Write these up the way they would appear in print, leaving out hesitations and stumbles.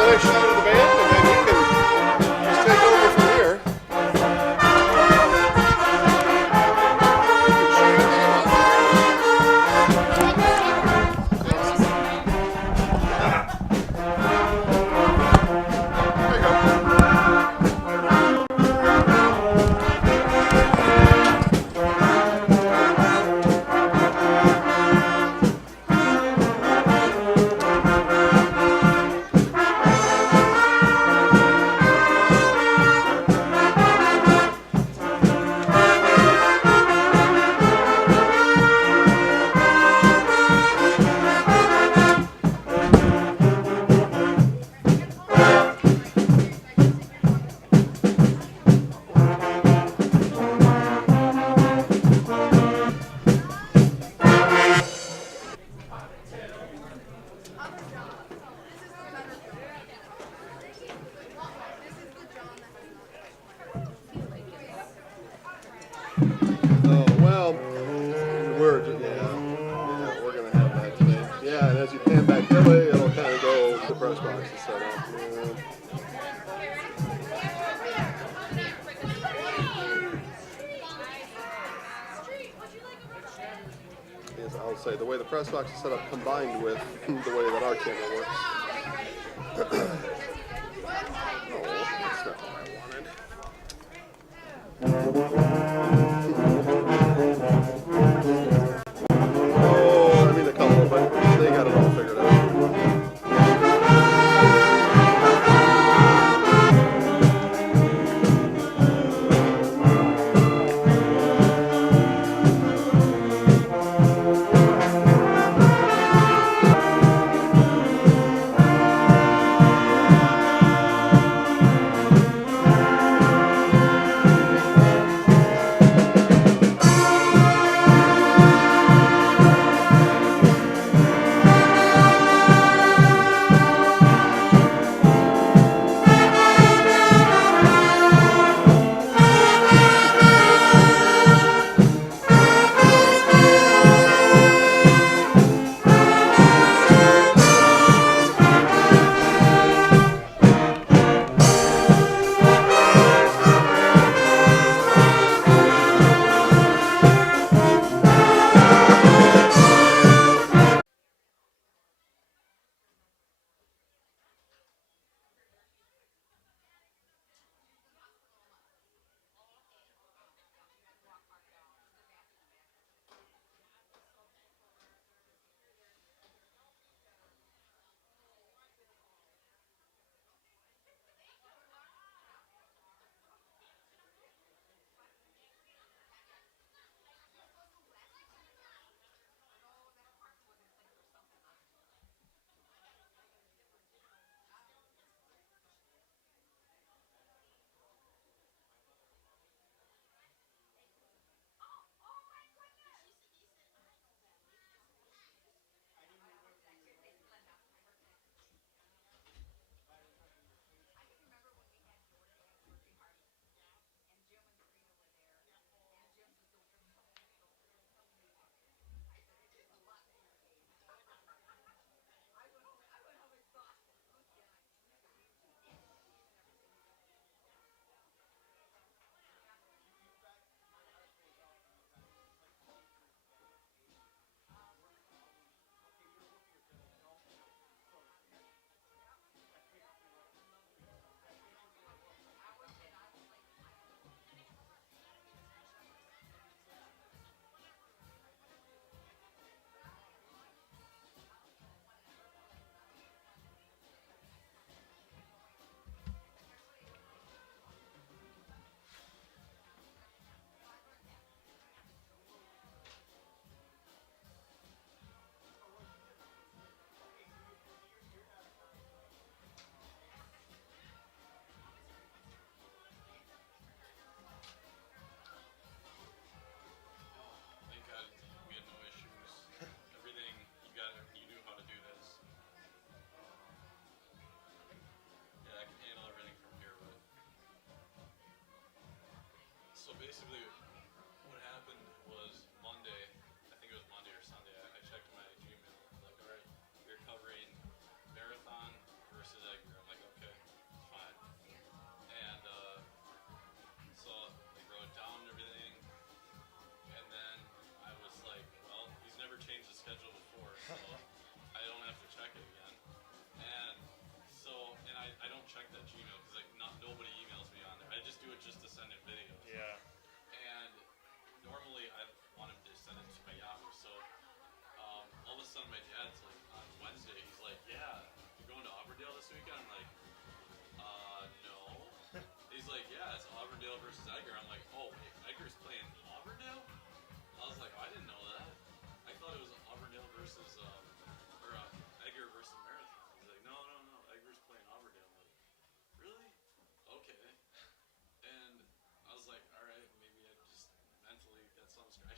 the next shot of the band, and then you can just take over from here. Say the way the press box is set up combined with the way that our camera works. Oh, that's not what I wanted. Oh, I mean a couple, but they got it all figured out.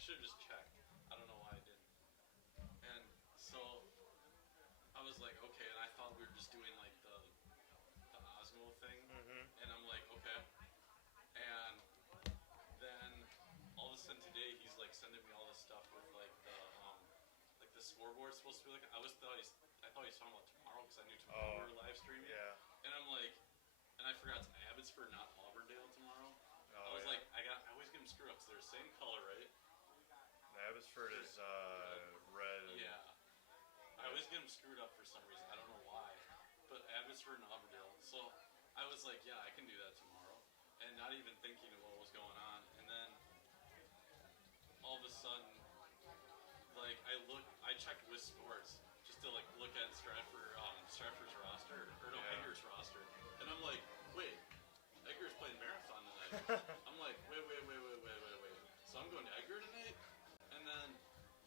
should have just checked. I don't know why I didn't. And so I was like, okay, and I thought we were just doing like the Osmo thing, and I'm like, okay. And then all of a sudden today, he's like sending me all this stuff with like the scoreboard supposed to be like. I thought he was talking about tomorrow because I knew tomorrow we were live streaming. Yeah. And I'm like, and I forgot it's Abbotsford, not Auburndale tomorrow. I was like, I always get them screwed up because they're the same color, right? Abbotsford is red. Yeah. I always get them screwed up for some reason. I don't know why. But Abbotsford and Auburndale. So I was like, yeah, I can do that tomorrow. And not even thinking of what was going on. And then all of a sudden, like I checked with sports just to like look at Stratford's roster, or no, Edgar's roster. And I'm like, wait, Edgar's playing marathon tonight. I'm like, wait. So I'm going to Edgar tonight? And then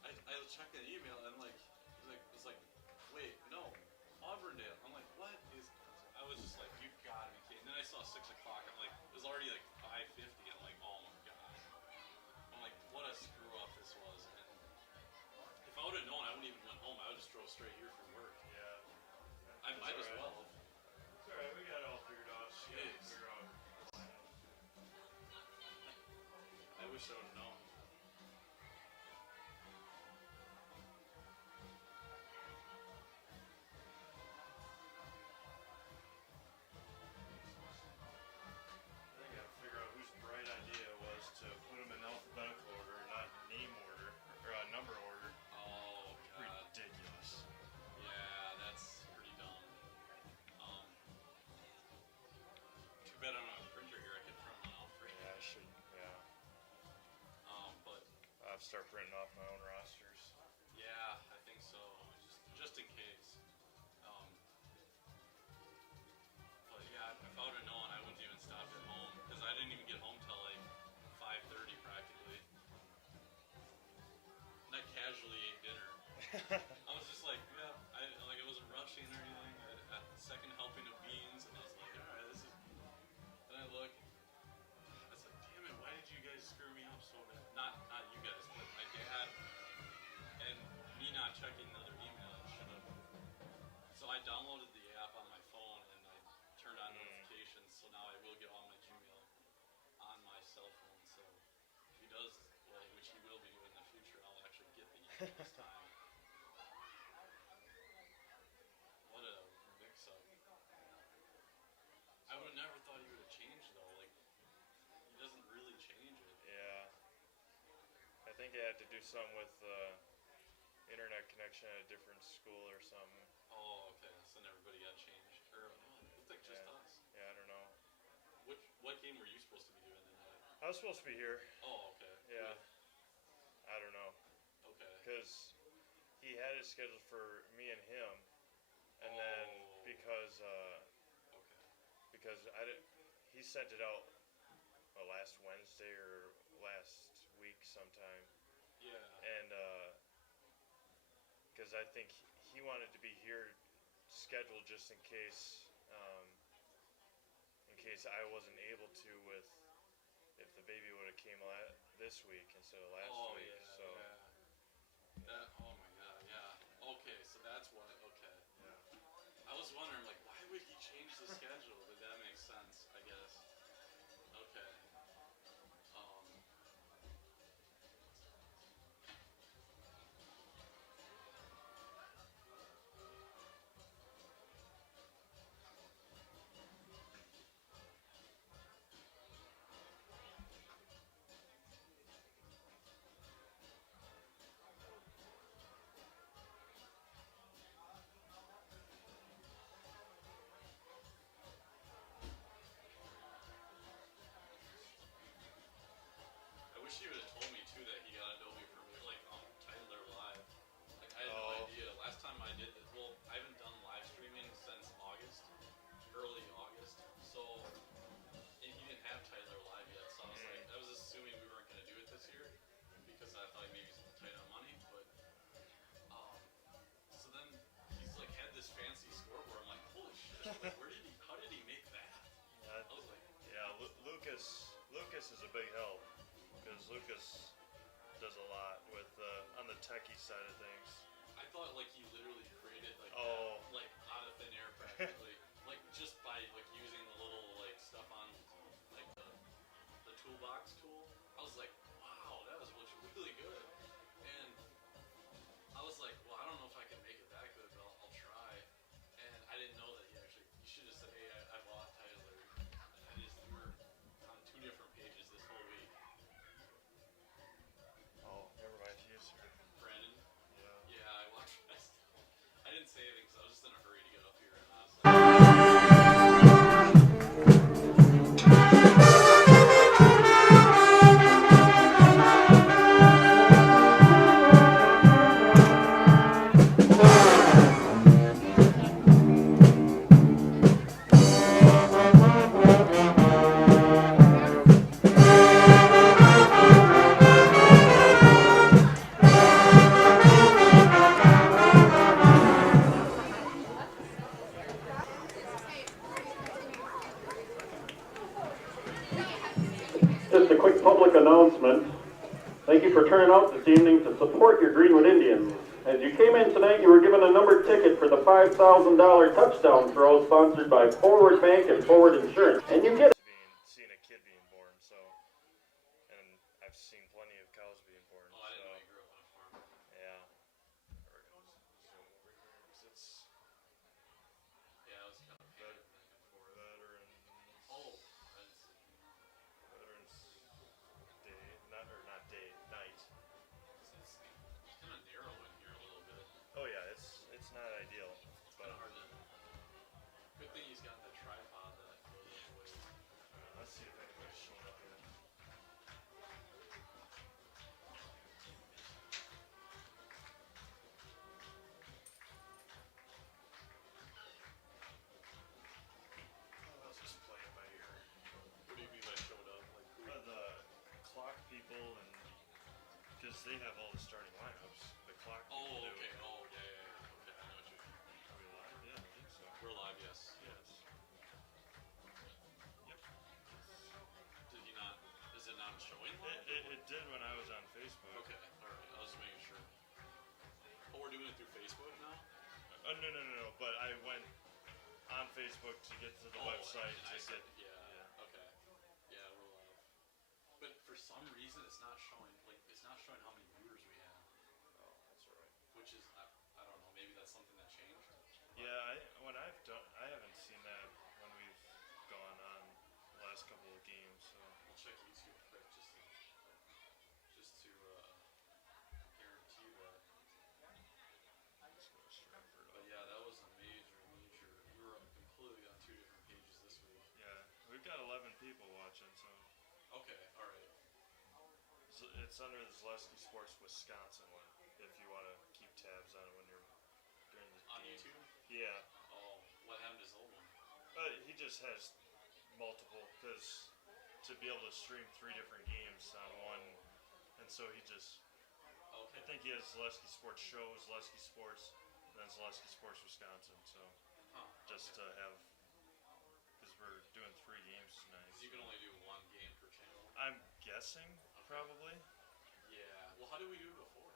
I check an email and it's like, wait, no, Auburndale. I'm like, what is? I was just like, you gotta be kidding. And then I saw 6 o'clock. I'm like, it was already like 5:50. I'm like, oh my god. I'm like, what a screw up this was. And if I would have known, I wouldn't even went home. I would just drove straight here from work. Yeah. I might as well. It's alright. We got it all figured out. I wish I would have known. Right idea was to put them in alphabetical order, not name order, or number order. Oh, God. Ridiculous. Yeah, that's pretty dumb. Too bad I don't have a printer here. I could print one out for you. Yeah, I should, yeah. But I'll start printing off my own rosters. Yeah, I think so. Just in case. But yeah, if I would have known, I wouldn't even stop at home because I didn't even get home till like 5:30 practically. And I casually ate dinner. I was just like, yeah, I wasn't rushing or anything. I had the second helping of beans, and I was like, all right, this is. And I look. I said, damn it, why did you guys screw me up so bad? Not you guys, but my dad and me not checking another email. I should have. So I downloaded the app on my phone and I turned on notifications, so now I will get all my Gmail on my cell phone. So if he does, well, which he will be doing in the future, I'll actually get the email this time. What a mix-up. I would have never thought he would have changed, though. Like, he doesn't really change it. Yeah. I think it had to do something with internet connection at a different school or something. Oh, okay. So then everybody got changed. Or, it looked like just us. Yeah, I don't know. What game were you supposed to be doing tonight? I was supposed to be here. Oh, okay. Yeah. I don't know. Okay. Because he had it scheduled for me and him, and then because he sent it out last Wednesday or last week sometime. Yeah. And because I think he wanted to be here scheduled just in case I wasn't able to with if the baby would have came this week instead of last week. Yeah, so yeah. Oh my god, yeah. Okay, so that's why. Okay. Yeah. I was wondering, like, why would he change the schedule? But that makes sense, I guess. Okay. techie side of things. I thought like he literally created like Oh. that, like out of thin air practically, like just by like using the little like stuff on like the toolbox tool. I was like, wow, that looks really good, and I was like, well, I don't know if I can make it that good, but I'll try. And I didn't know that you should have said, hey, I bought Tyler. We were on two different pages this whole week. Oh, never mind. He is here. Brandon? Yeah. Yeah, I watched. I didn't say anything because I was just in a hurry to get up here, and honestly. Just a quick public announcement. Thank you for turning out this evening to support your Greenwood Indians. As you came in tonight, you were given a numbered ticket for the $5,000 touchdown throw sponsored by Forward Bank and Forward Insurance. And you get Seeing a kid being born, so, and I've seen plenty of cows being born. Oh, I didn't know you grew up on a farm. Yeah. We're gonna zoom over here because it's Yeah, I was kind of pacing back and forth. Veterans. Oh, I didn't see. Veterans Day, not day, night. It's kind of narrow in here a little bit. Oh yeah, it's not ideal. It's kind of hard to. Good thing he's got that tripod that goes up the way. Let's see if anybody's showing up yet. I'll just play it by ear. What do you mean by showed up? Like who? The clock people and because they have all the starting lineups. The clock people Oh, do. okay. Oh, yeah. Okay, I know what you mean. Are we live? Yeah, I think so. We're live, yes. Yes. Yep. Did he not? Is it not showing live? It did when I was on Facebook. Okay, all right. I was just making sure. Oh, we're doing it through Facebook now. No. But I went on Facebook to get to the website and to I said, get. yeah. Okay. Yeah, we're live. But for some reason, it's not showing. Like, it's not showing how many viewers we have. Oh, that's alright. Which is, I don't know. Maybe that's something that changed. Yeah, I haven't seen that when we've gone on the last couple of games. So I'll check YouTube quick just to guarantee that. let's go to Stratford. But yeah, that was a major. We were completely on two different pages this week. Yeah, we've got 11 people watching, so Okay, all right. it's under the Zaleski Sports Wisconsin one. If you want to keep tabs on it when you're during the On game. YouTube? Yeah. Oh, what happened to his old one? He just has multiple because to be able to stream 3 different games on one, and so he just. Okay. I think he has Zaleski Sports Show, Zaleski Sports, and then Zaleski Sports Wisconsin. So just to have, because we're doing 3 games tonight. Because you can only do one game per channel. I'm guessing probably. Yeah. Well, how did we do it before?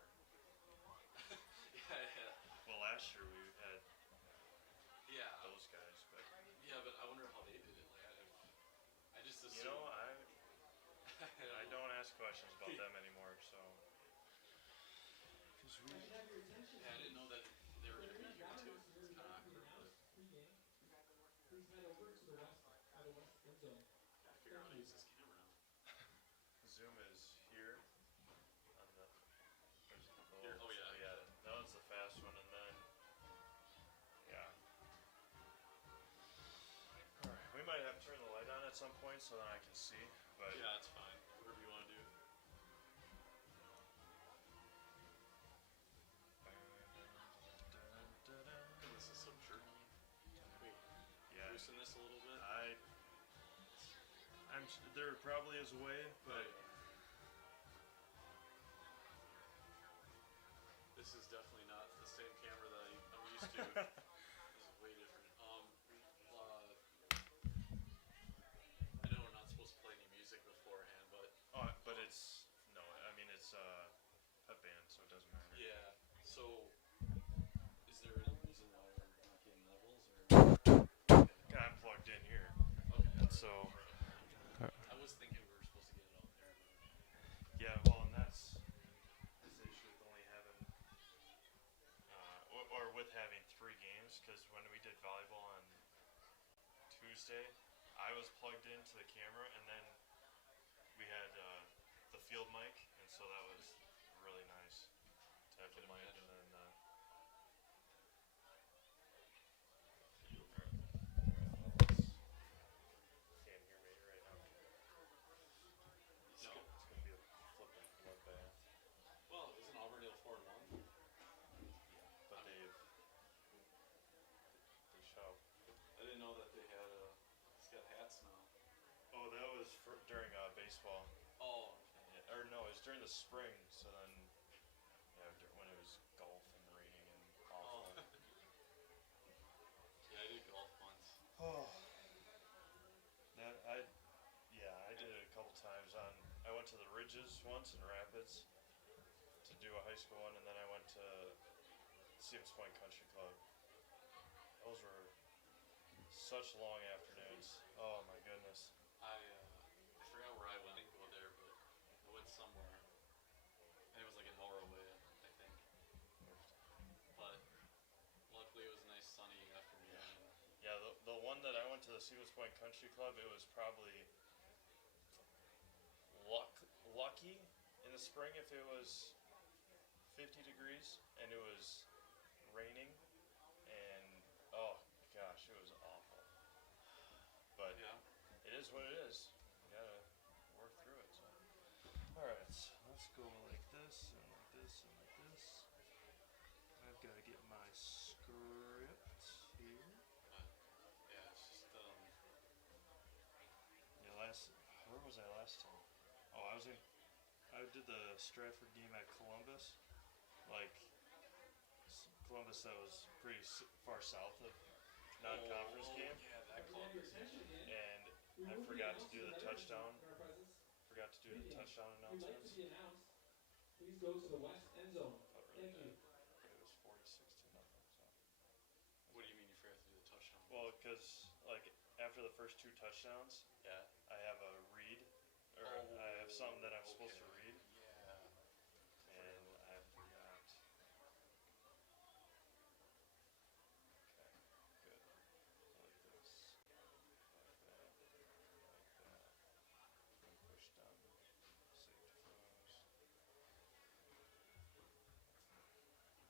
yeah. Well, last year we had Yeah. those guys, but Yeah, but I wonder how they did it. Like, I just assumed. you know, I don't ask questions about them anymore. So. Yeah, I didn't know that they were going to be here too. It's kind of awkward, but. Gotta figure out how to use this camera. Zoom is here on the. Here? Oh, yeah. That one's the fast one, and then yeah. All right, we might have to turn the light on at some point so that I can see. But Yeah, it's fine. Whatever you want to do. This is so jerky. Wait, yeah, loosen this a little bit. there probably is a way, but this is definitely not the same camera that I'm used to. This is way different. I know we're not supposed to play any music beforehand, but it's no. I mean it's a band, so it doesn't matter. yeah, So I was thinking we were supposed to get it out there. yeah, well, and that's the issue with only having, or with having 3 games. Because when we did volleyball on Tuesday, I was plugged into the camera, and then we had the field mic, and so that was really nice to have the mic, and then. Can't hear me right now. It's No. gonna be a flippin' bloodbath. Well, isn't Auburndale 4-1? But they show. I didn't know that they had it's got hats now. Oh, that was during baseball. Oh, okay. Yeah, or no, it was during the spring. So then, yeah, when it was golf and raining and awful. Oh. Yeah, I did golf once. Oh, I did it a couple times. I went to the Ridges once in Rapids to do a high school one, and then I went to Stevens Point Country Club. Those were such long afternoons. Oh my goodness. I forgot where I went. I didn't go there, but I went somewhere. And it was like an hour away, I think. But luckily it was a nice sunny afternoon. Yeah, the one that I went to, the Stevens Point Country Club, it was probably lucky in the spring if it was 50 degrees and it was raining, and oh gosh, it was awful. But Yeah. it is what it is. You gotta work through it. So. Alright, let's go like this and like this and like this. I've got to get my script here. Yeah, it's just Where was I last time? Oh, I did the Stratford game at Columbus. Like, Columbus, that was pretty far south of non-conference game. Yeah, that Columbus. And I forgot to do the touchdown. Forgot to do the touchdown announcements. Please go to the west end zone. Thank you. But it was 46-0. So. What do you mean you forgot to do the touchdown? Well, because like after the first 2 touchdowns, yeah, I have a read, or I have something that I'm supposed to read. Yeah. And I forgot. Okay, good. Like this. Like that. Like that. And push down.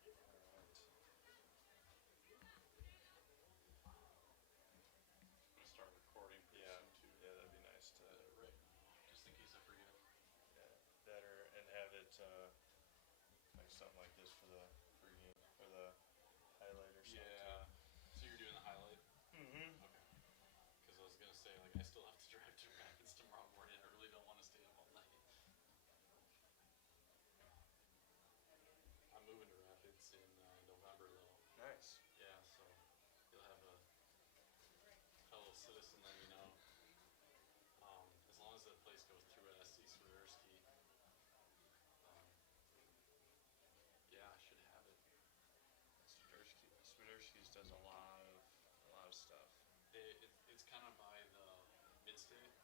Save to close. Alright. I'm gonna start recording pretty soon too. Yeah, that'd be nice to. Right. Just in case I forget. Yeah, better and have it like something like this for the pregame or the highlight or something. Yeah. So you're doing the highlight? Mm-hmm. Okay. Because I was gonna say, like, I still have to drive to Rapids tomorrow morning. I really don't want to stay up all night. I'm moving to Rapids in November, though. Nice. Yeah, so you'll have a fellow citizen let me know. As long as the place goes through SC Swiderski. Yeah, I should have it. Swiderski's does a lot of stuff. It's kind of by the Midstate.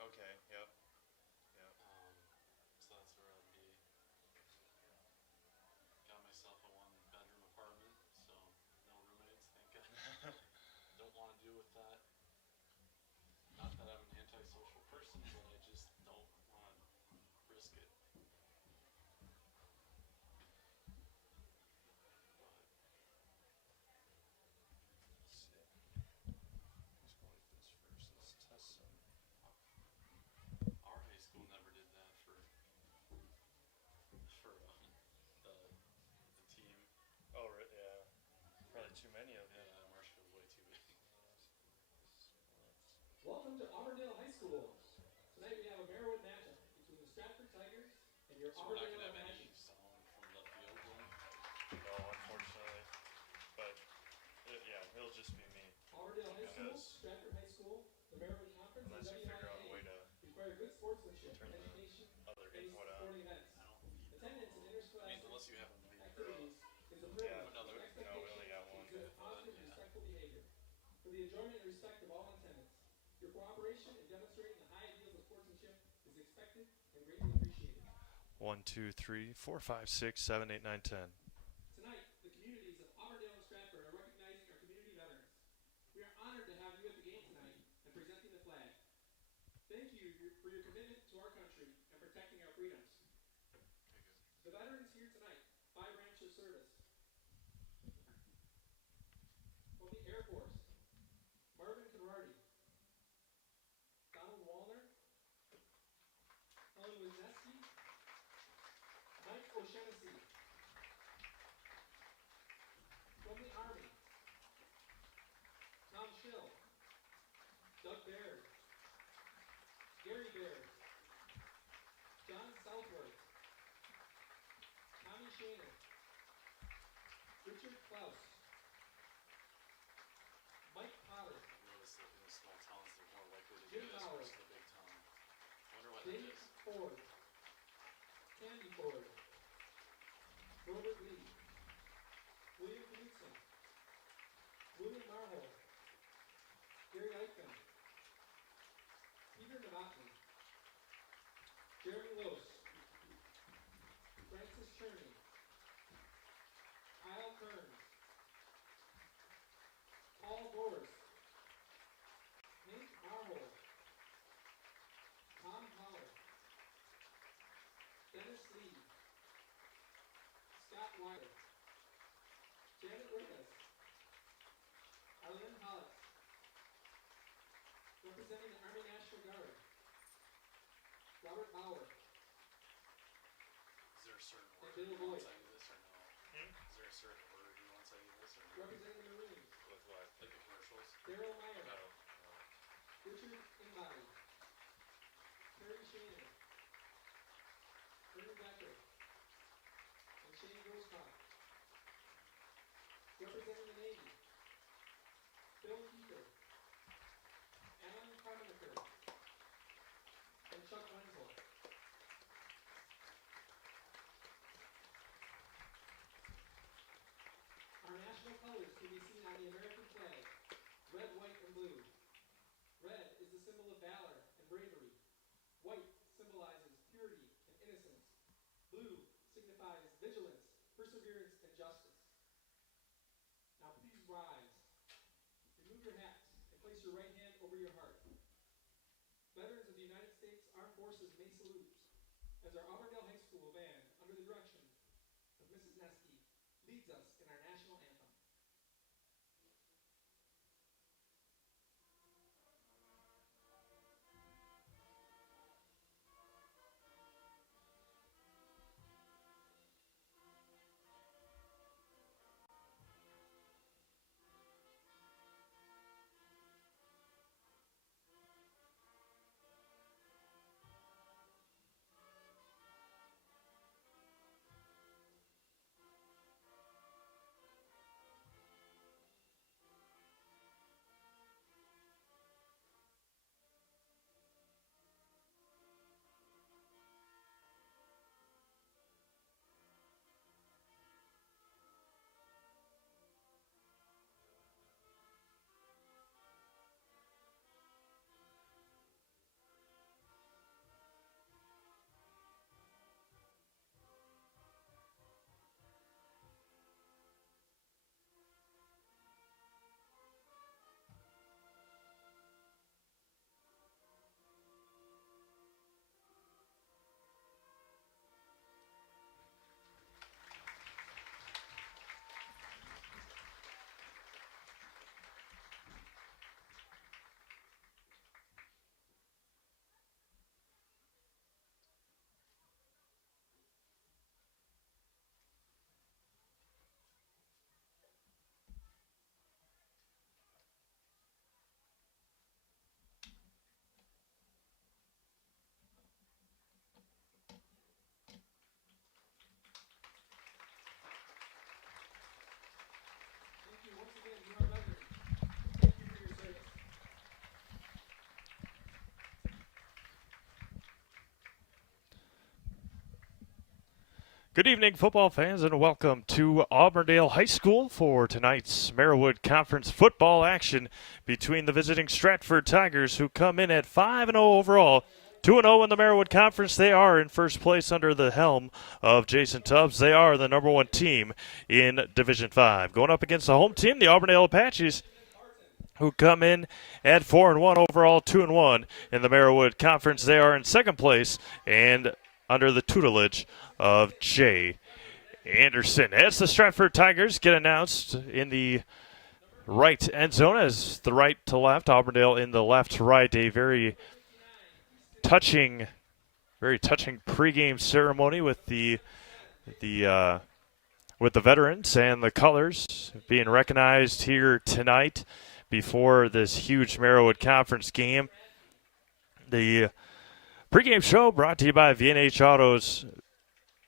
Okay. Yep. Yep. So that's where I'll be. Got myself a 1-bedroom apartment, so no roommates, thank God. Don't want to deal with that. Not that I'm an antisocial person, but I just don't want to risk it. Let's see. Let's go like this first. Let's test some. Our high school never did that for the team. Oh, right. Yeah. Probably too many of you. Yeah, Marshfield's way too big. Welcome to Auburndale High School. Tonight we have a Marawood matchup between the Stratford Tigers and your So we're not Auburndale gonna have any Apaches. sound from the field then? No, unfortunately. But yeah, it'll just be me. Auburndale High School, Because- Stratford High School, the Marawood Conference, and Unless you figure out a way WIA to require good sportsmanship, turn the education, other and input on. sporting events. I don't. Attendance and I mean, interscholastic unless you have a movie. activities is a Yeah. privilege. Another- and no, expectation we only got to one. exhibit positive and Yeah. respectful behavior. For the enjoyment and respect of all attendants, Your cooperation in demonstrating the high ideals of sportsmanship is expected and greatly appreciated. 1, 2, 3, 4, 5, 6, 7, 8, 9, 10. Tonight, the communities of Auburndale and Stratford are recognizing our community veterans. We are honored to have you at the game tonight and presenting the flag. Thank you for your commitment to our country and protecting our freedoms. The veterans here tonight, 5 ranks of service. From the Air Force, Marvin Conradi, Donald Wallner, Helen Wisniewski, Mike O'Shaughnessy. From the Army, Tom Schill, Doug Baird, Gary Baird, John Southworth, Tommy Shannon, Richard Klaus, Mike Potter, I noticed that in the small towns, they're more likely to Jim do this Mauer, versus the big town. I wonder what that Dave is. Ford, Candy Ford, Robert Lee, William Knudsen, William Marhold, Gary Eichmann, Peter Novotny, Jeremy Lose, Francis Cherney, Kyle Kearns, Paul Gorst, Hank Marhold, Tom Holler, Dennis Lee, Scott Wyatt, Janet Rickus, Arlene Hollis, representing the Army National Guard, Robert Bauer, Is there a certain and order Bill you want Boyd, I do this or no? Is there a certain order you want I do this or no? representing the Marines, With what? Like the commercials? Daryl Meyer, I don't know. Richard Imbody, Terry Shannon, Ernie Becker, and Shane Grosskopf. Representing the Navy, Bill Keefer, Alan Carmichael, and Chuck Wenzel. Our national colors can be seen on the American flag, red, white, and blue. Red is the symbol of valor and bravery. White symbolizes purity and innocence. Blue signifies vigilance, perseverance, and justice. Now please rise. Remove your hats and place your right hand over your heart. Veterans of the United States Armed Forces may salute as our Auburndale High School band, under the direction of Mrs. Nesky, leads us in our national anthem. Good evening, football fans, and welcome to Auburndale High School for tonight's Marawood Conference football action between the visiting Stratford Tigers, who come in at 5-0 overall. 2-0 in the Marawood Conference. They are in first place under the helm of Jason Tubbs. They are the number one team in Division 5. Going up against the home team, the Auburndale Apaches, who come in at 4-1 overall, 2-1 in the Marawood Conference. They are in second place and under the tutelage of Jay Anderson. As the Stratford Tigers get announced in the right end zone, as the right to left, Auburndale in the left to right, a very touching pregame ceremony with the veterans and the colors being recognized here tonight before this huge Marawood Conference game. The pregame show brought to you by V&H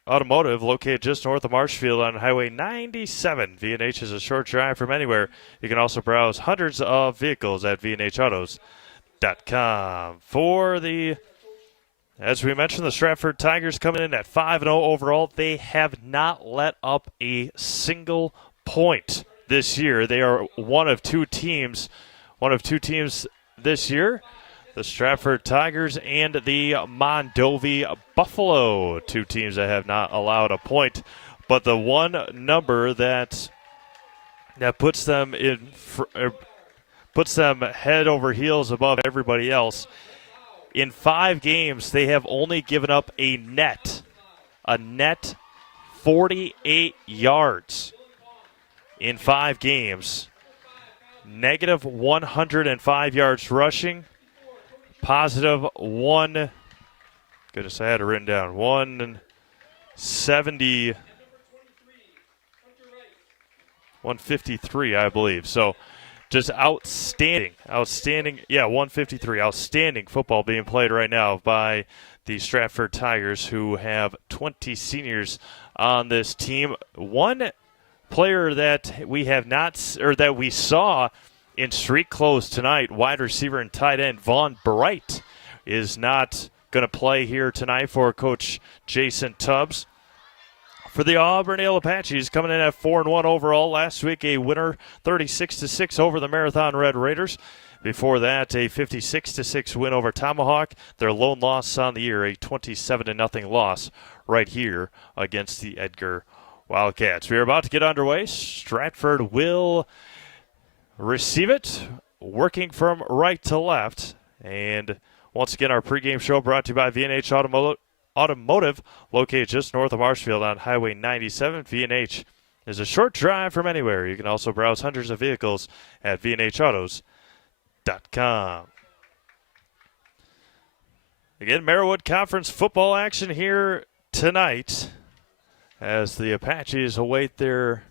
Automotive, located just north of Marshfield on Highway 97. V&H is a short drive from anywhere. You can also browse hundreds of vehicles at vnhautos.com. As we mentioned, the Stratford Tigers coming in at 5-0 overall. They have not let up a single point this year. They are one of two teams this year. The Stratford Tigers and the Mondovi Buffalo, two teams that have not allowed a point. But the one number that puts them head over heels above everybody else, in 5 games they have only given up a net 48 yards in 5 games. Negative 105 yards rushing. Positive 153, I believe. So just outstanding. Yeah, 153. Outstanding football being played right now by the Stratford Tigers, who have 20 seniors on this team. One player that we saw in street clothes tonight, wide receiver and tight end Vaughn Bright, is not going to play here tonight for Coach Jason Tubbs. For the Auburndale Apaches, coming in at 4-1 overall. Last week, a winner 36-6 over the Marathon Red Raiders. Before that, a 56-6 win over Tomahawk. Their lone loss on the year, a 27-0 loss right here against the Edgar Wildcats. We are about to get underway. Stratford will receive it, working from right to left. And once again, our pregame show brought to you by V&H Automotive, located just north of Marshfield on Highway 97. V&H is a short drive from anywhere. You can also browse hundreds of vehicles at vnhautos.com. Again, Marawood Conference football action here tonight as the Apaches await their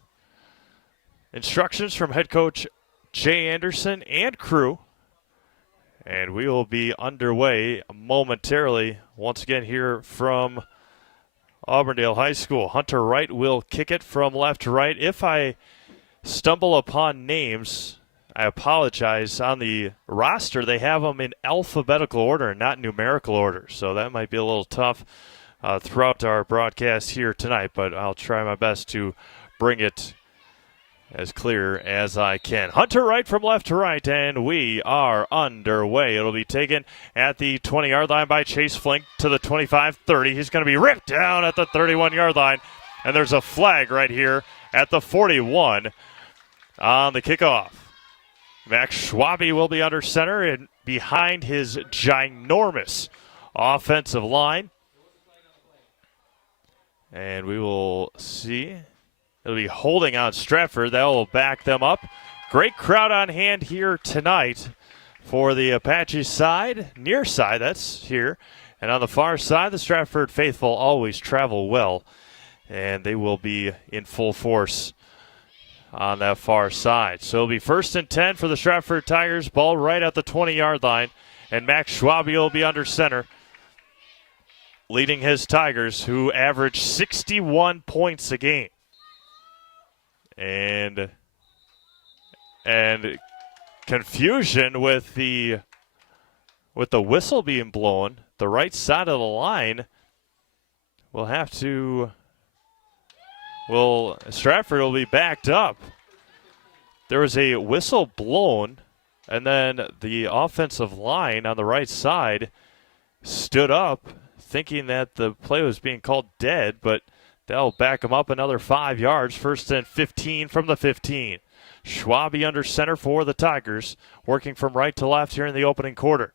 instructions from head coach Jay Anderson and crew. And we will be underway momentarily once again here from Auburndale High School. Hunter Wright will kick it from left to right. If I stumble upon names, I apologize. On the roster, they have them in alphabetical order and not numerical order. So that might be a little tough throughout our broadcast here tonight, but I'll try my best to bring it as clear as I can. Hunter Wright from left to right, and we are underway. It'll be taken at the 20-yard line by Chase Flink to the 25-30. He's going to be ripped down at the 31-yard line, and there's a flag right here at the 41 on the kickoff. Max Schwabe will be under center and behind his ginormous offensive line. And we will see. It'll be holding on Stratford. That will back them up. Great crowd on hand here tonight for the Apache side. Near side, that's here. And on the far side, the Stratford faithful always travel well. And they will be in full force on that far side. So it'll be 1st and 10 for the Stratford Tigers. Ball right at the 20-yard line. And Max Schwabe will be under center, leading his Tigers, who average 61 points a game. And confusion with the whistle being blown. The right side of the line will have to Stratford will be backed up. There was a whistle blown, and then the offensive line on the right side stood up thinking that the play was being called dead, but they'll back them up another 5 yards. First and 15 from the 15. Schwabe under center for the Tigers, working from right to left here in the opening quarter.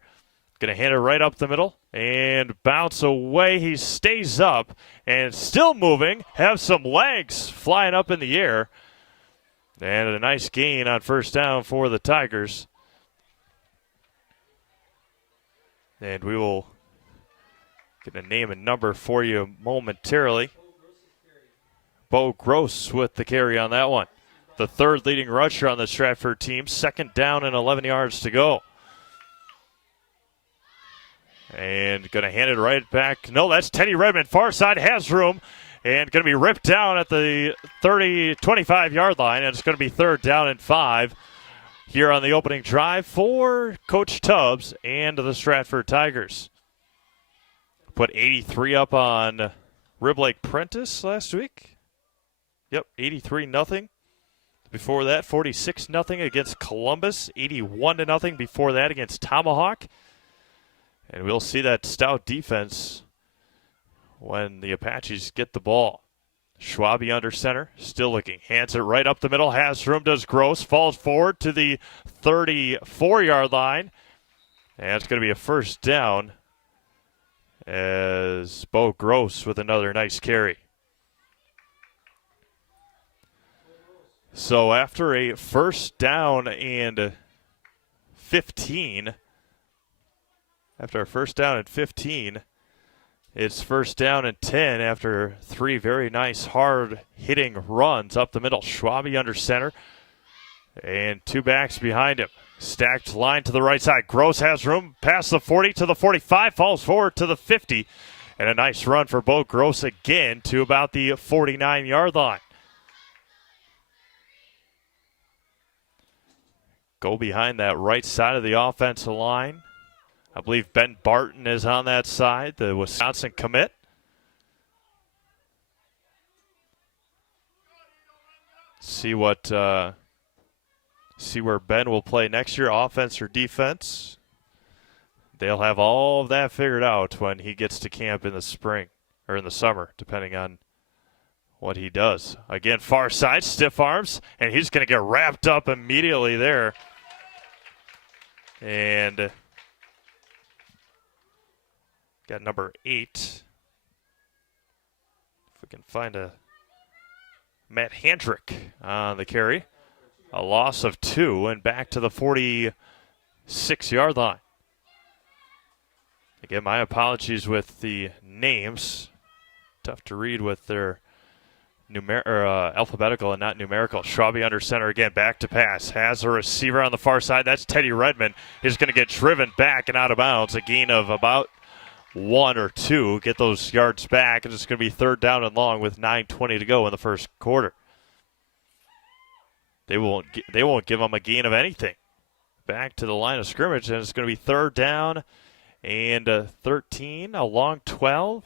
Going to hand it right up the middle and bounce away. He stays up and still moving. Have some legs flying up in the air. And a nice gain on first down for the Tigers. And we will get a name and number for you momentarily. Bo Gross with the carry on that one. The third leading rusher on the Stratford team. Second down and 11 yards to go. And going to hand it right back. No, that's Teddy Redmond. Far side has room. And going to be ripped down at the 25-yard line. And it's going to be third down and 5 here on the opening drive for Coach Tubbs and the Stratford Tigers. Put 83 up on Rib Lake Prentice last week. Yep, 83-0. Before that, 46-0 against Columbus. 81-0 before that against Tomahawk. And we'll see that stout defense when the Apaches get the ball. Schwabe under center, still looking. Hands it right up the middle. Has room, does Gross. Falls forward to the 34-yard line. And it's going to be a first down as Bo Gross with another nice carry. So after a first down and 15, it's first down and 10 after 3 very nice hard-hitting runs up the middle. Schwabe under center and 2 backs behind him. Stacked line to the right side. Gross has room past the 40 to the 45, falls forward to the 50. And a nice run for Bo Gross again to about the 49-yard line. Go behind that right side of the offensive line. I believe Ben Barton is on that side, the Wisconsin commit. See where Ben will play next year, offense or defense. They'll have all of that figured out when he gets to camp in the spring or in the summer, depending on what he does. Again, far side, stiff arms, and he's going to get wrapped up immediately there. And got number 8. If we can find a Matt Handrick on the carry. A loss of 2 and back to the 46-yard line. Again, my apologies with the names. Tough to read with their alphabetical and not numerical. Schwabe under center again, back to pass. Has a receiver on the far side. That's Teddy Redmond. He's going to get driven back and out of bounds. A gain of about 1 or 2. Get those yards back, and it's going to be third down and long with 9:20 to go in the first quarter. They won't give them a gain of anything. Back to the line of scrimmage, and it's going to be third down and 13, a long 12.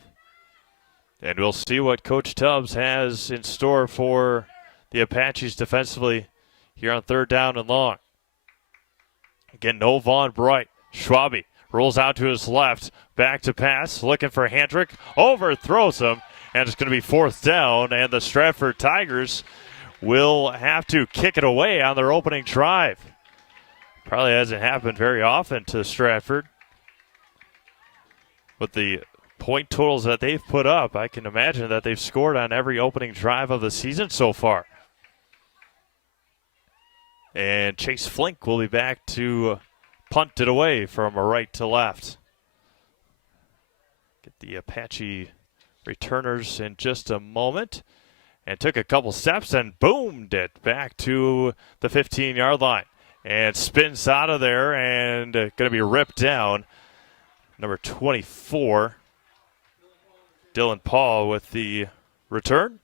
And we'll see what Coach Tubbs has in store for the Apaches defensively here on third down and long. Again, no Vaughn Bright. Schwabe rolls out to his left, back to pass, looking for Handrick, overthrows him, and it's going to be fourth down, and the Stratford Tigers will have to kick it away on their opening drive. Probably hasn't happened very often to Stratford. With the point totals that they've put up, I can imagine that they've scored on every opening drive of the season so far. And Chase Flink will be back to punt it away from right to left. Get the Apache returners in just a moment. And took a couple steps and boomed it back to the 15-yard line. And spins out of there and going to be ripped down. Number 24, Dylan Paul with the return.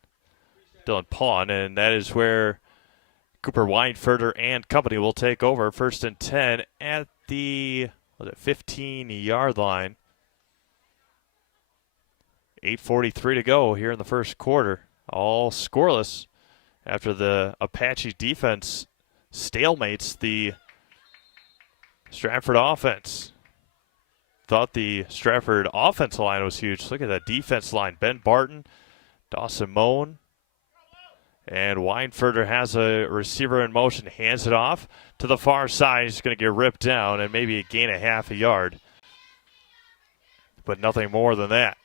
Dylan Pawn, and that is where Cooper Weinferter and company will take over. First and 10 at the 15-yard line. 8:43 to go here in the first quarter. all scoreless after the Apache defense stalemates the Stratford offense. Thought the Stratford offensive line was huge. Look at that defense line. Ben Barton, Dawson Moan, and Weinfurter has a receiver in motion. Hands it off to the far side. He's going to get ripped down and maybe gain a half a yard. But nothing more than that.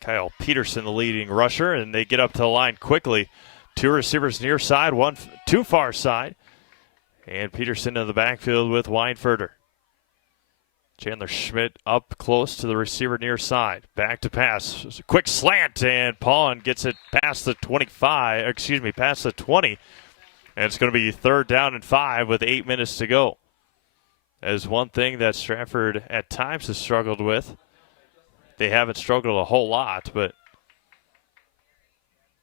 Kyle Peterson, the leading rusher, and they get up to the line quickly. Two receivers near side, one too far side. And Peterson in the backfield with Weinfurter. Chandler Schmidt up close to the receiver near side. Back to pass. Quick slant, and Pawn gets it past the 20. And it's going to be 3rd down and 5 with 8 minutes to go. That is one thing that Stratford at times has struggled with. They haven't struggled a whole lot, but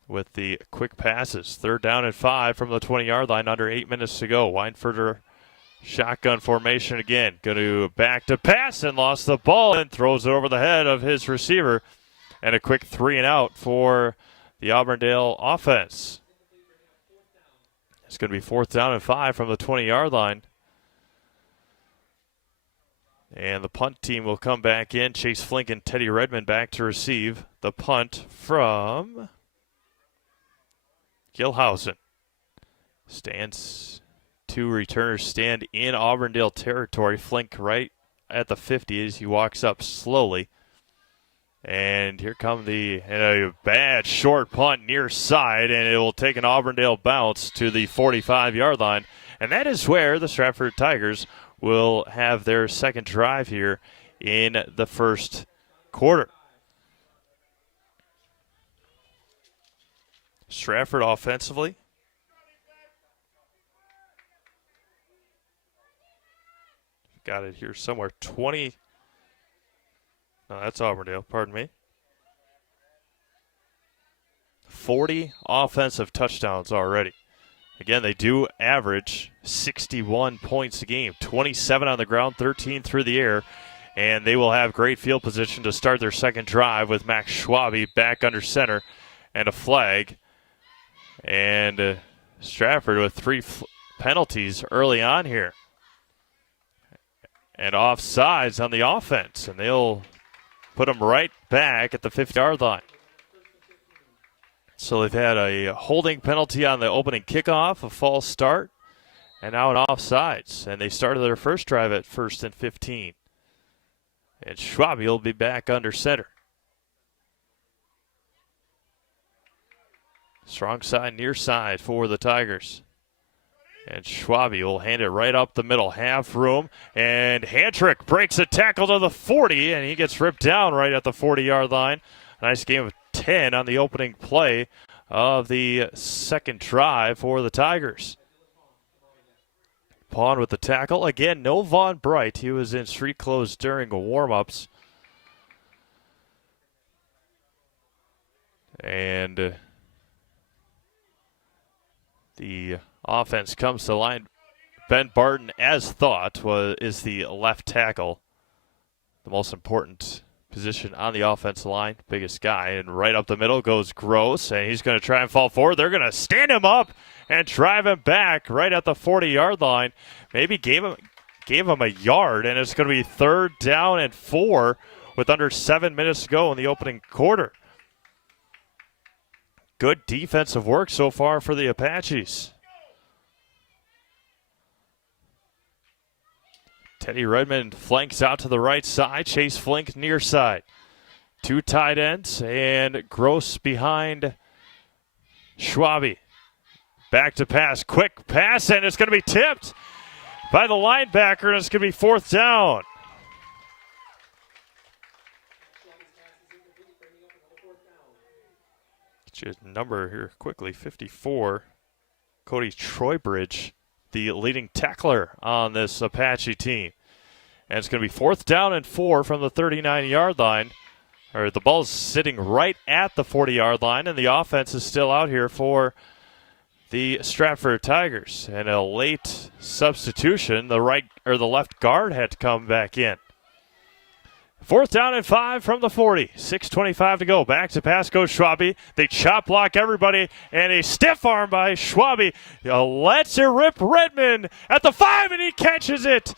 with the quick passes. 3rd down and 5 from the 20-yard line, under 8 minutes to go. Weinfurter shotgun formation again. Going to back to pass and lost the ball and throws it over the head of his receiver. And a quick 3 and out for the Auburndale offense. It's going to be 4th down and 5 from the 20-yard line. And the punt team will come back in. Chase Flink and Teddy Redmond back to receive the punt from Gilhausen. Two returners stand in Auburndale territory. Flink right at the 50 as he walks up slowly. And here come a bad short punt near side, and it will take an Auburndale bounce to the 45-yard line. And that is where the Stratford Tigers will have their second drive here in the first quarter. Stratford offensively. Got it here somewhere. 20. No, that's Auburndale, pardon me. 40 offensive touchdowns already. Again, they do average 61 points a game, 27 on the ground, 13 through the air, and they will have great field position to start their second drive with Max Schwabe back under center and a flag. And Stratford with 3 penalties early on here. And offsides on the offense, and they'll put them right back at the 50-yard line. So they've had a holding penalty on the opening kickoff, a false start, and now an offsides. And they started their first drive at 1st and 15. And Schwabe will be back under center. Strong side, near side for the Tigers. And Schwabe will hand it right up the middle, half room. And Handtrick breaks a tackle to the 40, and he gets ripped down right at the 40-yard line. Nice game of 10 on the opening play of the second drive for the Tigers. Pawn with the tackle. Again, no Vaughn Bright. He was in street clothes during warm-ups. And the offense comes to line. Ben Barton, as thought, is the left tackle. The most important position on the offensive line, biggest guy, and right up the middle goes Gross, and he's going to try and fall forward. They're going to stand him up and drive him back right at the 40-yard line. Maybe gave him a yard, and it's going to be 3rd down and 4 with under 7 minutes to go in the opening quarter. Good defensive work so far for the Apaches. Teddy Redmond flanks out to the right side. Chase Flink near side. 2 tight ends and Gross behind Schwabe. Back to pass. Quick pass, and it's going to be tipped by the linebacker, and it's going to be 4th down. Get you a number here quickly. 54. Cody Troybridge, the leading tackler on this Apache team. And it's going to be 4th down and 4 from the 39-yard line. Or the ball's sitting right at the 40-yard line, and the offense is still out here for the Stratford Tigers. And a late substitution, the left guard had to come back in. 4th down and 5 from the 40. 6:25 to go. Back to pass goes Schwabe. They chop block everybody, and a stiff arm by Schwabe lets it rip Redmond at the 5, and he catches it.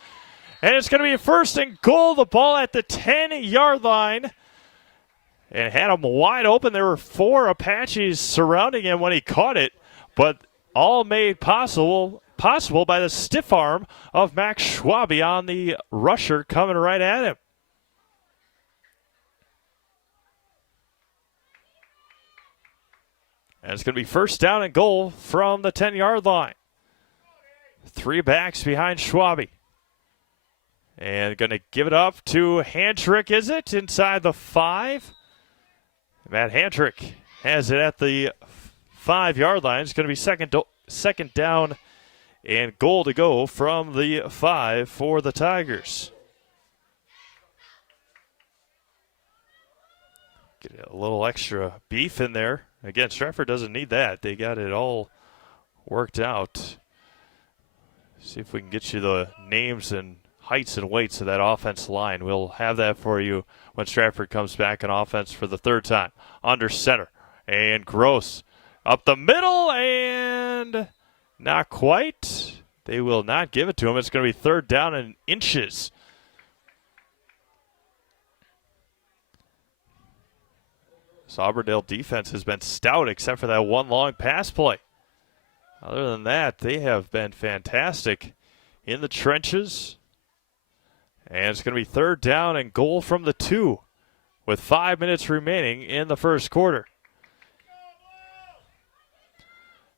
And it's going to be a 1st and goal. The ball at the 10-yard line. And had him wide open. There were 4 Apaches surrounding him when he caught it, but all made possible by the stiff arm of Max Schwabe on the rusher coming right at him. And it's going to be 1st down and goal from the 10-yard line. 3 backs behind Schwabe. And going to give it up to Handrick, is it? Inside the 5. Matt Handrick has it at the 5-yard line. It's going to be second down and goal to go from the 5 for the Tigers. Get a little extra beef in there. Again, Stratford doesn't need that. They got it all worked out. See if we can get you the names and heights and weights of that offense line. We'll have that for you when Stratford comes back on offense for the 3rd time. Under center. And Gross up the middle, and not quite. They will not give it to him. It's going to be 3rd down and inches. This Auburndale defense has been stout except for that one long pass play. Other than that, they have been fantastic in the trenches. And it's going to be 3rd down and goal from the 2 with 5 minutes remaining in the 1st quarter.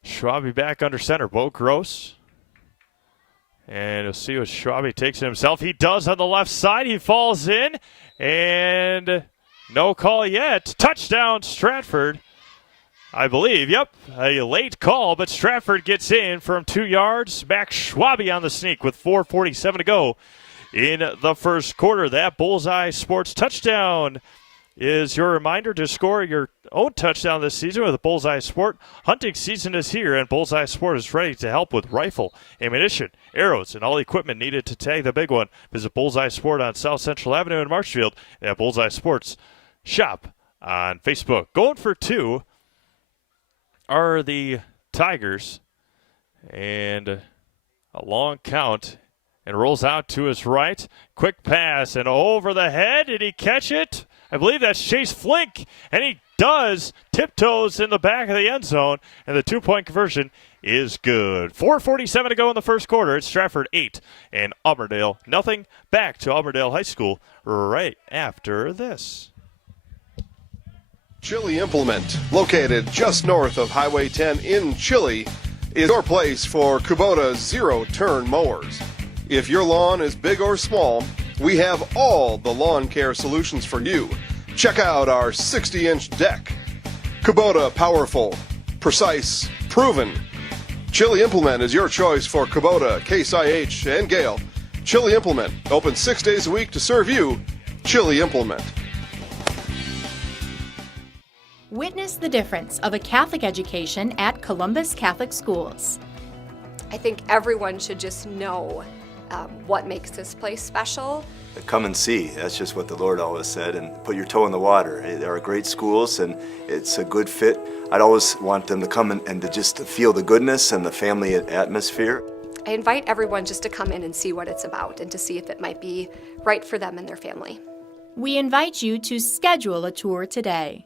Schwabe back under center. Bo Gross. And you'll see what Schwabe takes it himself. He does on the left side. He falls in. And no call yet. Touchdown, Stratford. I believe, yep, a late call, but Stratford gets in from 2 yards. Back Schwabe on the sneak with 4:47 to go in the 1st quarter. That Bullseye Sports touchdown is your reminder to score your own touchdown this season with a Bullseye Sport. Hunting season is here, and Bullseye Sport is ready to help with rifle, ammunition, arrows, and all equipment needed to tag the big one. Visit Bullseye Sport on South Central Avenue in Marshfield and at Bullseye Sports Shop on Facebook. Going for 2 are the Tigers, and a long count, and rolls out to his right. Quick pass, and over the head. Did he catch it? I believe that's Chase Flink, and he does. Tiptoes in the back of the end zone, and the 2-point conversion is good. 4:47 to go in the 1st quarter. It's Stratford 8 and Auburndale nothing. Back to Auburndale High School right after this. Chili Implement, located just north of Highway 10 in Chili, is your place for Kubota zero-turn mowers. If your lawn is big or small, we have all the lawn care solutions for you. Check out our 60-inch deck. Kubota powerful, precise, proven. Chili Implement is your choice for Kubota, Case IH, and Gale. Chili Implement, open 6 days a week to serve you. Chili Implement. Witness the difference of a Catholic education at Columbus Catholic Schools. I think everyone should just know what makes this place special. Come and see. That's just what the Lord always said, and put your toe in the water. There are great schools, and it's a good fit. I'd always want them to come and to just to feel the goodness and the family atmosphere. I invite everyone just to come in and see what it's about and to see if it might be right for them and their family. We invite you to schedule a tour today.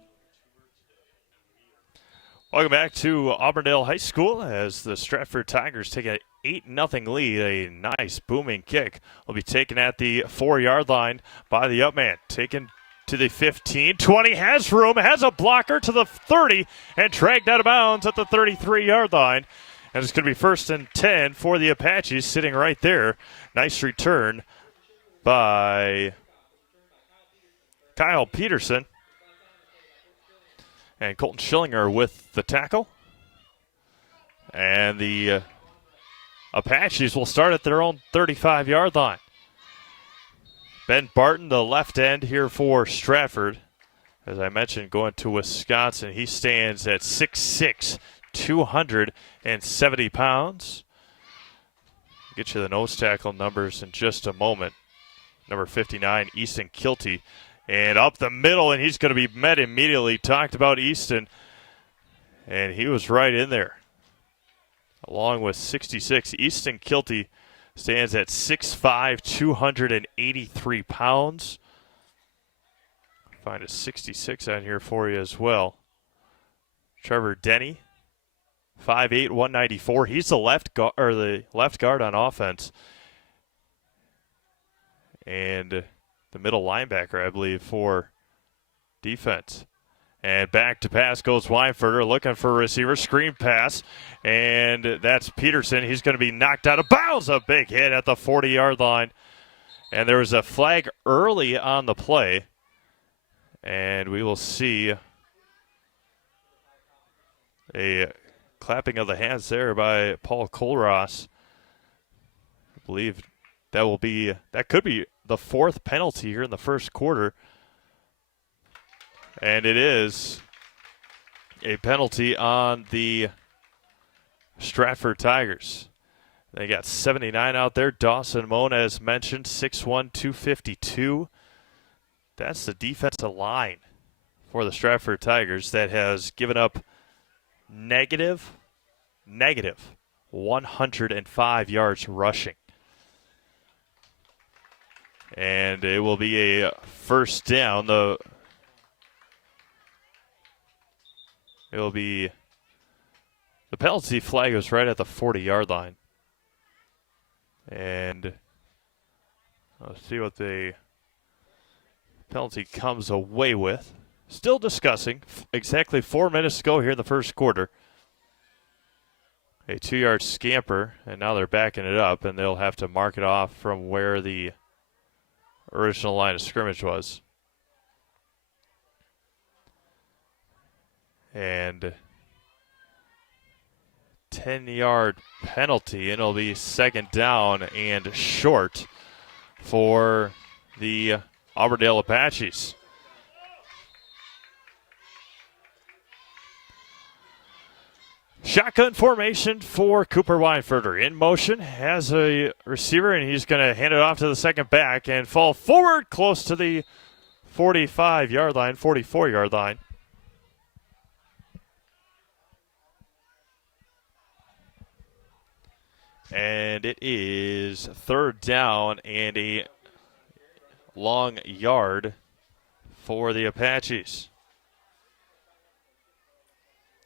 Welcome back to Auburndale High School as the Stratford Tigers take an 8-0 lead. A nice booming kick will be taken at the 4-yard line by the Upman. Taken to the 15, 20, has room, has a blocker to the 30, and dragged out of bounds at the 33-yard line. And it's going to be 1st and 10 for the Apaches sitting right there. Nice return by Kyle Peterson. And Colton Schillinger with the tackle. And the Apaches will start at their own 35-yard line. Ben Barton, the left end here for Stratford. As I mentioned, going to Wisconsin. He stands at 6'6", 270 pounds. Get you the nose tackle numbers in just a moment. number 59, Easton Kilty. And up the middle, and he's going to be met immediately. Talked about Easton, and he was right in there. Along with 66, Easton Kilty stands at 6'5", 283 pounds. Find a 66 on here for you as well. Trevor Denny, 5'8", 194. He's the left guard on offense. And the middle linebacker, I believe, for defense. And back to pass goes Weinfurter, looking for a receiver. Screen pass, and that's Peterson. He's going to be knocked out of bounds. A big hit at the 40-yard line. And there was a flag early on the play. And we will see a clapping of the hands there by Paul Colross. I believe that could be the fourth penalty here in the first quarter. And it is a penalty on the Stratford Tigers. They got 79 out there. Dawson Mona, as mentioned, 6'1", 252. That's the defensive line for the Stratford Tigers that has given up negative 105 yards rushing. And it will be a first down. The penalty flag is right at the 40-yard line. And let's see what the penalty comes away with. Still discussing. Exactly 4 minutes to go here in the first quarter. A 2-yard scamper, and now they're backing it up, and they'll have to mark it off from where the original line of scrimmage was. And 10-yard penalty, and it'll be second down and short for the Auburndale Apaches. Shotgun formation for Cooper Weinfurter. In motion, has a receiver, and he's going to hand it off to the second back and fall forward close to the 45-yard line, 44-yard line. And it is third down and a long yard for the Apaches.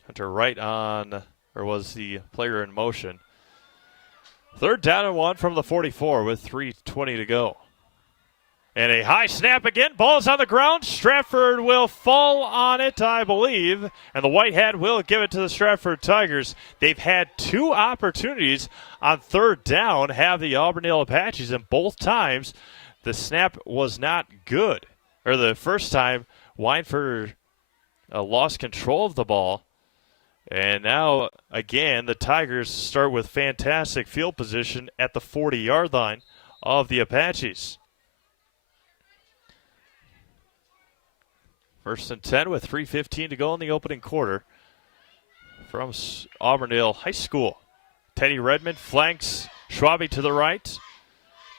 Hunter right on, or was the player in motion. Third down and 1 from the 44 with 3:20 to go. And a high snap again. Ball's on the ground. Stratford will fall on it, I believe. And the White Hat will give it to the Stratford Tigers. They've had 2 opportunities on third down, have the Auburndale Apaches, and both times the snap was not good. Or the first time, Weinfurter lost control of the ball. And now, again, the Tigers start with fantastic field position at the 40-yard line of the Apaches. First and 10 with 3:15 to go in the opening quarter from Auburndale High School. Teddy Redmond flanks Schwabe to the right.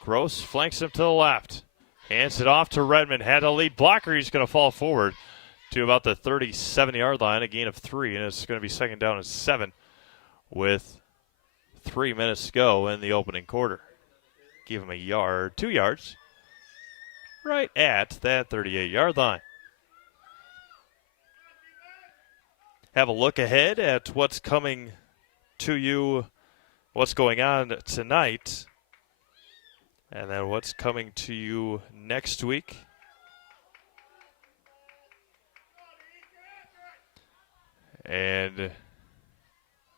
Gross flanks him to the left. Hands it off to Redmond. Had a lead blocker. He's going to fall forward to about the 37-yard line, a gain of 3, and it's going to be second down and 7 with 3 minutes to go in the opening quarter. Give him 2 yards, right at that 38-yard line. Have a look ahead at what's coming to you, what's going on tonight, and then what's coming to you next week. And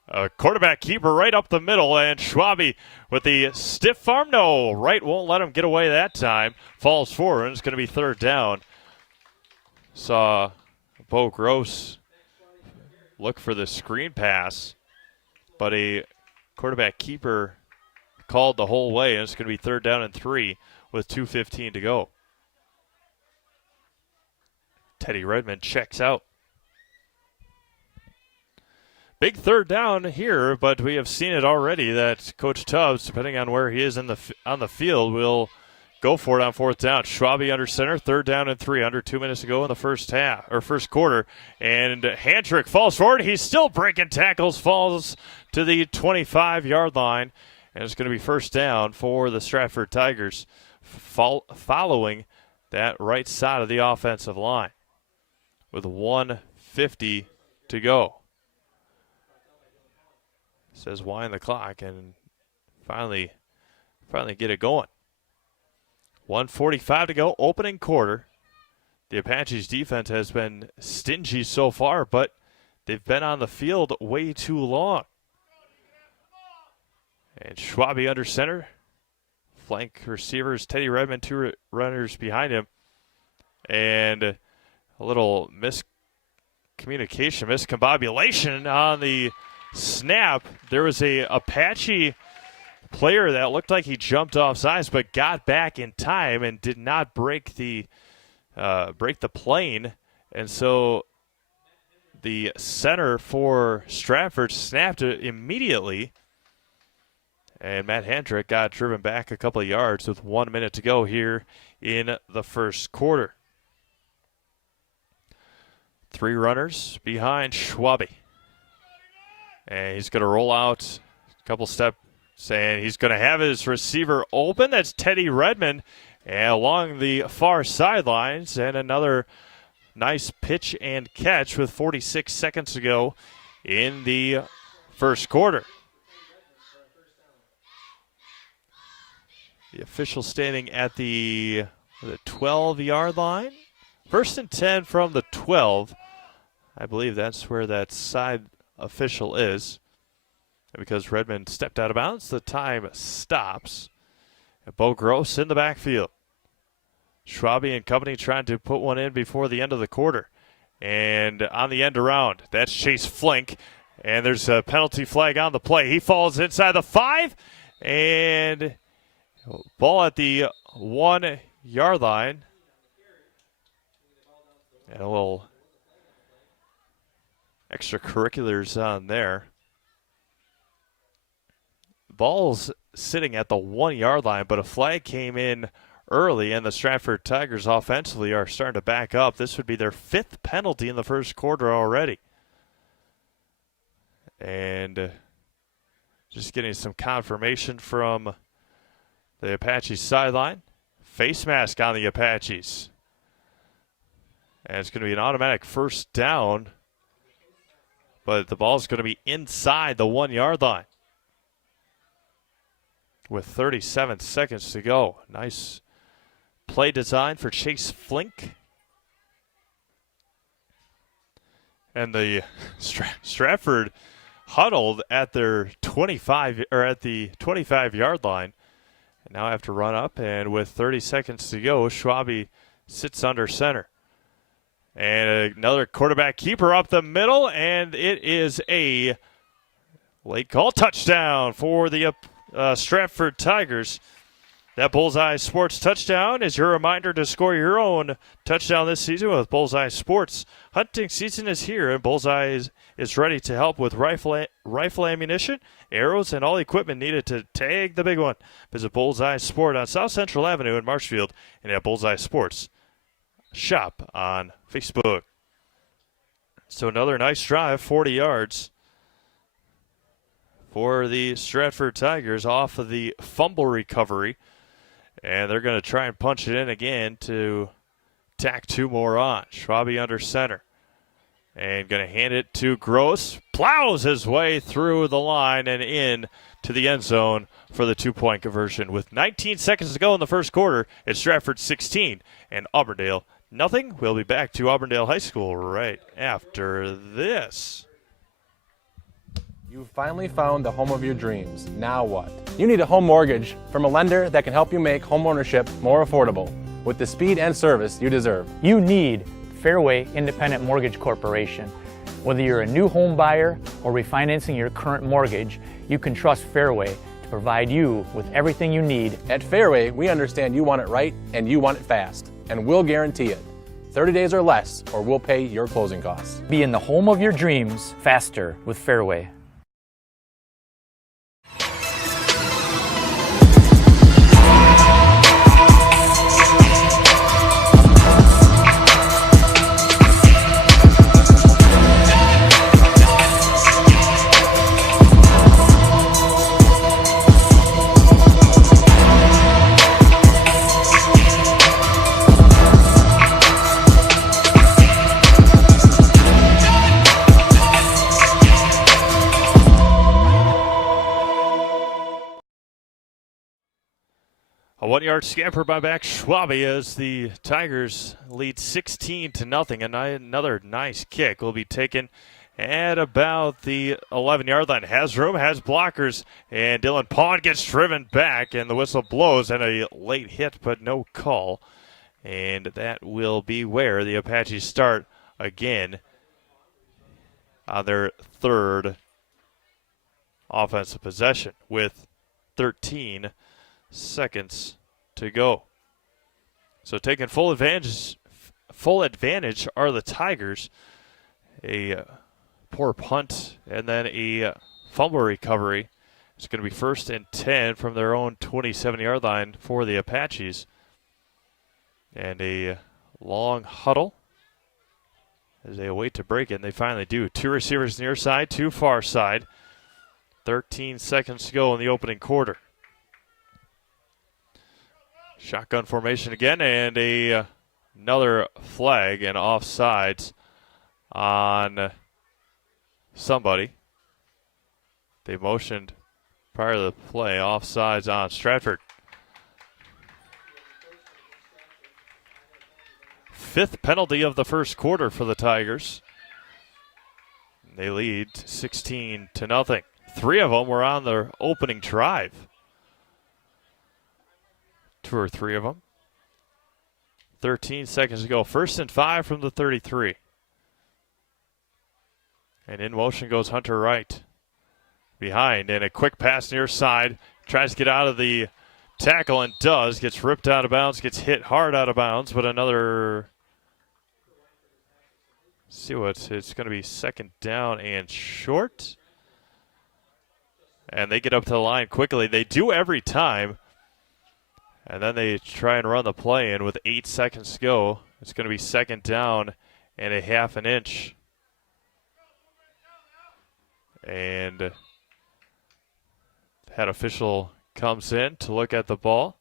a quarterback keeper right up the middle, and Schwabe with the stiff arm. No, right won't let him get away that time. Falls forward, and it's going to be third down. Saw Bo Gross look for the screen pass, but a quarterback keeper called the whole way, and it's going to be third down and 3 with 2:15 to go. Teddy Redmond checks out. Big third down here, but we have seen it already that Coach Tubbs, depending on where he is on the field, will go for it on fourth down. Schwabe under center, 3rd down and 3, under 2 minutes to go in the first quarter. And Handrick falls forward. He's still breaking tackles, falls to the 25-yard line. And it's going to be 1st down for the Stratford Tigers following that right side of the offensive line with 1:50 to go. Says wind the clock and finally get it going. 1:45 to go, opening quarter. The Apaches defense has been stingy so far, but they've been on the field way too long. And Schwabe under center. Flank receivers, Teddy Redmond, 2 runners behind him. And a little miscombobulation on the snap. There was a Apache player that looked like he jumped off sides but got back in time and did not break the plane. And so the center for Stratford snapped it immediately. And Matt Handrick got driven back a couple of yards with 1 minute to go here in the first quarter. 3 runners behind Schwabe. And he's going to roll out a couple steps, and he's going to have his receiver open. That's Teddy Redmond and along the far sidelines. And another nice pitch and catch with 46 seconds to go in the first quarter. The official standing at the 12-yard line. 1st and 10 from the 12. I believe that's where that side official is. And because Redmond stepped out of bounds, the time stops. And Bo Gross in the backfield. Schwabe and company trying to put one in before the end of the quarter. And on the end around, that's Chase Flink. And there's a penalty flag on the play. He falls inside the 5. And ball at the 1-yard line. And a little extracurriculars on there. Ball's sitting at the 1-yard line, but a flag came in early, and the Stratford Tigers offensively are starting to back up. This would be their 5th penalty in the first quarter already. And just getting some confirmation from the Apaches sideline. Face mask on the Apaches. And it's going to be an automatic 1st down, but the ball's going to be inside the 1-yard line with 37 seconds to go. Nice play design for Chase Flink. And the Stratford huddled at their 25-yard line. And now have to run up, and with 30 seconds to go, Schwabe sits under center. And another quarterback keeper up the middle, and it is a late call touchdown for the Stratford Tigers. That Bullseye Sports touchdown is your reminder to score your own touchdown this season with Bullseye Sports. Hunting season is here, and Bullseye is ready to help with rifle ammunition, arrows, and all equipment needed to tag the big one. Visit Bullseye Sport on South Central Avenue in Marshfield and at Bullseye Sports Shop on Facebook. So another nice drive, 40 yards for the Stratford Tigers off of the fumble recovery. And they're going to try and punch it in again to tack 2 more on. Schwabe under center. And going to hand it to Gross. Plows his way through the line and in to the end zone for the 2-point conversion. With 19 seconds to go in the first quarter, it's Stratford 16 and Auburndale nothing. We'll be back to Auburndale High School right after this. You've finally found the home of your dreams. Now what? You need a home mortgage from a lender that can help you make homeownership more affordable with the speed and service you deserve. You need Fairway Independent Mortgage Corporation. Whether you're a new home buyer or refinancing your current mortgage, you can trust Fairway to provide you with everything you need. At Fairway, we understand you want it right and you want it fast, and we'll guarantee it. 30 days or less, or we'll pay your closing costs. Be in the home of your dreams faster with Fairway. A 1-yard scamper by back Schwabe as the Tigers lead 16-0. Another nice kick will be taken at about the 11-yard line. Has room, has blockers, and Dylan Pawn gets driven back, and the whistle blows, and a late hit, but no call. And that will be where the Apaches start again on their third offensive possession with 13 seconds to go. So taking full advantage are the Tigers. A poor punt and then a fumble recovery. It's going to be 1st and 10 from their own 27-yard line for the Apaches. And a long huddle as they await to break it, and they finally do. 2 receivers near side, 2 far side. 13 seconds to go in the opening quarter. Shotgun formation again, and another flag and offsides on somebody. They motioned prior to the play, offsides on Stratford. 5th penalty of the first quarter for the Tigers. They lead 16-0. 3 of them were on their opening drive. 2 or 3 of them. 13 seconds to go. 1st and 5 from the 33. And in motion goes Hunter Wright. Behind, and a quick pass near side. Tries to get out of the tackle and does. Gets ripped out of bounds. Gets hit hard out of bounds, but another... See what it's going to be, 2nd down and short. And they get up to the line quickly. They do every time. And then they try and run the play in with 8 seconds to go. It's going to be 2nd down and a half an inch. And head official comes in to look at the ball.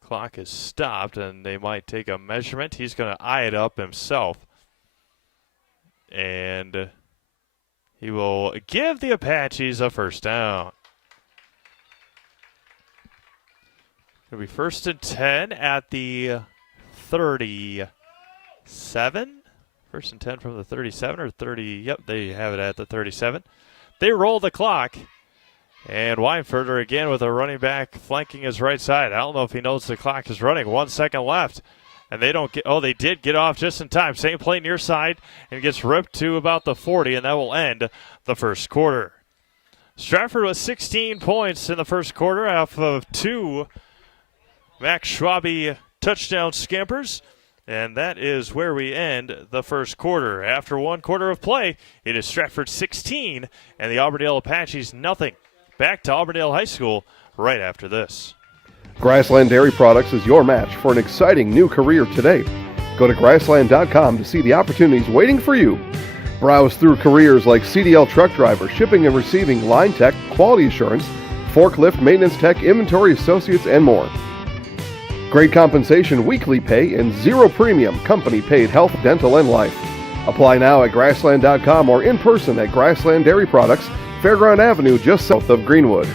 Clock is stopped, and they might take a measurement. He's going to eye it up himself. And he will give the Apaches a 1st down. It'll be 1st and 10 at the 37. 1st and 10 from the 37 or 30. Yep, they have it at the 37. They roll the clock. And Weinfurter again with a running back flanking his right side. I don't know if he knows the clock is running. 1 second left. And they don't get, they did get off just in time. Same play near side and gets ripped to about the 40, and that will end the first quarter. Stratford with 16 points in the first quarter off of 2 Max Schwabe touchdown scampers. And that is where we end the first quarter. After 1 quarter of play, it is Stratford 16 and the Auburndale Apaches nothing. Back to Auburndale High School right after this. Grassland Dairy Products is your match for an exciting new career today. Go to grassland.com to see the opportunities waiting for you. Browse through careers like CDL truck driver, shipping and receiving, line tech, quality assurance, forklift, maintenance tech, inventory associates, and more. Great compensation, weekly pay, and 0 premium company-paid health, dental, and life. Apply now at grassland.com or in person at Grassland Dairy Products, Fairground Avenue, just south of Greenwood.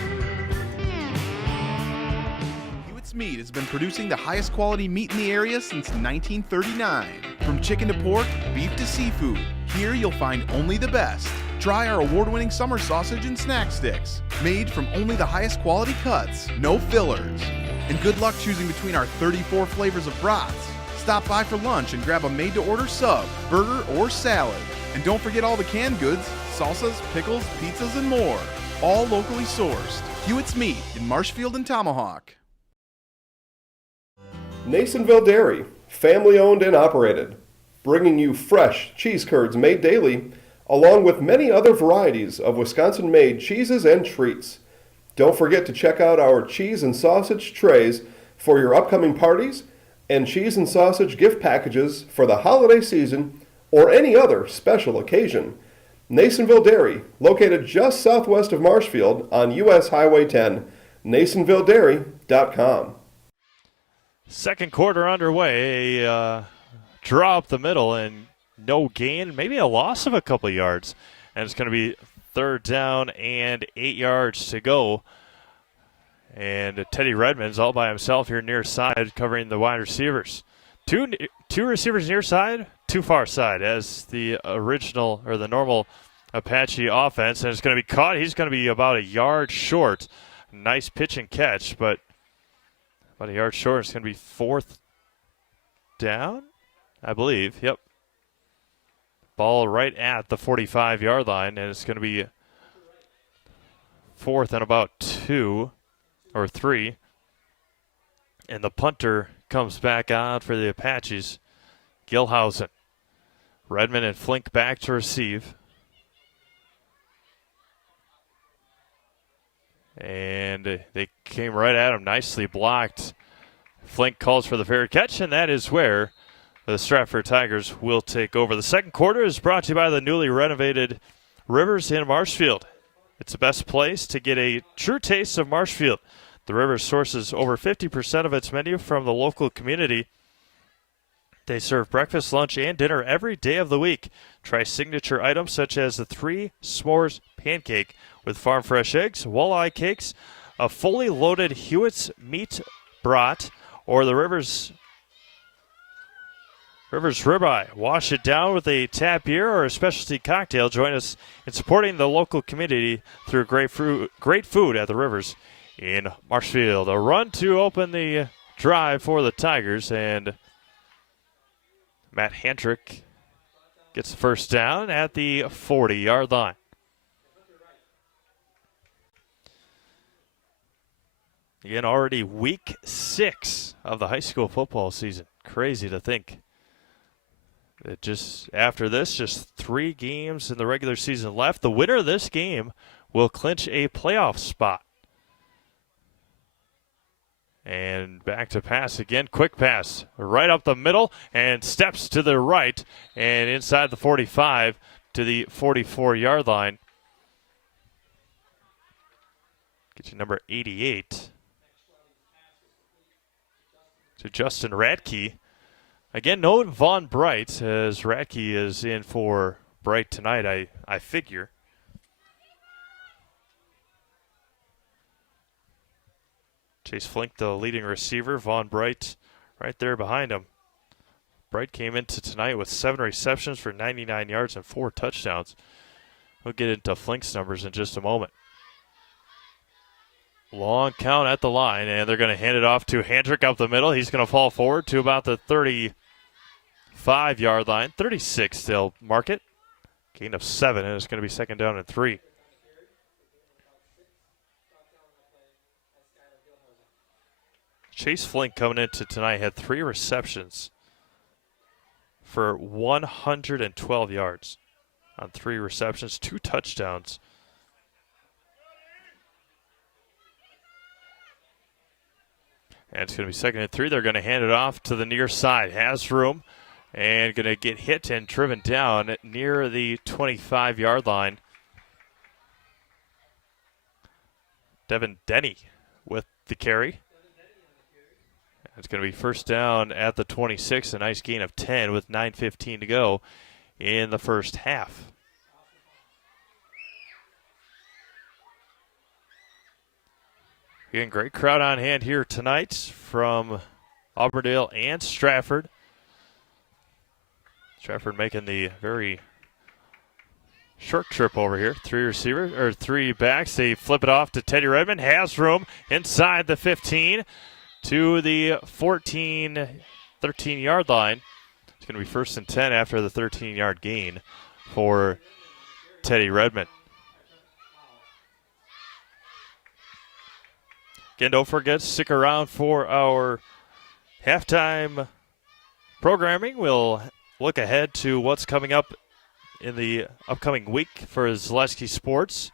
Meat has been producing the highest quality meat in the area since 1939. From chicken to pork, beef to seafood, here you'll find only the best. Try our award-winning summer sausage and snack sticks, made from only the highest quality cuts, no fillers. And good luck choosing between our 34 flavors of brats. Stop by for lunch and grab a made-to-order sub, burger, or salad. And don't forget all the canned goods, salsas, pickles, pizzas, and more. All locally sourced. Hewitt's Meat in Marshfield and Tomahawk. Nasonville Dairy, family owned and operated, bringing you fresh cheese curds made daily, along with many other varieties of Wisconsin-made cheeses and treats. Don't forget to check out our cheese and sausage trays for your upcoming parties and cheese and sausage gift packages for the holiday season or any other special occasion. Nasonville Dairy, located just southwest of Marshfield on U.S. Highway 10, NasonvilleDairy.com. Second quarter underway. A draw up the middle and no gain, maybe a loss of a couple yards. And it's going to be 3rd down and 8 yards to go And Teddy Redmond's all by himself here near side covering the wide receivers. Two receivers near side, two far side as the original or the normal Apache offense. And it's going to be caught. He's going to be about a yard short. Nice pitch and catch, but about a yard short. It's going to be 4th down, I believe. Yep. Ball right at the 45-yard line, and it's going to be 4th and about 2 or 3. And the punter comes back on for the Apaches, Gilhausen. Redmond and Flink back to receive. And they came right at him, nicely blocked. Flink calls for the fair catch, and that is where the Stratford Tigers will take over. The second quarter is brought to you by the newly renovated Rivers in Marshfield. It's the best place to get a true taste of Marshfield. The Rivers sources over 50% of its menu from the local community. They serve breakfast, lunch, and dinner every day of the week. Try signature items such as the 3 s'mores pancake with farm fresh eggs, walleye cakes, a fully loaded Hewitt's meat brat, or the Rivers ribeye. Wash it down with a tap beer or a specialty cocktail. Join us in supporting the local community through great food at the Rivers in Marshfield. A run to open the drive for the Tigers, and Matt Handrick gets the first down at the 40-yard line. Again, already week 6 of the high school football season. Crazy to think that just after this, just 3 games in the regular season left. The winner of this game will clinch a playoff spot. And back to pass again. Quick pass right up the middle and steps to the right and inside the 45 to the 44-yard line. Get you number 88 to Justin Radke. Again, no Vaughn Bright, as Radke is in for Bright tonight, I figure. Chase Flink, the leading receiver. Vaughn Bright right there behind him. Bright came into tonight with 7 receptions for 99 yards and 4 touchdowns. We'll get into Flink's numbers in just a moment. Long count at the line, and they're going to hand it off to Handrick up the middle. He's going to fall forward to about the 35-yard line. 36 they'll mark it. Gain of 7, and it's going to be 2nd down and 3. Chase Flink coming into tonight had 3 receptions for 112 yards on 3 receptions, 2 touchdowns. And it's going to be 2nd and 3. They're going to hand it off to the near side. Has room and going to get hit and driven down near the 25-yard line. Devin Denny with the carry. It's going to be 1st down at the 26. A nice gain of 10 with 9:15 to go in the first half. Again, great crowd on hand here tonight from Auburndale and Stratford. Stratford making the very short trip over here. 3 backs. They flip it off to Teddy Redmond. Has room inside the 15 to the 13-yard line. It's going to be 1st and 10 after the 13-yard gain for Teddy Redmond. Again, don't forget, stick around for our halftime programming. We'll look ahead to what's coming up in the upcoming week for Zaleski Sports.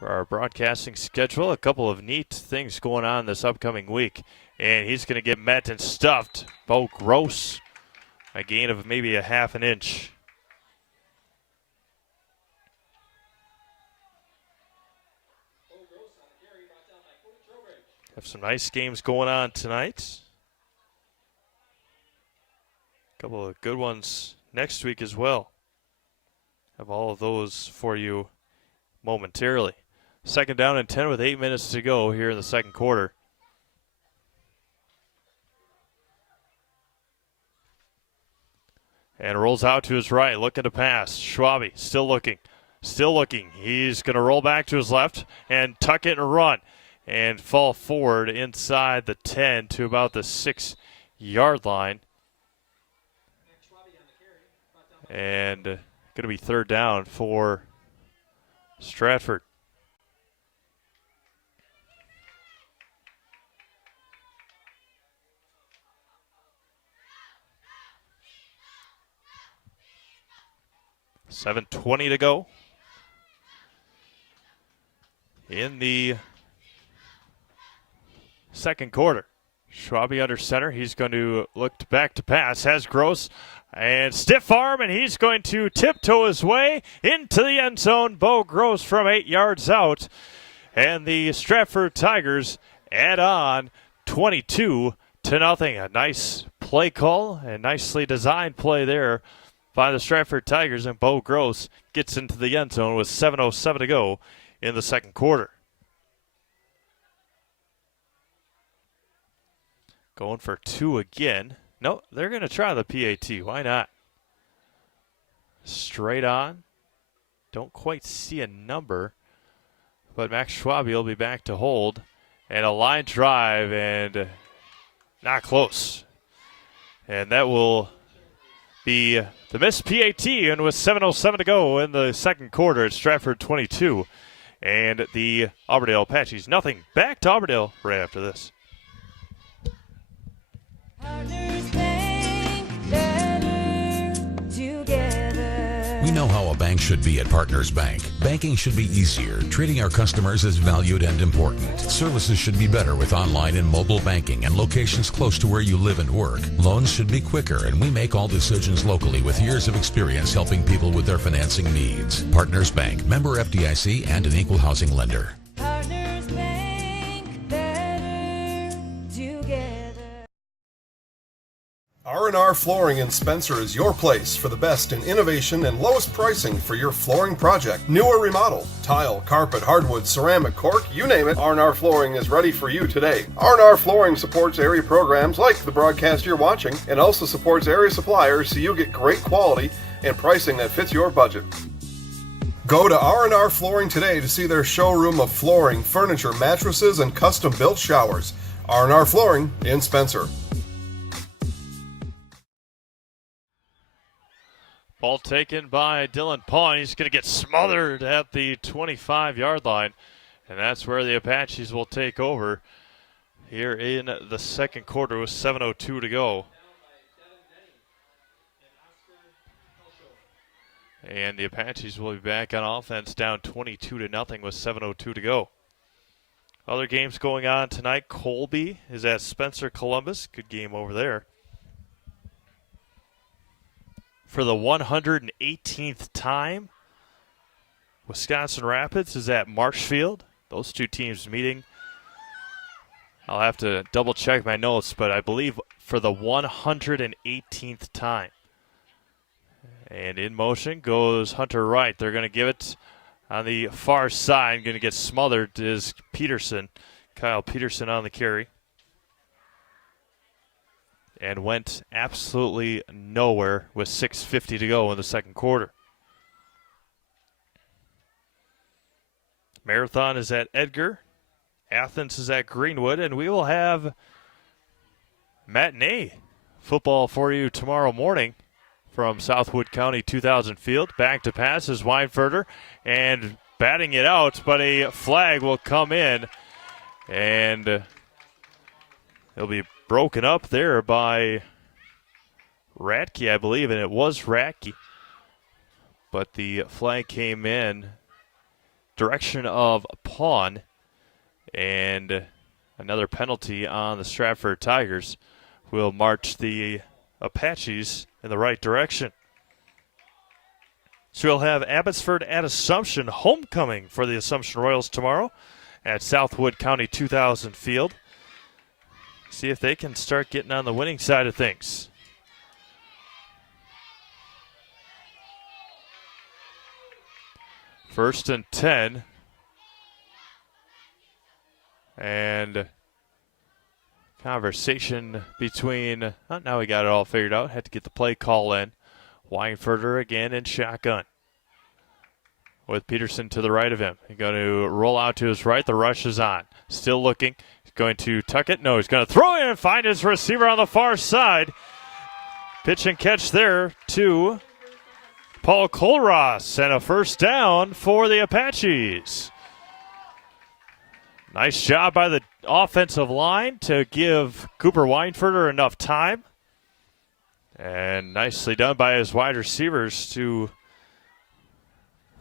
For our broadcasting schedule, a couple of neat things going on this upcoming week. And he's going to get met and stuffed. Bo Gross, a gain of maybe a half an inch. Have some nice games going on tonight. A couple of good ones next week as well. Have all of those for you momentarily. Second down and 10 with 8 minutes to go here in the second quarter. And rolls out to his right, looking to pass. Schwabe still looking. Still looking. He's going to roll back to his left and tuck it and run and fall forward inside the 10 to about the 6-yard line. And going to be third down for Stratford. $7:20 to go in the second quarter. Schwabe under center. He's going to look back to pass. Has Gross and stiff arm, and he's going to tiptoe his way into the end zone. Bo Gross from 8 yards out. And the Stratford Tigers add on 22-0. A nice play call and nicely designed play there by the Stratford Tigers, and Bo Gross gets into the end zone with 7:07 to go in the second quarter. Going for 2 again. No, they're going to try the PAT. Why not? Straight on. Don't quite see a number, but Max Schwabe will be back to hold. And a line drive, and not close. And that will be the missed PAT, and with 7:07 to go in the second quarter, it's Stratford 22 and the Auburndale Apaches nothing. Back to Auburndale right after this. We know how a bank should be at Partners Bank. Banking should be easier, treating our customers as valued and important. Services should be better with online and mobile banking and locations close to where you live and work. Loans should be quicker, and we make all decisions locally with years of experience helping people with their financing needs. Partners Bank, member FDIC, and an equal housing lender. Partners Bank, better together. R&R Flooring in Spencer is your place for the best in innovation and lowest pricing for your flooring project. New or remodel, tile, carpet, hardwood, ceramic, cork, you name it, R&R Flooring is ready for you today. R&R Flooring supports area programs like the broadcast you're watching and also supports area suppliers so you get great quality and pricing that fits your budget. Go to R&R Flooring today to see their showroom of flooring, furniture, mattresses, and custom-built showers. R&R Flooring in Spencer. Ball taken by Dylan Pawn. He's going to get smothered at the 25-yard line, and that's where the Apaches will take over here in the second quarter with 7:02 to go. And the Apaches will be back on offense, down 22-0 with 7:02 to go. Other games going on tonight. Colby is at Spencer Columbus. Good game over there. For the 118th time, Wisconsin Rapids is at Marshfield. Those two teams meeting. I'll have to double check my notes, but I believe for the 118th time. And in motion goes Hunter Wright. They're going to give it on the far side. Going to get smothered is Peterson. Kyle Peterson on the carry. And went absolutely nowhere with 6:50 to go in the second quarter. Marathon is at Edgar. Athens is at Greenwood. And we will have matinee football for you tomorrow morning from Southwood County 2000 Field. Back to pass is Weinferter. And batting it out, but a flag will come in. And it'll be broken up there by Ratke, I believe, and it was Ratke. But the flag came in direction of Pawn, and another penalty on the Stratford Tigers will march the Apaches in the right direction. So we'll have Abbotsford at Assumption, homecoming for the Assumption Royals tomorrow at Southwood County 2000 Field. See if they can start getting on the winning side of things. First and 10 And conversation between, now we got it all figured out. Had to get the play call in. Weinfurter again in shotgun with Peterson to the right of him. He's going to roll out to his right. The rush is on. Still looking. He's going to tuck it. No, he's going to throw it and find his receiver on the far side. Pitch and catch there to Paul Colross, and a first down for the Apaches. Nice job by the offensive line to give Cooper Weinfurter enough time. And nicely done by his wide receivers to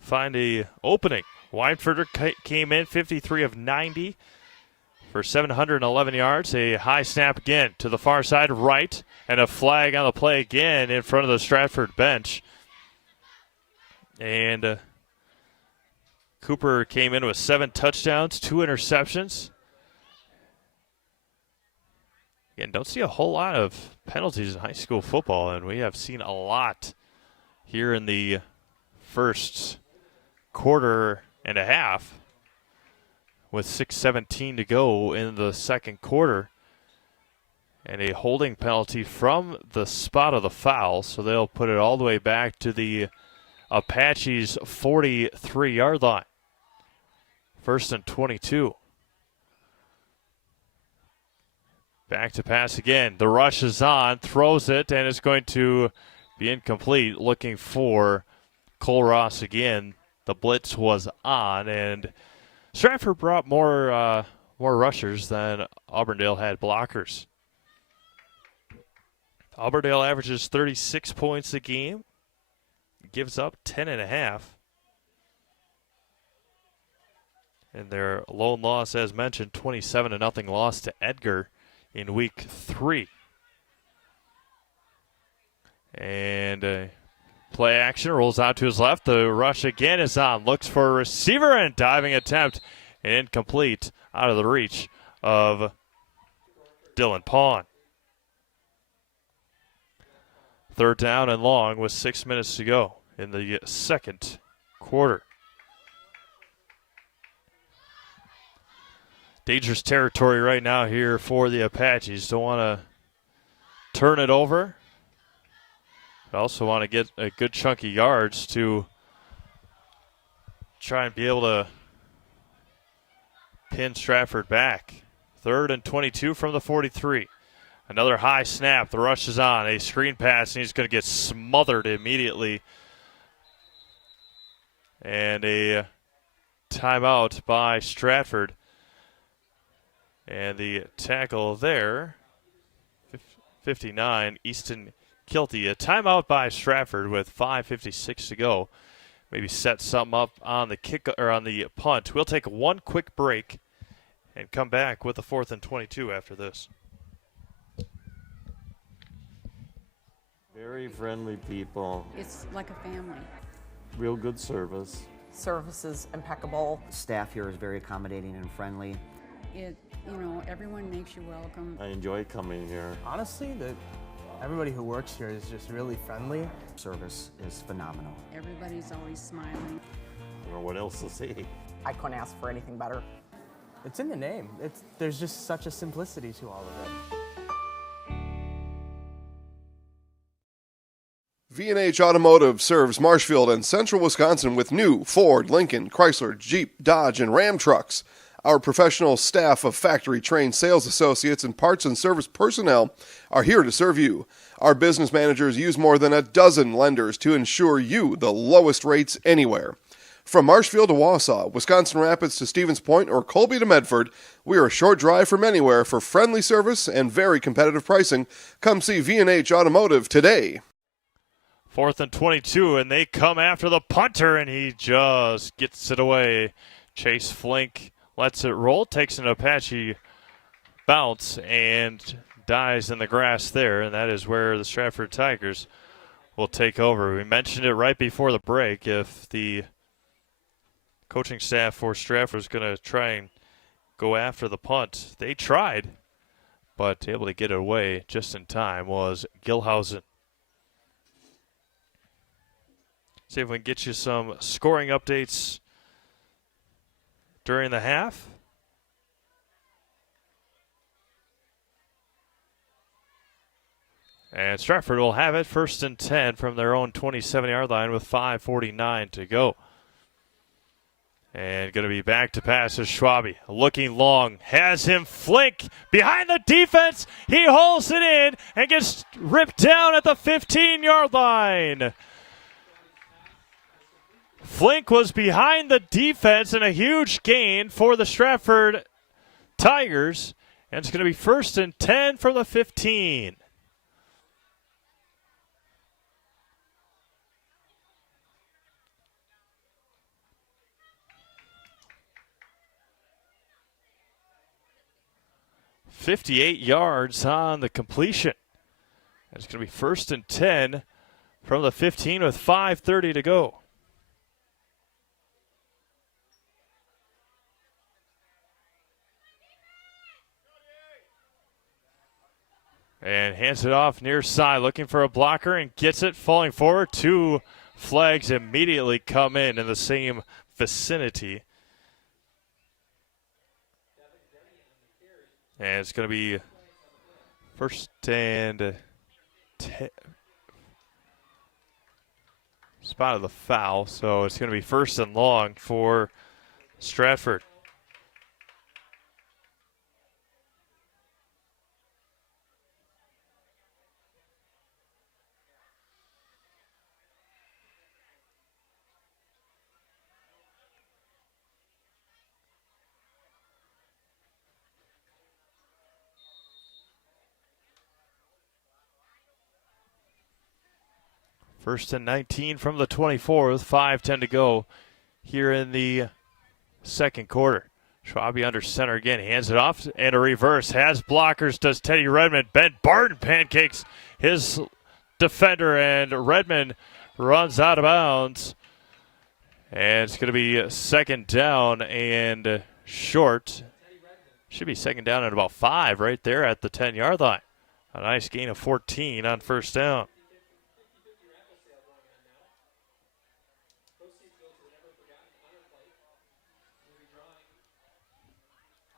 find a opening. Weinfurter came in 53 of 90 for 711 yards. A high snap again to the far side right, and a flag on the play again in front of the Stratford bench. And Cooper came in with 7 touchdowns, 2 interceptions. Again, don't see a whole lot of penalties in high school football, and we have seen a lot here in the first quarter and a half with 6:17 to go in the second quarter. And a holding penalty from the spot of the foul, so they'll put it all the way back to the Apaches' 43-yard line. 1st and 22. Back to pass again. The rush is on, throws it, and it's going to be incomplete. Looking for Colross again. The blitz was on, and Stratford brought more rushers than Auburndale had blockers. Auburndale averages 36 points a game. Gives up 10.5. And their lone loss, as mentioned, 27-0 loss to Edgar in week 3. And play action, rolls out to his left. The rush again is on. Looks for a receiver, and diving attempt, and incomplete, out of the reach of Dylan Pawn. 3rd down and long with 6 minutes to go in the second quarter. Dangerous territory right now here for the Apaches. Don't want to turn it over. But also want to get a good chunk of yards to try and be able to pin Stratford back. 3rd and 22 from the 43. Another high snap. The rush is on. A screen pass, and he's going to get smothered immediately. And a timeout by Stratford. And the tackle there, 59, Easton Kilty. A timeout by Stratford with 5:56 to go. Maybe set something up on the kick or on the punt. We'll take one quick break and come back with the 4th and 22 after this. Very friendly people. It's like a family. Real good service. Service is impeccable. Staff here is very accommodating and friendly. Everyone makes you welcome. I enjoy coming here. Honestly, everybody who works here is just really friendly. Service is phenomenal. Everybody's always smiling. I don't know what else to say. I couldn't ask for anything better. It's in the name. There's just such a simplicity to all of it. V&H Automotive serves Marshfield and Central Wisconsin with new Ford, Lincoln, Chrysler, Jeep, Dodge, and Ram trucks. Our professional staff of factory-trained sales associates and parts and service personnel are here to serve you. Our business managers use more than a dozen lenders to ensure you the lowest rates anywhere. From Marshfield to Wausau, Wisconsin Rapids to Stevens Point, or Colby to Medford, we are a short drive from anywhere for friendly service and very competitive pricing. Come see V&H Automotive today. 4th and 22, and they come after the punter, and he just gets it away. Chase Flink lets it roll, takes an Apache bounce, and dies in the grass there, and that is where the Stratford Tigers will take over. We mentioned it right before the break. If the coaching staff for Stratford is going to try and go after the punt, they tried, but able to get it away just in time was Gilhausen. See if we can get you some scoring updates during the half. And Stratford will have it 1st and 10 from their own 27-yard line with 5:49 to go. And going to be back to pass is Schwabe. Looking long. Has him Flink behind the defense. He holds it in and gets ripped down at the 15-yard line. Flink was behind the defense and a huge gain for the Stratford Tigers. And it's going to be 1st and 10 from the 15. .58 yards on the completion. It's going to be 1st and 10 from the 15 with 5:30 to go. And hands it off near side, looking for a blocker and gets it, falling forward. 2 flags immediately come in the same vicinity. And it's going to be 1st and 10. Spotted the foul, so it's going to be 1st and long for Stratford. First and 19 from the 24 with 5:10 to go here in the second quarter. Schwabe under center again, hands it off, and a reverse. Has blockers, does Teddy Redmond. Ben Barton pancakes his defender, and Redmond runs out of bounds. And it's going to be 2nd down and short. Should be 2nd down and about 5 right there at the 10-yard line. A nice gain of 14 on 1st down.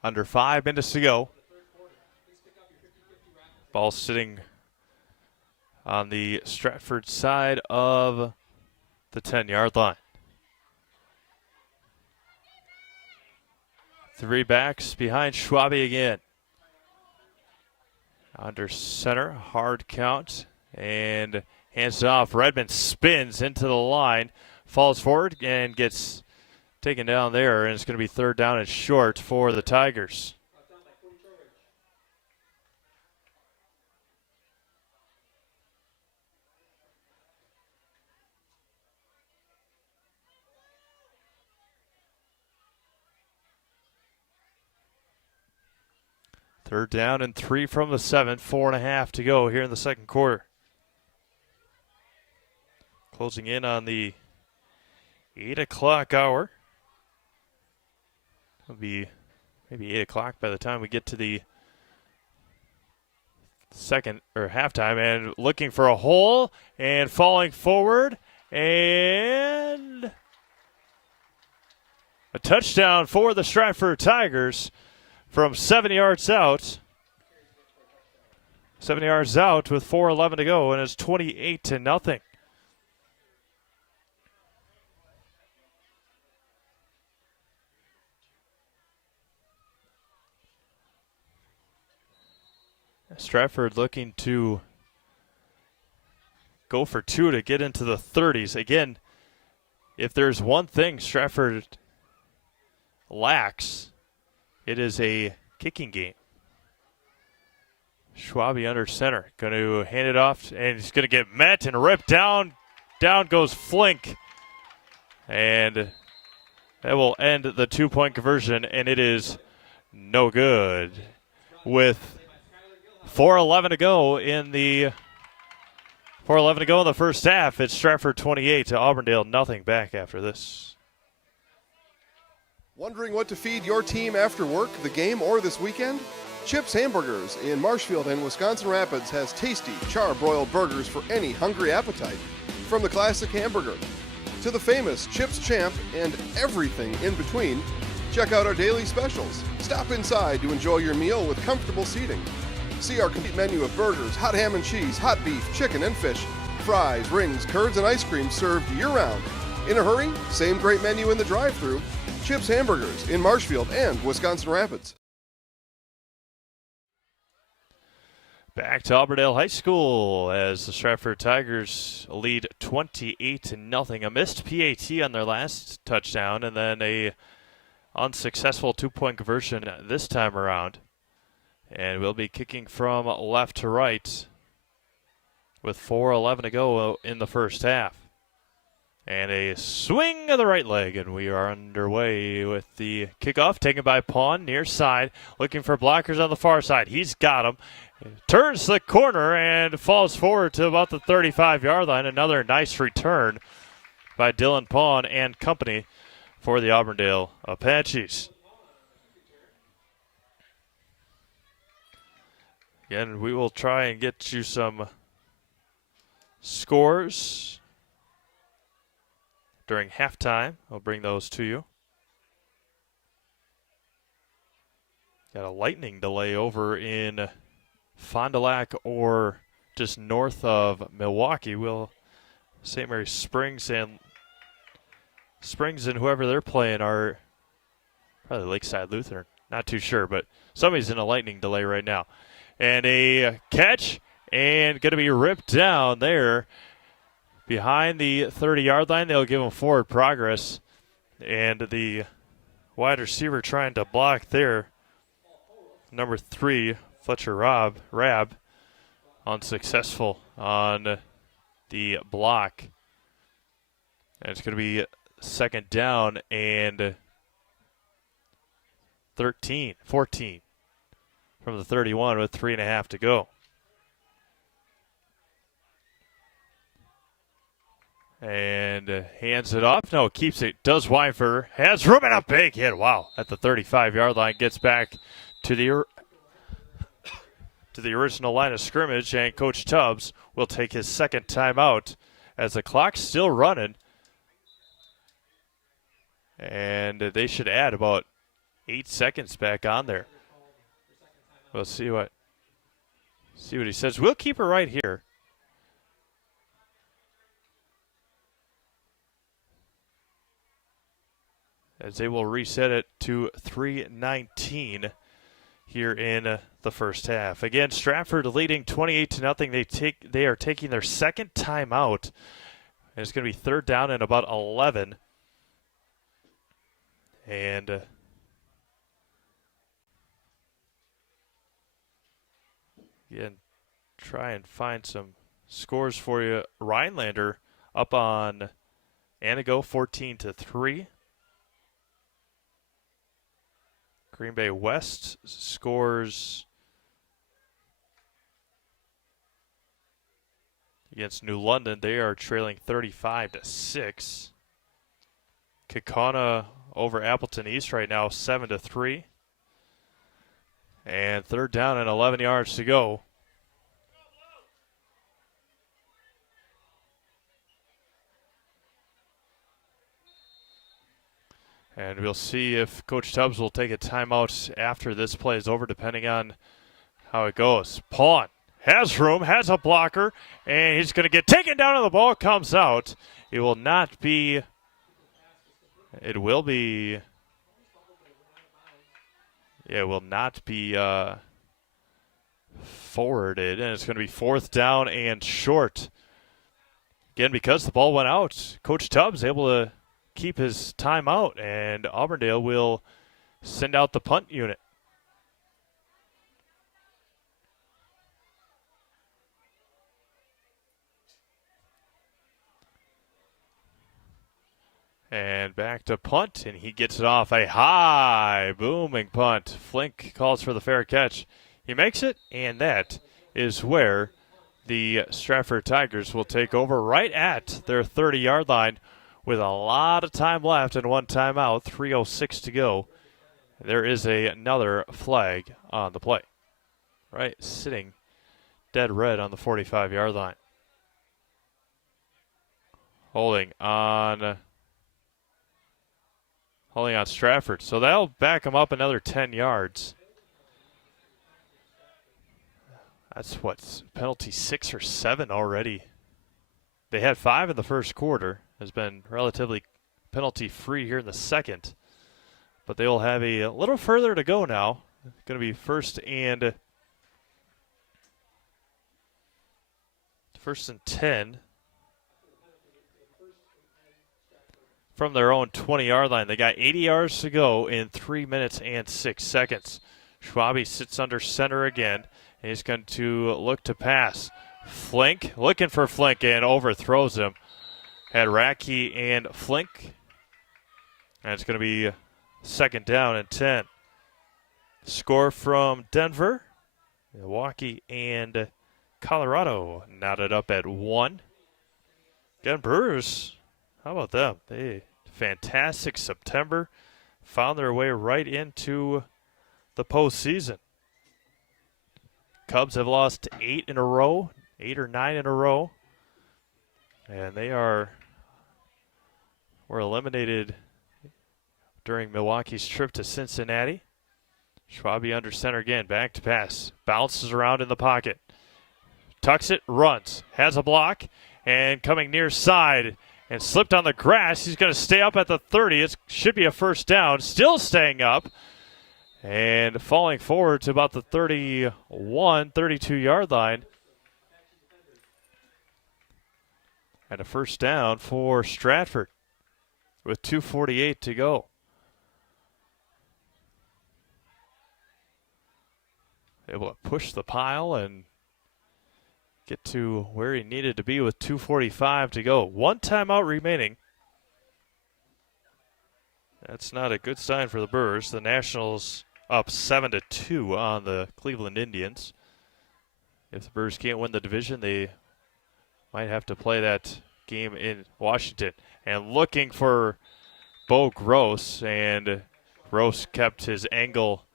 Under 5 minutes to go. Ball sitting on the Stratford side of the 10-yard line. 3 backs behind Schwabe again. Under center, hard count, and hands it off. Redmond spins into the line, falls forward, and gets taken down there, and it's going to be 3rd down and short for the Tigers. Third down and 3 from the 7, 4.5 to go here in the second quarter. Closing in on the 8 o'clock hour. It'll be maybe 8 o'clock by the time we get to the second or halftime, and looking for a hole and falling forward, and a touchdown for the Stratford Tigers from 7 yards out. 7 yards out with 4:11 to go, and it's 28-0. Stratford looking to go for 2 to get into the 30s. Again, if there's one thing Stratford lacks, it is a kicking game. Schwabe under center, going to hand it off, and he's going to get met and ripped down. Down goes Flink, and that will end the 2-point conversion, and it is no good. With 4:11 to go in the first half. It's Stratford 28 to Auburndale nothing back after this. Wondering what to feed your team after work, the game, or this weekend? Chips Hamburgers in Marshfield and Wisconsin Rapids has tasty char-broiled burgers for any hungry appetite. From the classic hamburger to the famous Chips Champ and everything in between, check out our daily specials. Stop inside to enjoy your meal with comfortable seating. See our complete menu of burgers, hot ham and cheese, hot beef, chicken and fish, fries, rings, curds, and ice cream served year-round. In a hurry? Same great menu in the drive-thru. Chips Hamburgers in Marshfield and Wisconsin Rapids. Back to Auburndale High School as the Stratford Tigers lead 28-0. A missed PAT on their last touchdown and then a unsuccessful two-point conversion this time around. And we'll be kicking from left to right with 4:11 to go in the first half. And a swing of the right leg, and we are underway with the kickoff taken by Pawn near side, looking for blockers on the far side. He's got them. Turns the corner and falls forward to about the 35-yard line. Another nice return by Dylan Pawn and company for the Auburndale Apaches. Again, we will try and get you some scores during halftime. I'll bring those to you. Got a lightning delay over in Fond du Lac or just north of Milwaukee. St. Mary Springs and whoever they're playing are probably Lakeside Lutheran. Not too sure, but somebody's in a lightning delay right now. And a catch, and going to be ripped down there behind the 30-yard line. They'll give him forward progress. And the wide receiver trying to block there, number 3, Fletcher Rab, unsuccessful on the block. And it's going to be second down and 14 from the 31 with 3.5 to go. And hands it off. No, keeps it. Does Weifer. Has room and a big hit. Wow. At the 35-yard line. Gets back to the original line of scrimmage. And Coach Tubbs will take his second timeout as the clock's still running. And they should add about 8 seconds back on there. We'll see what he says. We'll keep her right here. As they will reset it to 3:19 here in the first half. Again, Stratford leading 28-0. They are taking their second timeout. And it's going to be third down and about 11. And again, try and find some scores for you. Rhinelander up on Anago 14-3. Green Bay West scores against New London. They are trailing 35-6. Kaukauna over Appleton East right now 7-3. And third down and 11 yards to go. And we'll see if Coach Tubbs will take a timeout after this play is over, depending on how it goes. Pawn has room, has a blocker, and he's going to get taken down and the ball comes out. It will not be, it will be, it will not be forwarded, and it's going to be fourth down and short. Again, because the ball went out, Coach Tubbs able to keep his timeout, and Auburndale will send out the punt unit. And back to punt, and he gets it off a high, booming punt. Flink calls for the fair catch. He makes it, and that is where the Stratford Tigers will take over right at their 30-yard line with a lot of time left and one timeout, 3:06 to go. There is another flag on the play. Right, sitting dead red on the 45-yard line. Holding on Stratford. So that'll back them up another 10 yards. That's what, penalty 6 or 7 already. They had 5 in the first quarter. Has been relatively penalty free here in the second. But they will have a little further to go now. Going to be first and 10 from their own 20-yard line. They got 80 yards to go in 3 minutes and 6 seconds. Schwabe sits under center again, and he's going to look to pass. Flink, looking for Flink, and overthrows him. Had Radke and Flink, and it's going to be second down and 10. Score from Denver, Milwaukee, and Colorado knotted up at 1. Again, Brewers, how about them? They fantastic September, found their way right into the postseason. Cubs have lost 8 in a row, 8 or 9 in a row, and they were eliminated during Milwaukee's trip to Cincinnati. Schwabe under center again, back to pass, bounces around in the pocket, tucks it, runs, has a block, and coming near side and slipped on the grass. He's going to stay up at the 30. It should be a first down, still staying up and falling forward to about the 31, 32-yard line. And a first down for Stratford with 2:48 to go. Able to push the pile and get to where he needed to be with 2:45 to go. 1 timeout remaining. That's not a good sign for the Brewers. The Nationals up 7-2 on the Cleveland Indians. If the Brewers can't win the division, they might have to play that game in Washington. And looking for Bo Gross, and Gross kept his angle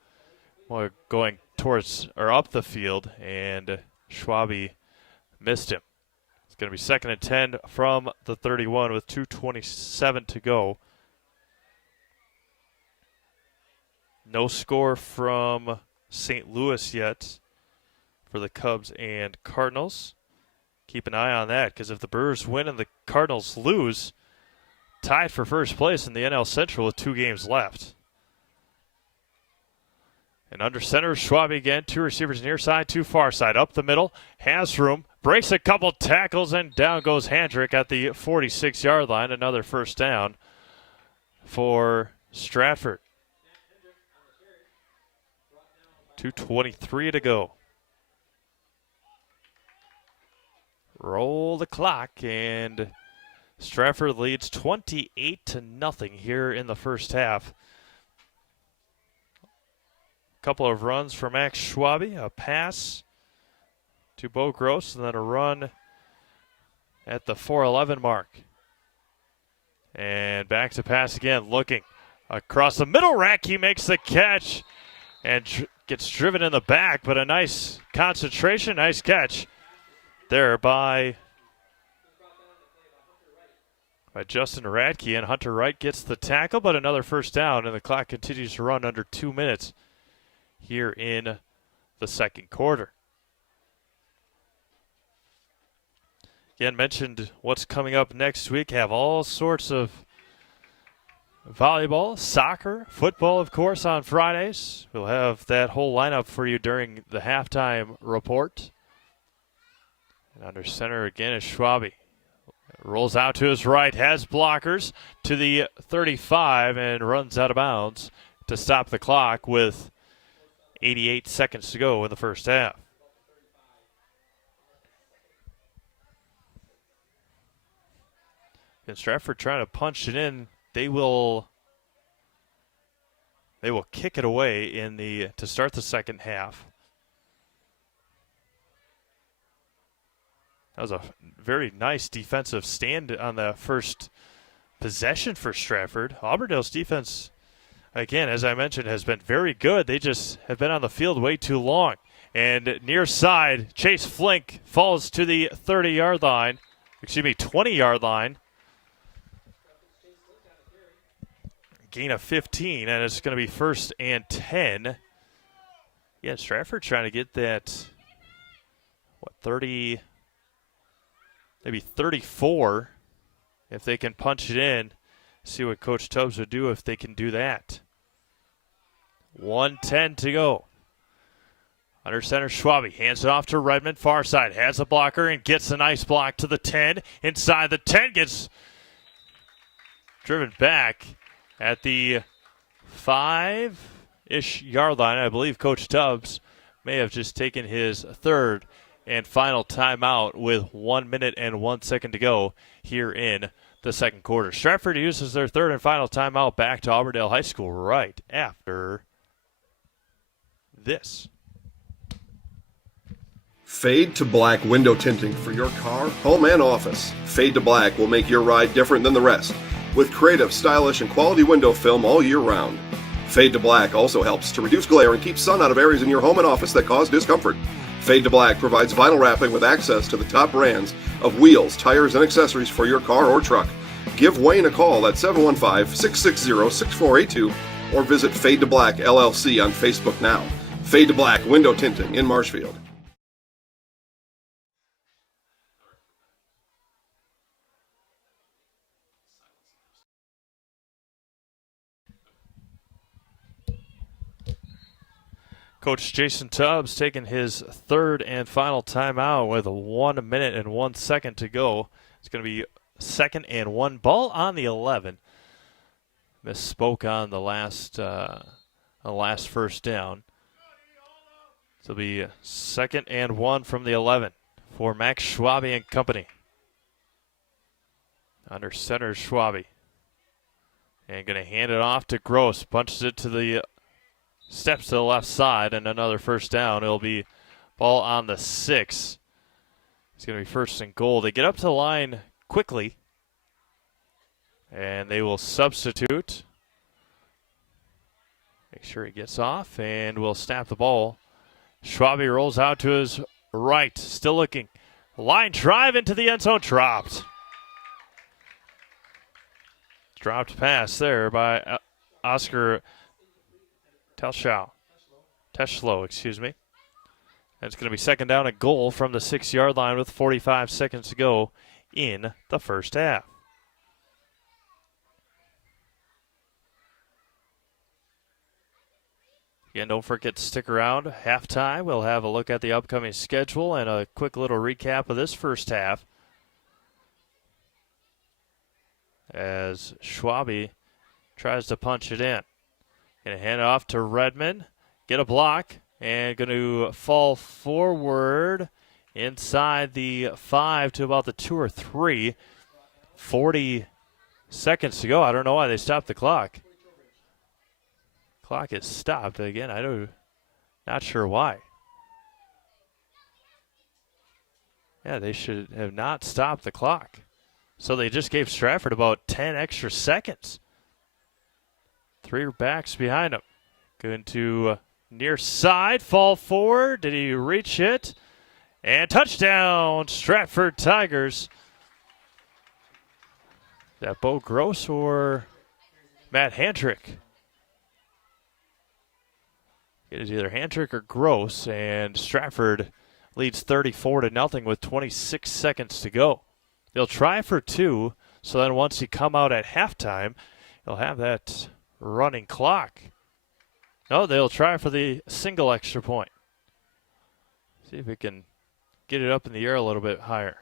going towards or up the field, and Schwabe missed him. It's going to be second and 10 from the 31 with 2:27 to go. No score from St. Louis yet for the Cubs and Cardinals. Keep an eye on that, because if the Brewers win and the Cardinals lose, tied for first place in the NL Central with 2 games left. And under center, Schwabe again. 2 receivers near side, 2 far side. Up the middle, has room, breaks a couple tackles, and down goes Handrick at the 46-yard line. Another first down for Stratford. 2:23 to go. Roll the clock, and Stratford leads 28-0 here in the first half. Couple of runs for Max Schwabe, a pass to Bo Gross, and then a run at the 4:11 mark. And back to pass again, looking across the middle rack. He makes the catch and gets driven in the back, but a nice concentration, nice catch there by Justin Radke, and Hunter Wright gets the tackle, but another first down, and the clock continues to run under 2 minutes here in the second quarter. Again, mentioned what's coming up next week. Have all sorts of volleyball, soccer, football, of course, on Fridays. We'll have that whole lineup for you during the halftime report. And under center again is Schwabe. Rolls out to his right, has blockers to the 35, and runs out of bounds to stop the clock with 88 seconds to go in the first half. And Stratford trying to punch it in. They will kick it away to start the second half. That was a very nice defensive stand on the first possession for Stratford. Auburndale's defense, again, as I mentioned, has been very good. They just have been on the field way too long. And near side, Chase Flink falls to the 20-yard line. Gain of 15, and it's going to be first and 10. Yeah, Stratford trying to get that 30, maybe 34 if they can punch it in. See what Coach Tubbs would do if they can do that. 1:10 to go. Under center, Schwabe hands it off to Redmond. Far side has a blocker and gets a nice block to the 10. Inside the 10, gets driven back at the 5-ish yard line. I believe Coach Tubbs may have just taken his third and final timeout with 1 minute and 1 second to go here in the second quarter. Stratford uses their third and final timeout back to Auburndale High School right after this. Fade to Black window tinting for your car, home, and office. Fade to Black will make your ride different than the rest, with creative, stylish, and quality window film all year round. Fade to Black also helps to reduce glare and keep sun out of areas in your home and office that cause discomfort. Fade to Black provides vinyl wrapping with access to the top brands of wheels, tires, and accessories for your car or truck. Give Wayne a call at 715-660-6482 or visit Fade to Black LLC on Facebook now. Fade to Black window tinting in Marshfield. Coach Jason Tubbs taking his third and final timeout with 1 minute and 1 second to go. It's going to be 2nd and 1. Ball on the 11. Misspoke on the last first down. So it'll be 2nd and 1 from the 11 for Max Schwabe and company. Under center, Schwabe. And going to hand it off to Gross. Punches it to the steps to the left side, and another first down. It'll be ball on the 6. It's going to be 1st and goal. They get up to the line quickly, and they will substitute. Make sure he gets off, and we'll snap the ball. Schwabe rolls out to his right, still looking. Line drive into the end zone, dropped. Dropped pass there by Oscar Teschlow, excuse me. And it's going to be 2nd down and goal from the 6-yard line with 45 seconds to go in the first half. Again, don't forget to stick around. Halftime, we'll have a look at the upcoming schedule and a quick little recap of this first half. As Schwabe tries to punch it in. Going to hand it off to Redmond, get a block, and going to fall forward inside the 5 to about the 2 or 3. 40 seconds to go. I don't know why they stopped the clock. Clock is stopped again. Not sure why. Yeah, they should have not stopped the clock. So they just gave Stratford about 10 extra seconds. 3 backs behind him. Going to near side, fall forward. Did he reach it? And touchdown, Stratford Tigers. Is that Bo Gross or Matt Handrick? It is either Handrick or Gross, and Stratford leads 34-0 with 26 seconds to go. They'll try for 2, so then once you come out at halftime, you'll have that running clock. No, they'll try for the single extra point. See if we can get it up in the air a little bit higher.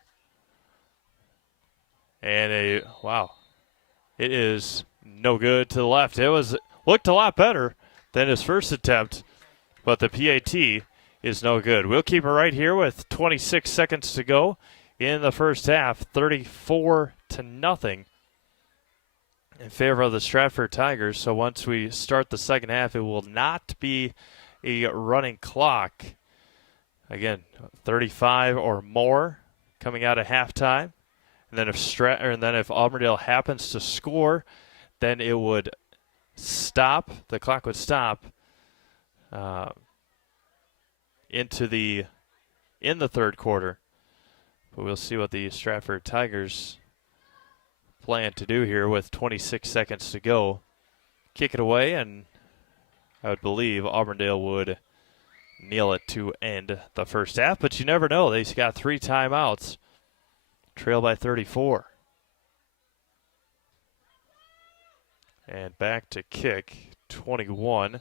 And wow, it is no good to the left. It looked a lot better than his first attempt, but the PAT is no good. We'll keep it right here with 26 seconds to go in the first half, 34-0. In favor of the Stratford Tigers. So once we start the second half, it will not be a running clock. Again, 35 or more coming out at halftime. And then if Auburndale happens to score, then it would stop. The clock would stop in the third quarter. But we'll see what the Stratford Tigers plan to do here with 26 seconds to go. Kick it away, and I would believe Auburndale would kneel it to end the first half, but you never know. They've got 3 timeouts. Trail by 34. And back to kick, 21.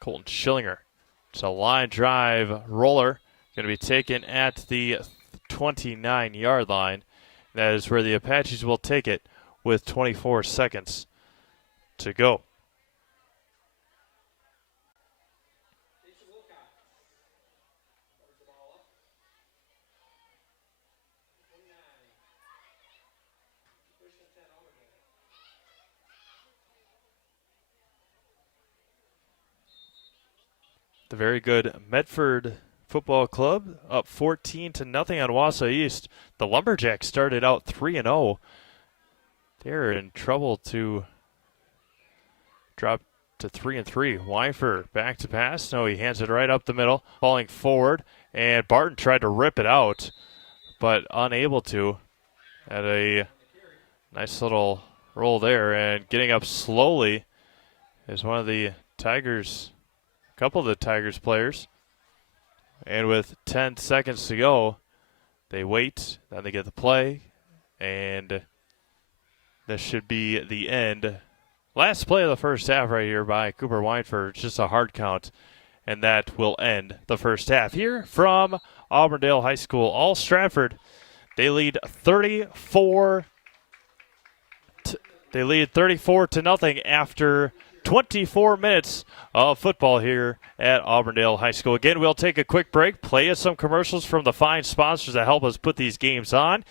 Colton Schillinger. It's a line drive roller. Going to be taken at the 29-yard line. That is where the Apaches will take it with 24 seconds to go. The very good Medford Football Club up 14-0 on Wausau East. The Lumberjacks started out 3-0. They're in trouble to drop to 3-3. Weinfer back to pass. No, he hands it right up the middle, falling forward, and Barton tried to rip it out, but unable to. Had a nice little roll there, and getting up slowly is one of the Tigers. Couple of the Tigers players, and with 10 seconds to go, they wait, then they get the play, and this should be the end. Last play of the first half right here by Cooper Weinford, just a hard count, and that will end the first half. Here from Auburndale High School, all Stratford, they lead 34 to nothing after 24 minutes of football here at Auburndale High School. Again, we'll take a quick break, play us some commercials from the fine sponsors that help us put these games on,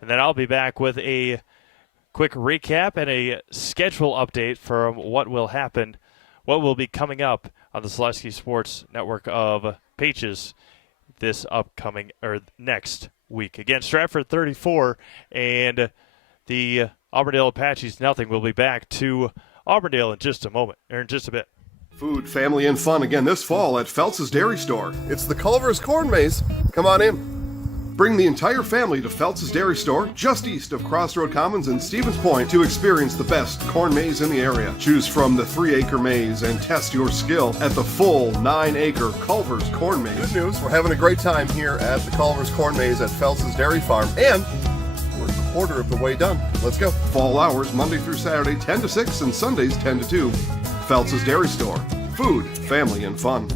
and then I'll be back with a quick recap and a schedule update from what will happen, what will be coming up on the Selesky Sports Network of pages this upcoming or next week. Again, Stratford 34 and the Auburndale Apaches nothing. We'll be back to Auburndale in just a moment, or in just a bit. Food, family, and fun again this fall at Phelps' Dairy Store. It's the Culver's Corn Maze. Come on in. Bring the entire family to Phelps' Dairy Store, just east of Crossroad Commons and Stevens Point, to experience the best corn maze in the area. Choose from the 3-acre maze and test your skill at the full 9-acre Culver's Corn Maze. Good news, we're having a great time here at the Culver's Corn Maze at Phelps' Dairy Farm, and we're a quarter of the way done. Let's go. Fall hours, Monday through Saturday, 10 to 6, and Sundays, 10 to 2. Phelps' Dairy Store. Food, family, and fun.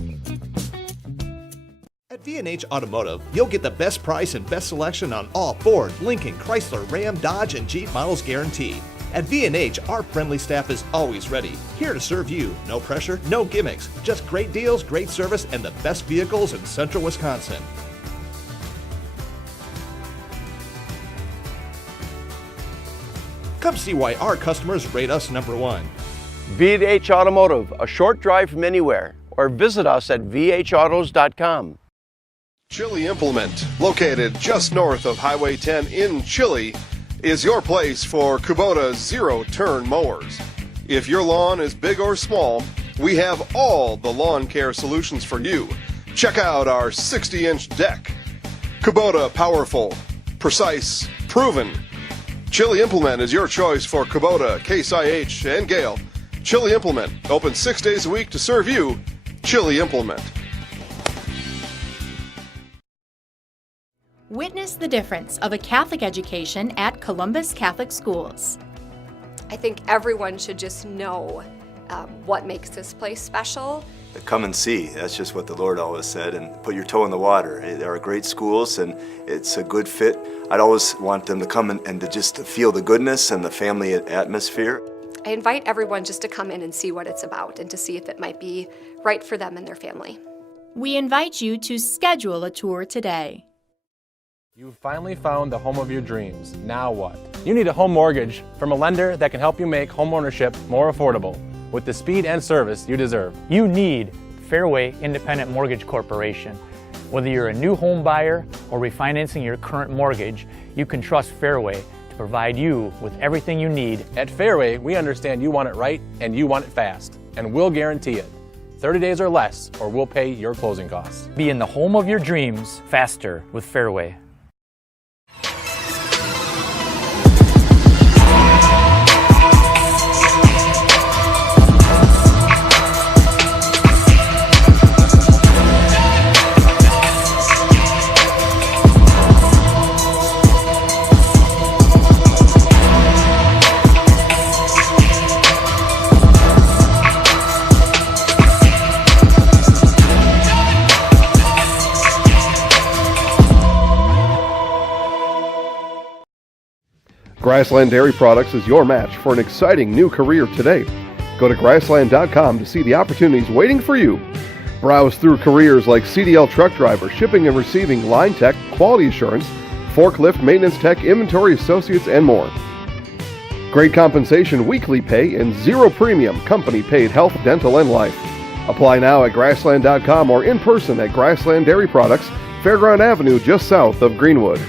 At V&H Automotive, you'll get the best price and best selection on all Ford, Lincoln, Chrysler, Ram, Dodge, and Jeep models guaranteed. At V&H, our friendly staff is always ready, here to serve you. No pressure, no gimmicks, just great deals, great service, and the best vehicles in central Wisconsin. Come see why our customers rate us #1. V&H Automotive, a short drive from anywhere, or visit us at vhautos.com. Chili Implement, located just north of Highway 10 in Chile, is your place for Kubota zero-turn mowers. If your lawn is big or small, we have all the lawn care solutions for you. Check out our 60-inch deck. Kubota powerful, precise, proven. Chili Implement is your choice for Kubota, Case IH, and Gale. Chili Implement, open 6 days a week to serve you. Chili Implement. Witness the difference of a Catholic education at Columbus Catholic Schools. I think everyone should just know what makes this place special. Come and see. That's just what the Lord always said, and put your toe in the water. They are great schools, and it's a good fit. I'd always want them to come and to just feel the goodness and the family atmosphere. I invite everyone just to come in and see what it's about and to see if it might be right for them and their family. We invite you to schedule a tour today. You've finally found the home of your dreams. Now what? You need a home mortgage from a lender that can help you make homeownership more affordable with the speed and service you deserve. You need Fairway Independent Mortgage Corporation. Whether you're a new home buyer or refinancing your current mortgage, you can trust Fairway to provide you with everything you need. At Fairway, we understand you want it right and you want it fast, and we'll guarantee it. 30 days or less, or we'll pay your closing costs. Be in the home of your dreams faster with Fairway. Grassland Dairy Products is your match for an exciting new career today. Go to grassland.com to see the opportunities waiting for you. Browse through careers like CDL truck driver, shipping and receiving, line tech, quality assurance, forklift, maintenance tech, inventory associates, and more. Great compensation, weekly pay, and zero premium company paid health, dental, and life. Apply now at grassland.com or in person at Grassland Dairy Products, Fairground Avenue, just south of Greenwood.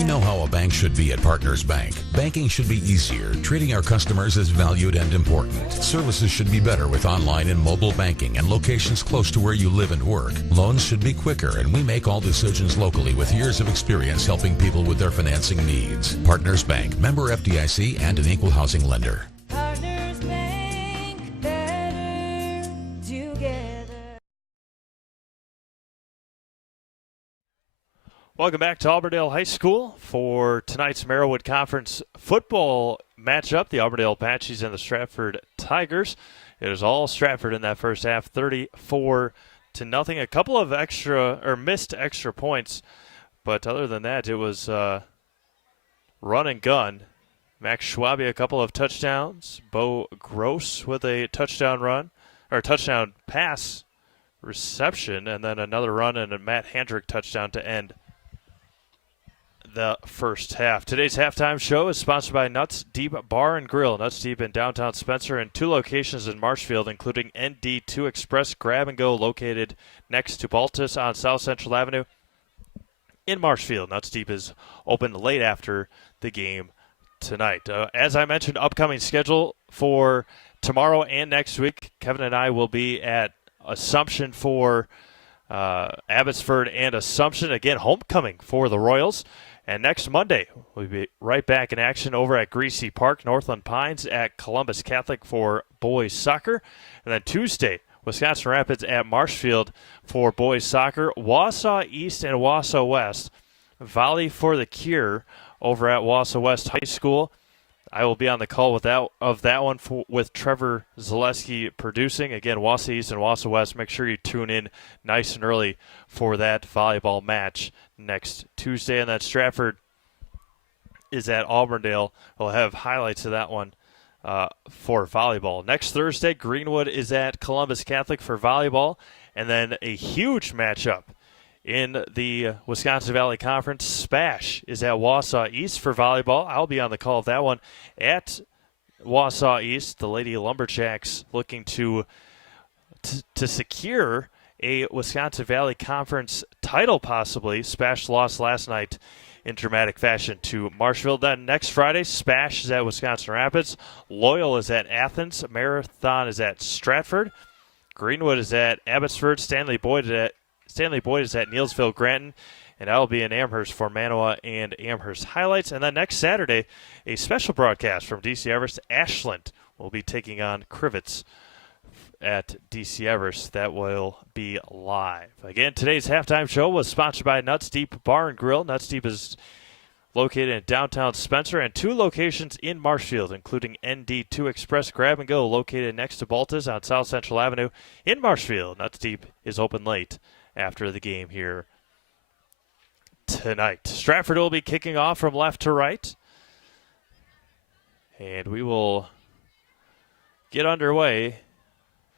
We know how a bank should be at Partners Bank. Banking should be easier, treating our customers as valued and important. Services should be better with online and mobile banking and locations close to where you live and work. Loans should be quicker, and we make all decisions locally with years of experience helping people with their financing needs. Partners Bank, member FDIC, and an equal housing lender. Partners Bank, better together. Welcome back to Auburndale High School for tonight's Marawood Conference football matchup, the Auburndale Apaches and the Stratford Tigers. It is all Stratford in that first half, 34-0. A couple of missed extra points, but other than that, it was run and gun. Max Schwabe, a couple of touchdowns. Bo Gross with a touchdown pass reception, and then another run and a Matt Handrick touchdown to end the first half. Today's halftime show is sponsored by Nuts Deep Bar and Grill. Nuts Deep in downtown Spencer and 2 locations in Marshfield, including ND2 Express Grab and Go located next to Baltus on South Central Avenue in Marshfield. Nuts Deep is open late after the game tonight. As I mentioned, upcoming schedule for tomorrow and next week. Kevin and I will be at Assumption for Abbotsford and Assumption. Again, homecoming for the Royals. And next Monday, we'll be right back in action over at Greasy Park, Northland Pines at Columbus Catholic for boys soccer. And then Tuesday, Wisconsin Rapids at Marshfield for boys soccer. Wausau East and Wausau West. Volley for the Cure over at Wausau West High School. I will be on the call with that one with Trevor Zaleski producing. Again, Wausau East and Wausau West. Make sure you tune in nice and early for that volleyball match next Tuesday. And then Stratford is at Auburndale. We'll have highlights of that one for volleyball. Next Thursday, Greenwood is at Columbus Catholic for volleyball. And then a huge matchup in the Wisconsin Valley Conference. Spash is at Wausau East for volleyball. I'll be on the call of that one at Wausau East. The Lady Lumberjacks looking to secure a Wisconsin Valley Conference title, possibly. Spash lost last night in dramatic fashion to Marshall. Then next Friday, Spash is at Wisconsin Rapids. Loyal is at Athens. Marathon is at Stratford. Greenwood is at Abbotsford. Stanley Boyd is at Neelsville Granton, and I will be in Amherst for Manawa and Amherst highlights. And then next Saturday, a special broadcast from DC Everest. Ashland will be taking on Crivets at DC Everest. That will be live. Again, today's halftime show was sponsored by Nuts Deep Bar and Grill. Nuts Deep is located in downtown Spencer and 2 locations in Marshfield, including ND2 Express Grab and Go located next to Baltus on South Central Avenue in Marshfield. Nuts Deep is open late after the game here tonight. Stratford will be kicking off from left to right. And we will get underway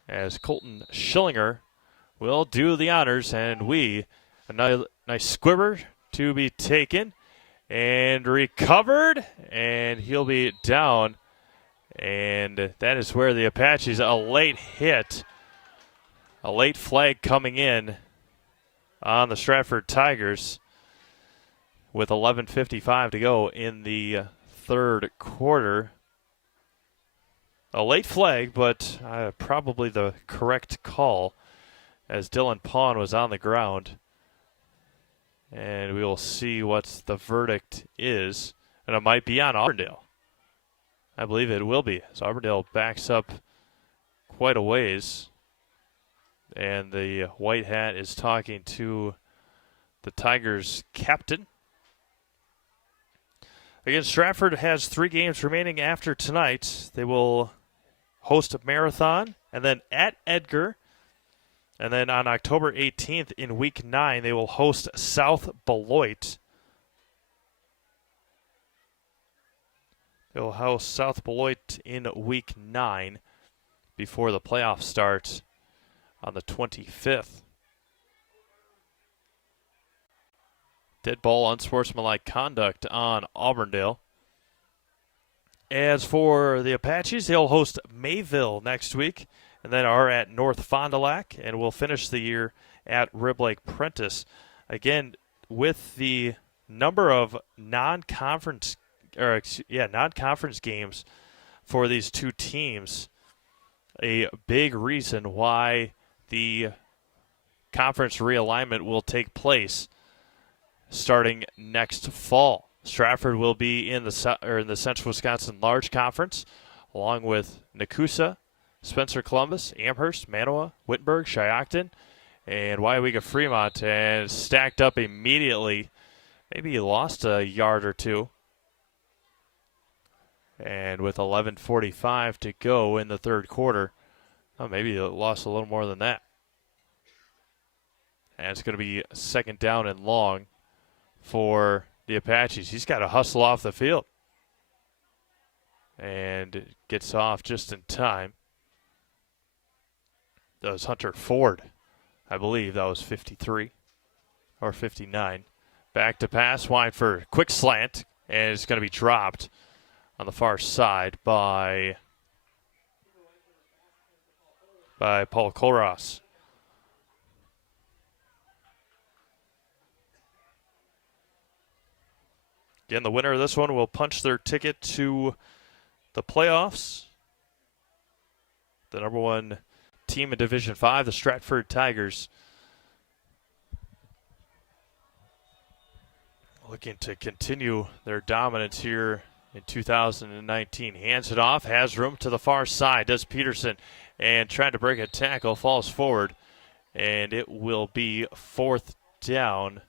as Colton Schillinger will do the honors. And a nice squibber to be taken and recovered. And he'll be down. And that is where the Apaches, a late hit, a late flag coming in on the Stratford Tigers with 11:55 to go in the third quarter. A late flag, but probably the correct call as Dylan Pawn was on the ground. And we will see what the verdict is. And it might be on Auburndale. I believe it will be, as Auburndale backs up quite a ways. And the white hat is talking to the Tigers captain. Again, Stratford has 3 games remaining after tonight. They will host a Marathon, and then at Edgar. And then on October 18th in Week 9, they will host South Beloit. They will host South Beloit in Week 9 before the playoffs start on the 25th. Dead ball, unsportsmanlike conduct on Auburndale. As for the Apaches, they'll host Mayville next week and then are at North Fond du Lac and will finish the year at Rib Lake Prentice. Again, with the number of non-conference games for these two teams. A big reason why the conference realignment will take place starting next fall. Stratford will be in the Central Wisconsin Large Conference, along with Nakusa, Spencer Columbus, Amherst, Manawa, Wittenberg, Shiocton, and Wyawega Fremont, and stacked up immediately. Maybe he lost a yard or two. And with 11:45 to go in the third quarter, maybe he lost a little more than that. And it's going to be second down and long for the Apaches. He's got to hustle off the field. And gets off just in time. That was Hunter Ford, I believe. That was 53 or 59. Back to pass, Weinford. Quick slant, and it's going to be dropped on the far side by Paul Colross. Again, the winner of this one will punch their ticket to the playoffs. The number one team in Division 5, the Stratford Tigers, looking to continue their dominance here in 2019. Hands it off, has room to the far side, does Peterson, and trying to break a tackle, falls forward, and it will be fourth down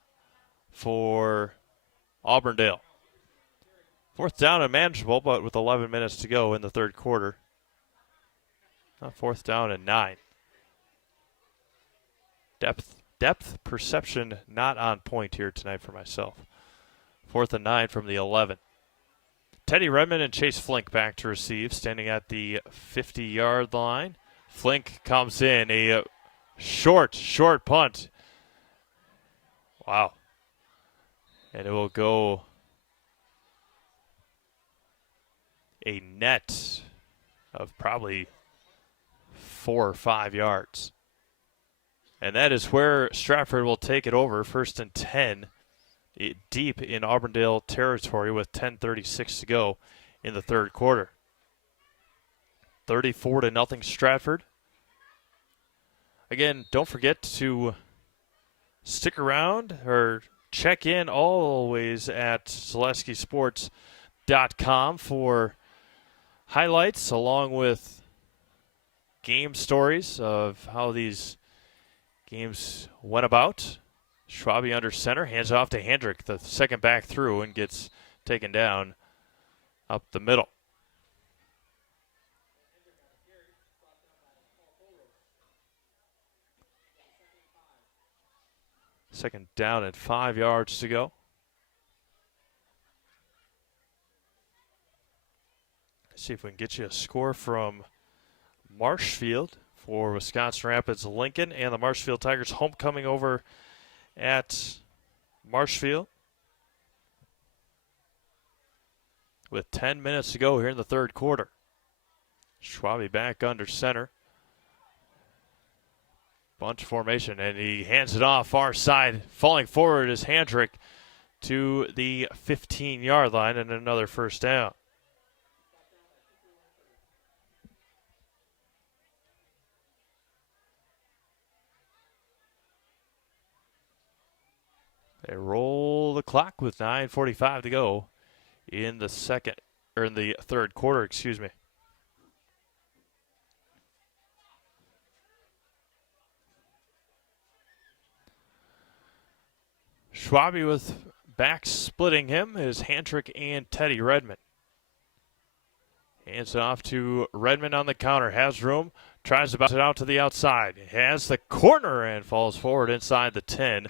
for Auburndale. Fourth down and manageable, but with 11 minutes to go in the third quarter. Fourth down and 9. Depth perception not on point here tonight for myself. Fourth and 9 from the 11. Teddy Redmond and Chase Flink back to receive, standing at the 50-yard line. Flink comes in, a short punt. Wow. And it will go a net of probably 4 or 5 yards. And that is where Stratford will take it over, 1st and 10, deep in Auburndale territory with 10:36 to go in the third quarter. 34-0 Stratford. Again, don't forget to stick around or check in always at ZaleskiSports.com for highlights along with game stories of how these games went about. Schwabe under center, hands off to Hendrick, the second back through, and gets taken down up the middle. Second down and 5 yards to go. Let's see if we can get you a score from Marshfield for Wisconsin Rapids Lincoln and the Marshfield Tigers homecoming over at Marshfield. With 10 minutes to go here in the third quarter. Schwabe back under center. Bunch formation, and he hands it off far side. Falling forward is Hendrick to the 15-yard line, and another first down. They roll the clock with 9:45 to go in the third quarter, excuse me. Schwabe with back splitting him is Hendrick and Teddy Redmond. Hands it off to Redmond on the counter. Has room. Tries to bounce it out to the outside. Has the corner and falls forward inside the 10.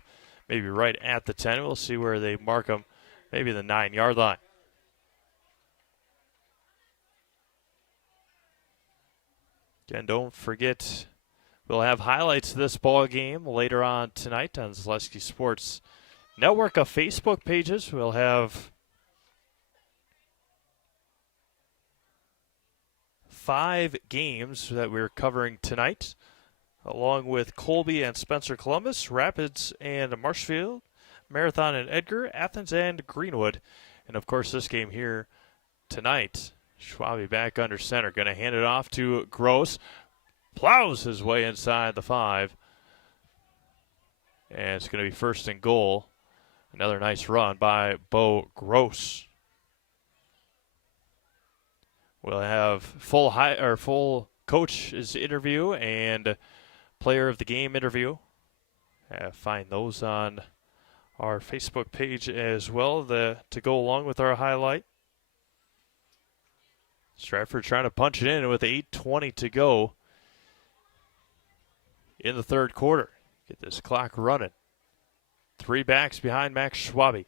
Maybe right at the 10. We'll see where they mark him. Maybe the 9-yard line. Again, don't forget, we'll have highlights of this ball game later on tonight on Zaleski Sports Network of Facebook pages. We'll have 5 games that we're covering tonight, along with Colby and Spencer Columbus, Rapids and Marshfield, Marathon and Edgar, Athens and Greenwood. And, of course, this game here tonight, Schwabe back under center. Going to hand it off to Gross. Plows his way inside the 5. And it's going to be first and goal. Another nice run by Bo Gross. We'll have full coach's interview and player of the game interview. Find those on our Facebook page as well to go along with our highlight. Stratford trying to punch it in with 8:20 to go in the third quarter. Get this clock running. 3 backs behind Max Schwabe.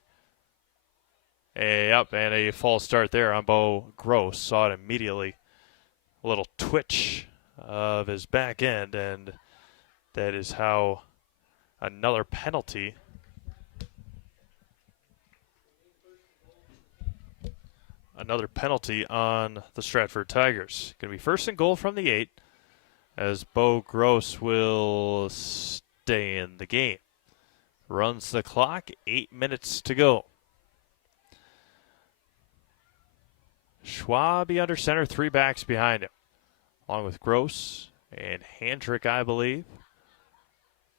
And a false start there on Bo Gross. Saw it immediately. A little twitch of his back end, and that is how another penalty. Another penalty on the Stratford Tigers. Going to be first and goal from the 8 as Bo Gross will stay in the game. Runs the clock, 8 minutes to go. Schwabe under center, 3 backs behind him, along with Gross and Handrick, I believe.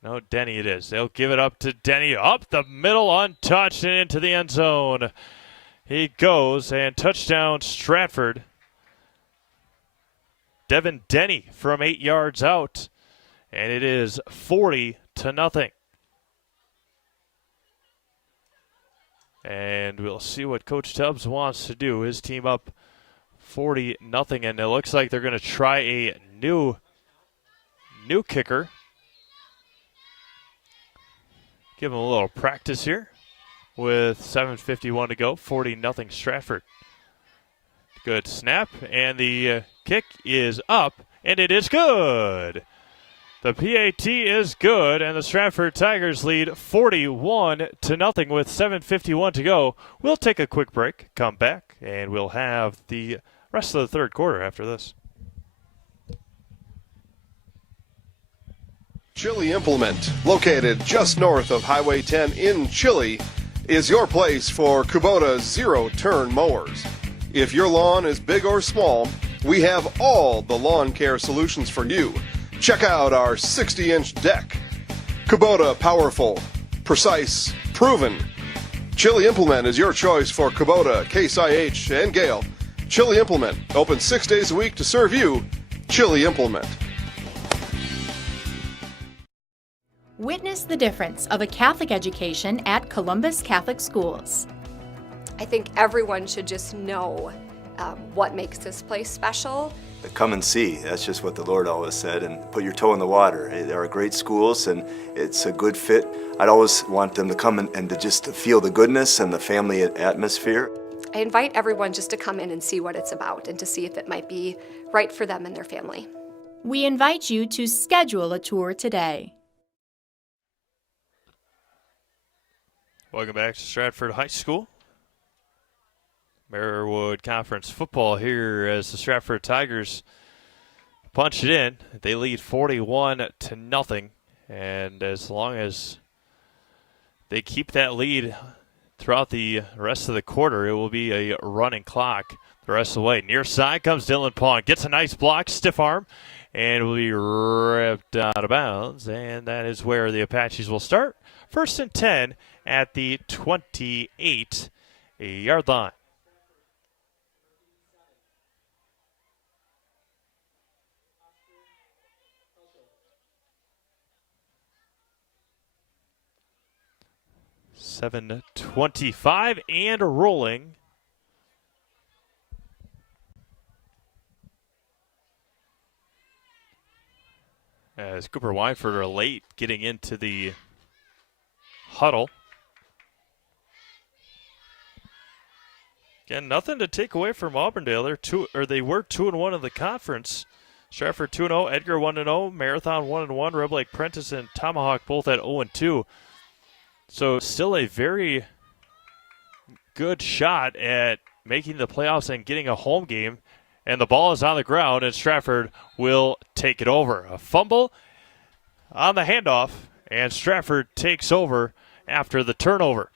No, Denny it is. They'll give it up to Denny. Up the middle, untouched, and into the end zone. He goes, and touchdown Stratford. Devin Denny from 8 yards out, and it is 40-0. And we'll see what Coach Tubbs wants to do. His team up 40-0, and it looks like they're going to try a new kicker. Give him a little practice here with 7:51 to go. 40-0 Stratford. Good snap, and the kick is up, and it is good. The PAT is good, and the Stratford Tigers lead 41-0 with 7:51 to go. We'll take a quick break, come back, and we'll have the rest of the third quarter after this. Chili Implement, located just north of Highway 10 in Chile, is your place for Kubota zero-turn mowers. If your lawn is big or small, we have all the lawn care solutions for you. Check out our 60-inch deck. Kubota powerful, precise, proven. Chili Implement is your choice for Kubota, Case IH, and Gale. Chili Implement, open 6 days a week to serve you. Chili Implement. Witness the difference of a Catholic education at Columbus Catholic Schools. I think everyone should just know what makes this place special. Come and see. That's just what the Lord always said, and put your toe in the water. They are great schools, and it's a good fit. I'd always want them to come and to just to feel the goodness and the family atmosphere. I invite everyone just to come in and see what it's about and to see if it might be right for them and their family. We invite you to schedule a tour today. Welcome back to Stratford High School. Marawood Conference football here as the Stratford Tigers punch it in. They lead 41-0, and as long as they keep that lead throughout the rest of the quarter, it will be a running clock the rest of the way. Near side comes Dylan Pong, gets a nice block, stiff arm, and will be ripped out of bounds, and that is where the Apaches will start. 1st and 10 at the 28-yard line. .25 and rolling. As Cooper Wynford are late getting into the huddle. Again, nothing to take away from Auburndale. They were 2-1 in the conference. Stratford 2-0, Edgar 1-0, Marathon 1-1, Red Lake Prentice and Tomahawk both at 0-2. So still a very good shot at making the playoffs and getting a home game. And the ball is on the ground, and Stratford will take it over. A fumble on the handoff, and Stratford takes over after the turnover.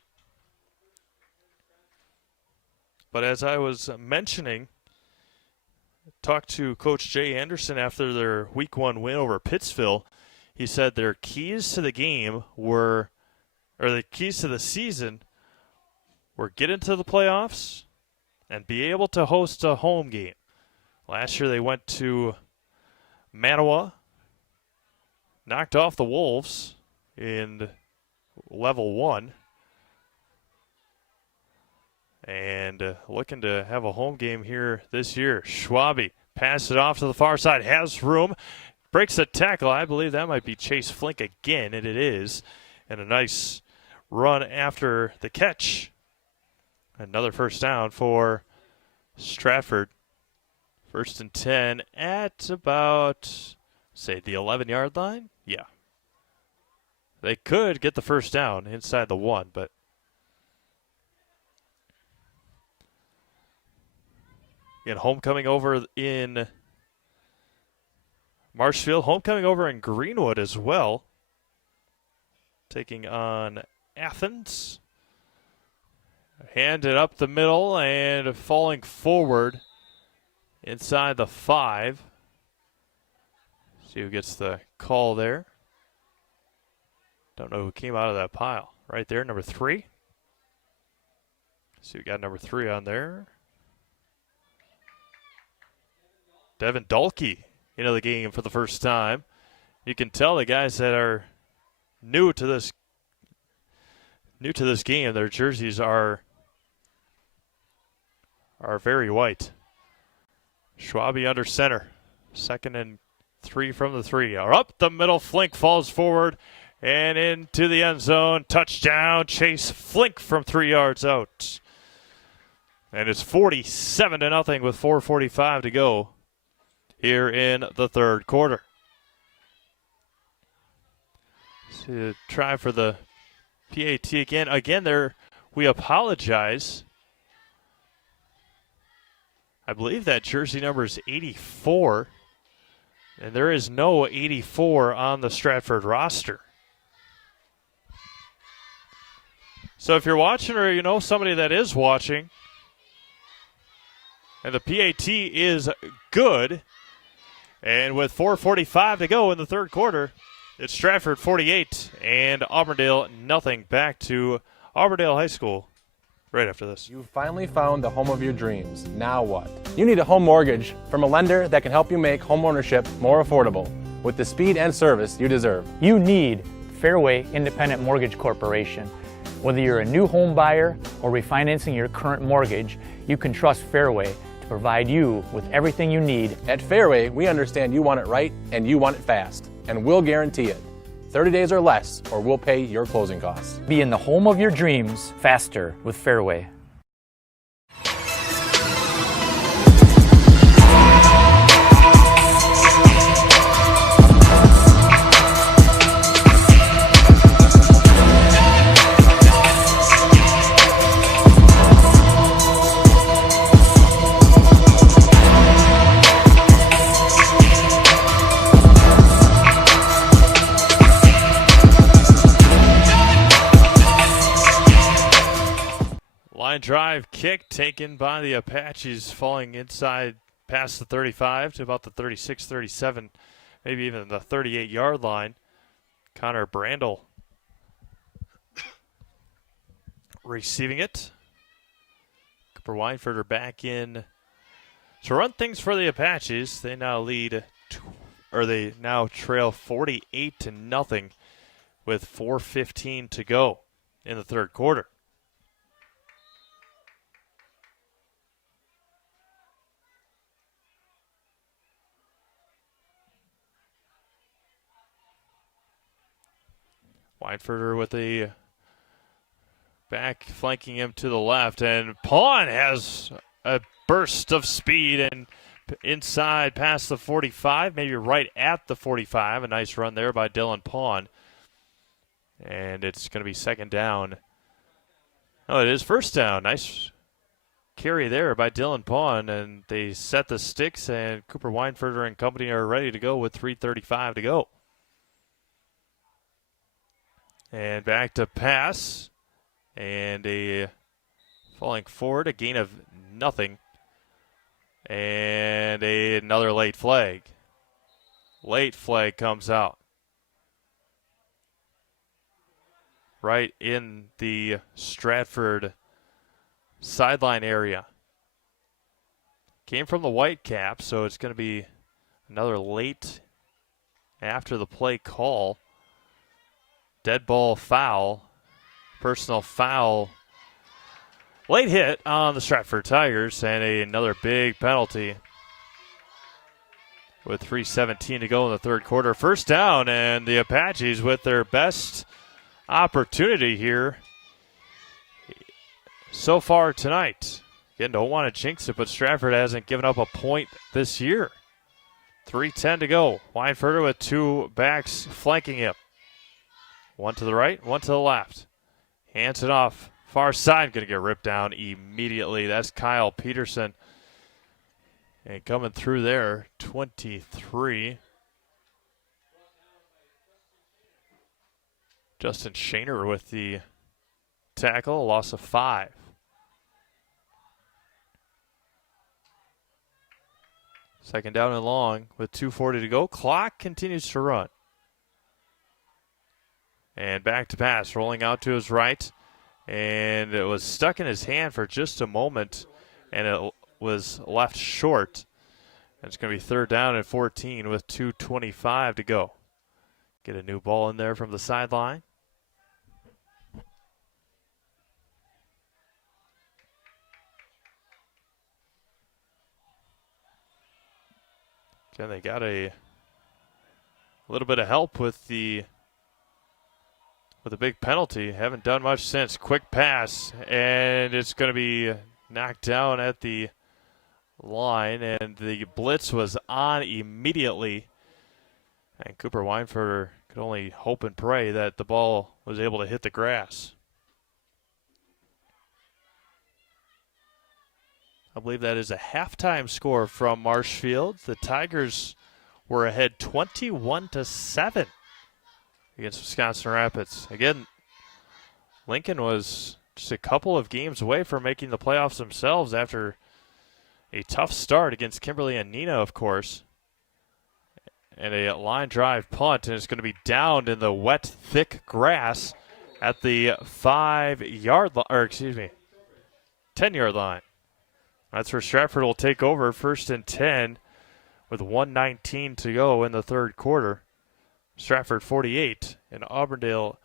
But as I was mentioning, talked to Coach Jay Anderson after their Week 1 win over Pittsville. He said their keys to the game were, or the keys to the season were get into the playoffs and be able to host a home game. Last year they went to Manawa, knocked off the Wolves in level 1, and looking to have a home game here this year. Schwabe passes it off to the far side, has room, breaks the tackle. I believe that might be Chase Flink again, and it is. And a nice run after the catch. Another first down for Stratford. 1st and 10 at about, say, the 11-yard line? Yeah. They could get the first down inside the 1, but in homecoming over in Marshfield, homecoming over in Greenwood as well, taking on Athens. Handed up the middle and falling forward inside the 5. See who gets the call there. Don't know who came out of that pile. Right there, number 3. See, we got number 3 on there. Devin Dalkey into the game for the first time. You can tell the guys that are new to this game, their jerseys are very white. Schwabe under center. 2nd and 3 from the 3. Up the middle, Flink falls forward and into the end zone. Touchdown, Chase Flink from 3 yards out. And it's 47-0 with 4:45 to go here in the 3rd quarter. So try for the PAT again. Again, there we apologize. I believe that jersey number is 84, and there is no 84 on the Stratford roster. So if you're watching, or you know somebody that is watching, and the PAT is good, and with 4:45 to go in the 3rd quarter, it's Stratford 48 and Auburndale nothing. Back to Auburndale High School right after this. You finally found the home of your dreams. Now what? You need a home mortgage from a lender that can help you make homeownership more affordable with the speed and service you deserve. You need Fairway Independent Mortgage Corporation. Whether you're a new home buyer or refinancing your current mortgage, you can trust Fairway to provide you with everything you need. At Fairway, we understand you want it right and you want it fast, and we'll guarantee it. 30 days or less, or we'll pay your closing costs. Be in the home of your dreams faster with Fairway. Line drive kick taken by the Apaches, falling inside past the 35 to about the 36, 37, maybe even the 38-yard line. Connor Brandel receiving it. Cooper Weinfurter back in to run things for the Apaches. They now lead, or they now trail 48-0 with 4:15 to go in the 3rd quarter. Weinfurter with the back flanking him to the left, and Pawn has a burst of speed and inside past the 45, maybe right at the 45. A nice run there by Dylan Pawn. And it's going to be 2nd down. Oh, it is 1st down. Nice carry there by Dylan Pawn, and they set the sticks, and Cooper Weinfurter and company are ready to go with 3:35 to go. And back to pass. And a falling forward, a gain of nothing. And another late flag. Late flag comes out. Right in the Stratford sideline area. Came from the Whitecap, so it's going to be another late after the play call. Dead ball foul. Personal foul. Late hit on the Stratford Tigers, and another big penalty with 3:17 to go in the third quarter. First down, and the Apaches with their best opportunity here so far tonight. Again, don't want to jinx it, but Stratford hasn't given up a point this year. 3:10 to go. Weinfurter with two backs flanking him. One to the right, one to the left. Hands it off. Far side, going to get ripped down immediately. That's Kyle Peterson. And coming through there, 23. Justin Shaner with the tackle, a loss of 5. Second down and long with 2:40 to go. Clock continues to run. And back to pass, rolling out to his right. And it was stuck in his hand for just a moment, and it was left short. It's going to be third down and 14 with 2:25 to go. Get a new ball in there from the sideline. Again, they got a little bit of help with the big penalty. Haven't done much since. Quick pass, and it's going to be knocked down at the line, and the blitz was on immediately. And Cooper Weinfurter could only hope and pray that the ball was able to hit the grass. I believe that is a halftime score from Marshfield. The Tigers were ahead 21-7 against Wisconsin Rapids. Again, Lincoln was just a couple of games away from making the playoffs themselves after a tough start against Kimberly and Nina, of course. And a line drive punt, and it's going to be downed in the wet, thick grass at the 10-yard line. That's where Stratford will take over, 1st and 10 with 1:19 to go in the third quarter. Stratford 48 and Auburndale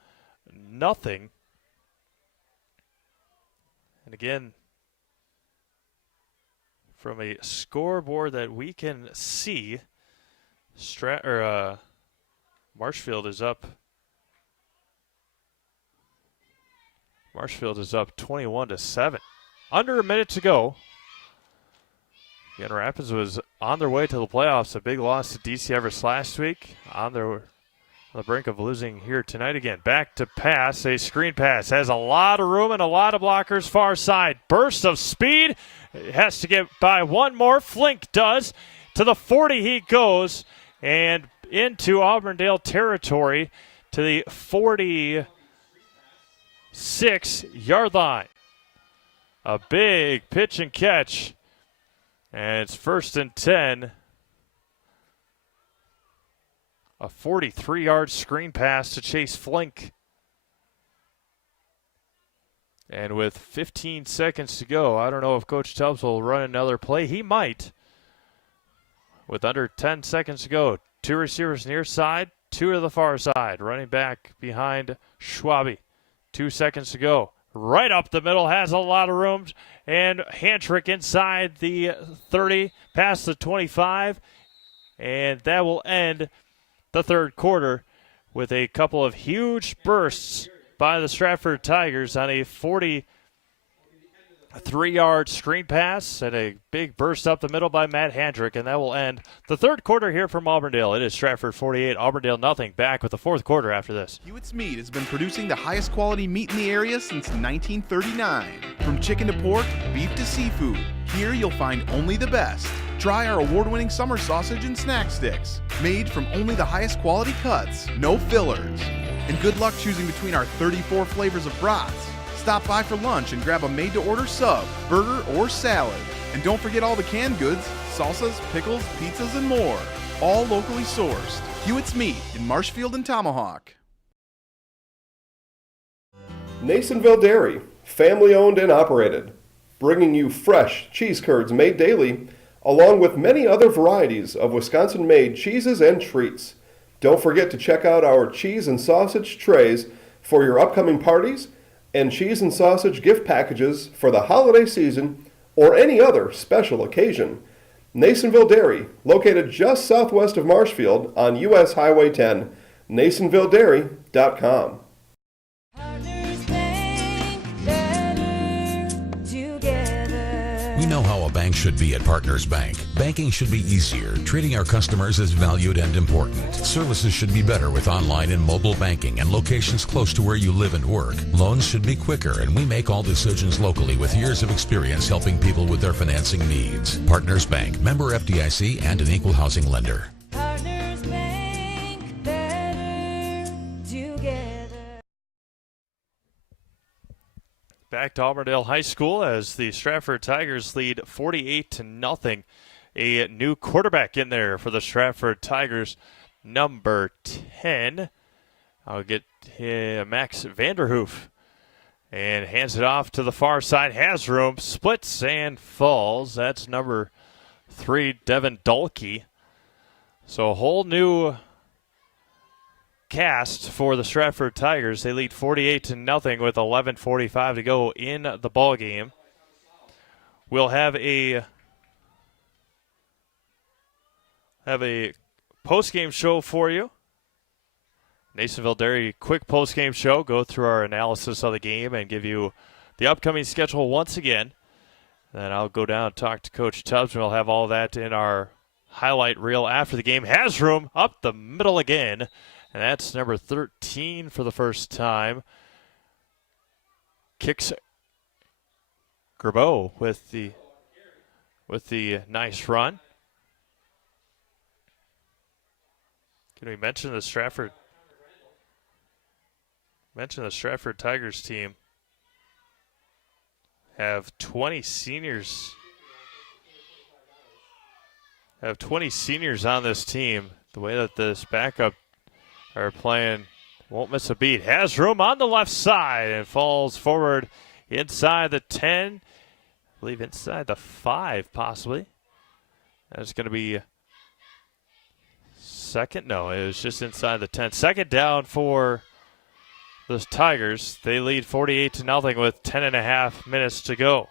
nothing. And again, from a scoreboard that we can see, Marshfield is up. Marshfield is up 21-7. Under a minute to go. Again, Rapids was on their way to the playoffs. A big loss to DC Everest last week. On the brink of losing here tonight again. Back to pass. A screen pass. Has a lot of room and a lot of blockers far side. Burst of speed. Has to get by one more. Flink does. To the 40 he goes. And into Auburndale territory to the 46-yard line. A big pitch and catch. And it's 1st and 10. A 43-yard screen pass to Chase Flink. And with 15 seconds to go, I don't know if Coach Tubbs will run another play. He might. With under 10 seconds to go, 2 receivers near side, 2 to the far side. Running back behind Schwabe. 2 seconds to go. Right up the middle, has a lot of room. And hand-trick inside the 30, past the 25. And that will end the third quarter with a couple of huge bursts by the Stratford Tigers on a 43-yard screen pass and a big burst up the middle by Matt Handrick, and that will end the third quarter here from Auburndale. It is Stratford 48, Auburndale nothing. Back with the fourth quarter after this. Hewitt's Meat has been producing the highest quality meat in the area since 1939. From chicken to pork, beef to seafood, here you'll find only the best. Try our award-winning summer sausage and snack sticks, made from only the highest quality cuts, no fillers. And good luck choosing between our 34 flavors of brats. Stop by for lunch and grab a made-to-order sub, burger, or salad. And don't forget all the canned goods, salsas, pickles, pizzas, and more. All locally sourced. Hewitt's Meat in Marshfield and Tomahawk. Nasonville Dairy, family owned and operated, bringing you fresh cheese curds made daily, along with many other varieties of Wisconsin-made cheeses and treats. Don't forget to check out our cheese and sausage trays for your upcoming parties and cheese and sausage gift packages for the holiday season or any other special occasion. Nasonville Dairy, located just southwest of Marshfield on U.S. Highway 10, NasonvilleDairy.com. We know how a bank should be at Partners Bank. Banking should be easier, treating our customers as valued and important. Services should be better with online and mobile banking and locations close to where you live and work. Loans should be quicker, and we make all decisions locally with years of experience helping people with their financing needs. Partners Bank, member FDIC, and an equal housing lender. Partners Bank, better together. Back to Auburndale High School as the Stratford Tigers lead 48-0. A new quarterback in there for the Stratford Tigers, number 10. I'll get Max Vanderhoof. And hands it off to the far side. Has room, splits and falls. That's number 3, Devin Dulkey. So a whole new cast for the Stratford Tigers. They lead 48-0 with 11:45 to go in the ball game. We'll have a post-game show for you. Nasonville Dairy quick post-game show. Go through our analysis of the game and give you the upcoming schedule once again. Then I'll go down and talk to Coach Tubbs, and we'll have all that in our highlight reel after the game. Has room up the middle again. And that's number 13 for the first time. Kicks Gerbeau with the nice run. Can we mention the Stratford Tigers team have 20 seniors. Have 20 seniors on this team. The way that this backup are playing, won't miss a beat. Has room on the left side and falls forward inside the 10. I believe inside the 5 possibly. That's going to be second. No, it was just inside the 10. Second down for the Tigers. They lead 48-0 with 10.5 minutes to go.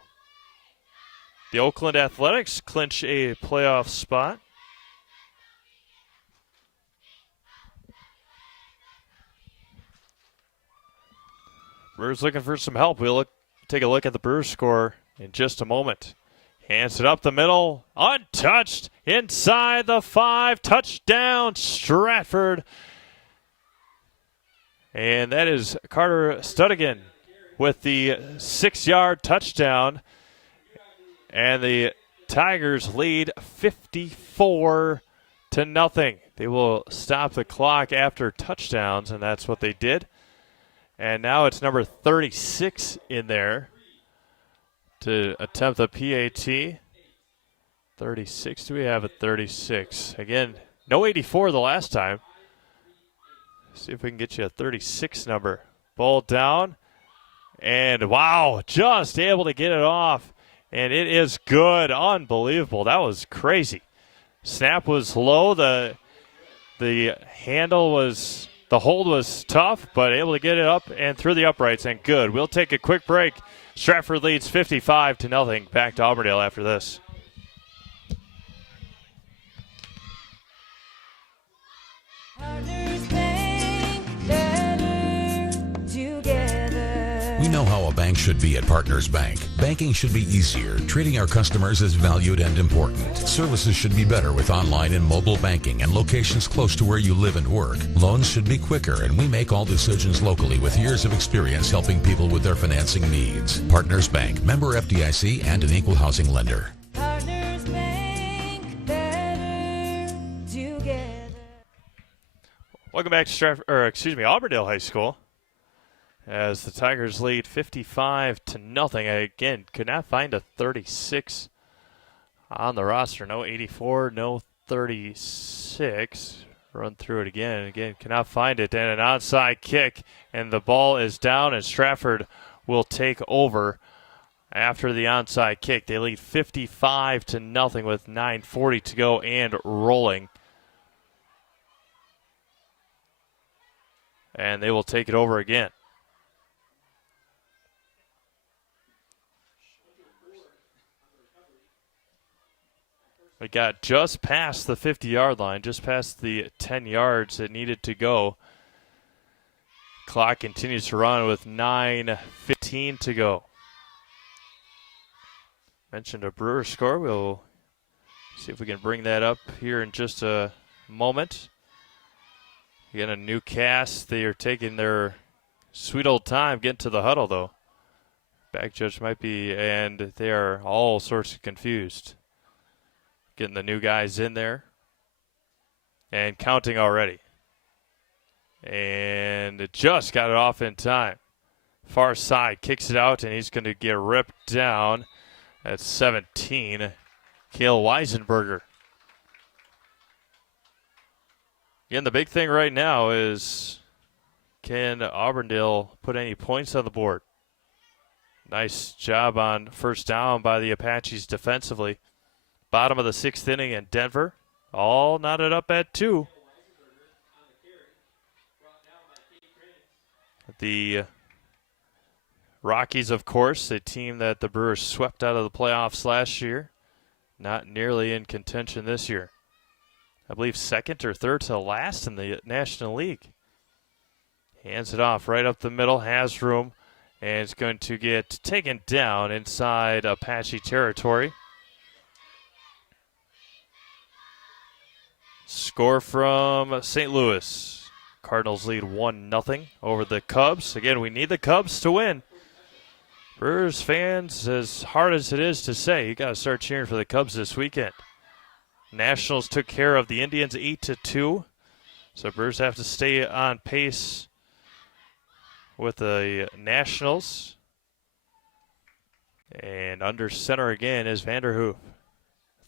The Oakland Athletics clinch a playoff spot. Brewers looking for some help. We'll take a look at the Brewers score in just a moment. Hands it up the middle. Untouched. Inside the 5. Touchdown, Stratford. And that is Carter Studigan with the 6-yard touchdown. And the Tigers lead 54-0. They will stop the clock after touchdowns, and that's what they did. And now it's number 36 in there to attempt the PAT. 36. Do we have a 36? Again, no 84 the last time. See if we can get you a 36 number. Ball down. And wow, just able to get it off. And it is good. Unbelievable. That was crazy. Snap was low. The handle was... The hold was tough, but able to get it up and through the uprights, and good. We'll take a quick break. Stratford leads 55-0. Back to Auburndale after this. Partners Bank, better together. We know how a bank should be at Partners Bank. Banking should be easier, treating our customers as valued and important. Services should be better with online and mobile banking and locations close to where you live and work. Loans should be quicker, and we make all decisions locally with years of experience helping people with their financing needs. Partners Bank, member FDIC, and an equal housing lender. Partners Bank, better together. Welcome back to Auburndale High School. As the Tigers lead 55-0. Again, could not find a 36 on the roster. No 84, no 36. Run through it again. Again, cannot find it. And an onside kick, and the ball is down, and Stratford will take over after the onside kick. They lead 55-0 with 9:40 to go and rolling. And they will take it over again. We got just past the 50-yard line, just past the 10 yards it needed to go. Clock continues to run with 9:15 to go. Mentioned a Brewer score. We'll see if we can bring that up here in just a moment. Again, a new cast. They are taking their sweet old time getting to the huddle, though. Back judge might be, and they are all sorts of confused. Getting the new guys in there and counting already. And it just got it off in time. Far side kicks it out, and he's going to get ripped down at 17. Cale Weisenberger. Again, the big thing right now is, can Auburndale put any points on the board? Nice job on first down by the Apaches defensively. Bottom of the 6th inning in Denver. All knotted up at 2. The Rockies, of course, a team that the Brewers swept out of the playoffs last year. Not nearly in contention this year. I believe second or third to last in the National League. Hands it off right up the middle, has room, and it's going to get taken down inside Apache territory. Score from St. Louis. Cardinals lead 1-0 over the Cubs. Again, we need the Cubs to win. Brewers fans, as hard as it is to say, you got to start cheering for the Cubs this weekend. Nationals took care of the Indians 8-2. So Brewers have to stay on pace with the Nationals. And under center again is Vanderhoof.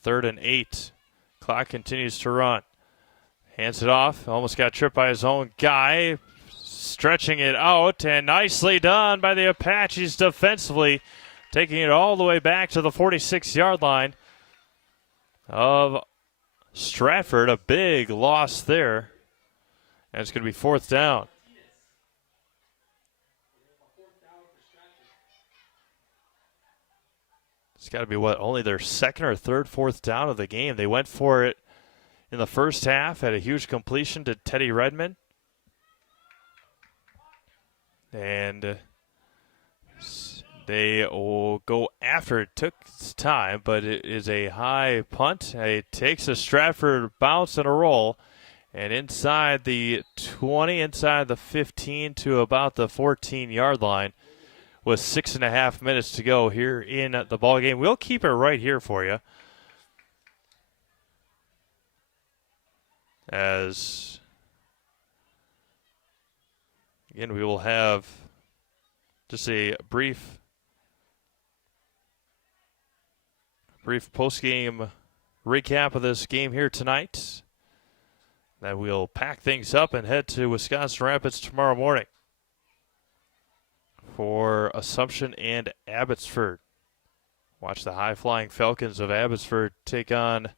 3rd and 8. Clock continues to run. Hands it off. Almost got tripped by his own guy. Stretching it out, and nicely done by the Apaches defensively. Taking it all the way back to the 46-yard line of Stratford. A big loss there. And it's going to be 4th down. It's got to be, only their 2nd or 3rd 4th down of the game. They went for it in the first half, had a huge completion to Teddy Redmond. And they will go after it. Took time, but it is a high punt. It takes a Stratford bounce and a roll. And inside the 20, inside the 15 to about the 14-yard line with 6.5 minutes to go here in the ballgame. We'll keep it right here for you. As, again, we will have just a brief post-game recap of this game here tonight. Then we'll pack things up and head to Wisconsin Rapids tomorrow morning for Assumption and Abbotsford. Watch the high-flying Falcons of Abbotsford take on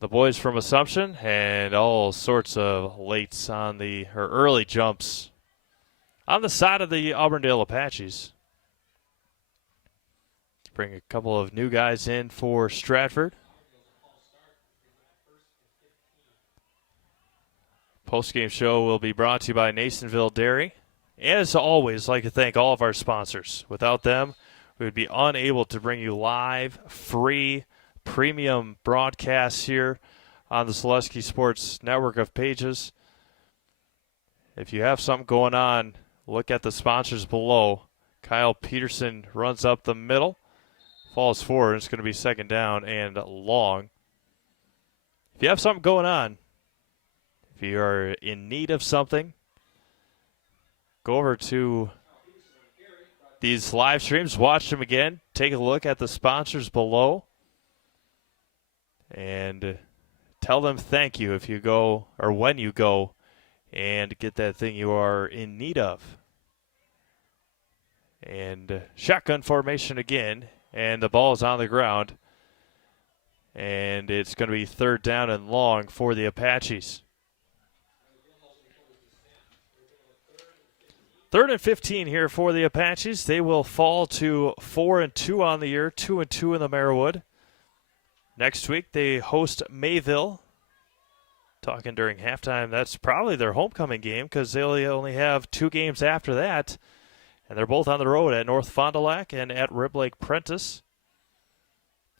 the boys from Assumption, and all sorts of lates on or early jumps on the side of the Auburndale Apaches. Bring a couple of new guys in for Stratford. Postgame show will be brought to you by Nasonville Dairy. And as always, I'd like to thank all of our sponsors. Without them, we would be unable to bring you live, free, premium broadcasts here on the Selesky Sports Network of pages. If you have something going on, look at the sponsors below. Kyle Peterson runs up the middle, falls forward. It's going to be 2nd down and long. If you have something going on, if you are in need of something, go over to these live streams, watch them again, take a look at the sponsors below, and tell them thank you if you go or when you go and get that thing you are in need of. And shotgun formation again, and the ball is on the ground, and it's going to be 3rd down and long for the Apaches. 3rd and 15 here for the Apaches. They will fall to 4-2 on the year, 2-2 in the Marawood. Next week they host Mayville. Talking during halftime, that's probably their homecoming game because they only have 2 games after that. And they're both on the road at North Fond du Lac and at Rib Lake Prentice.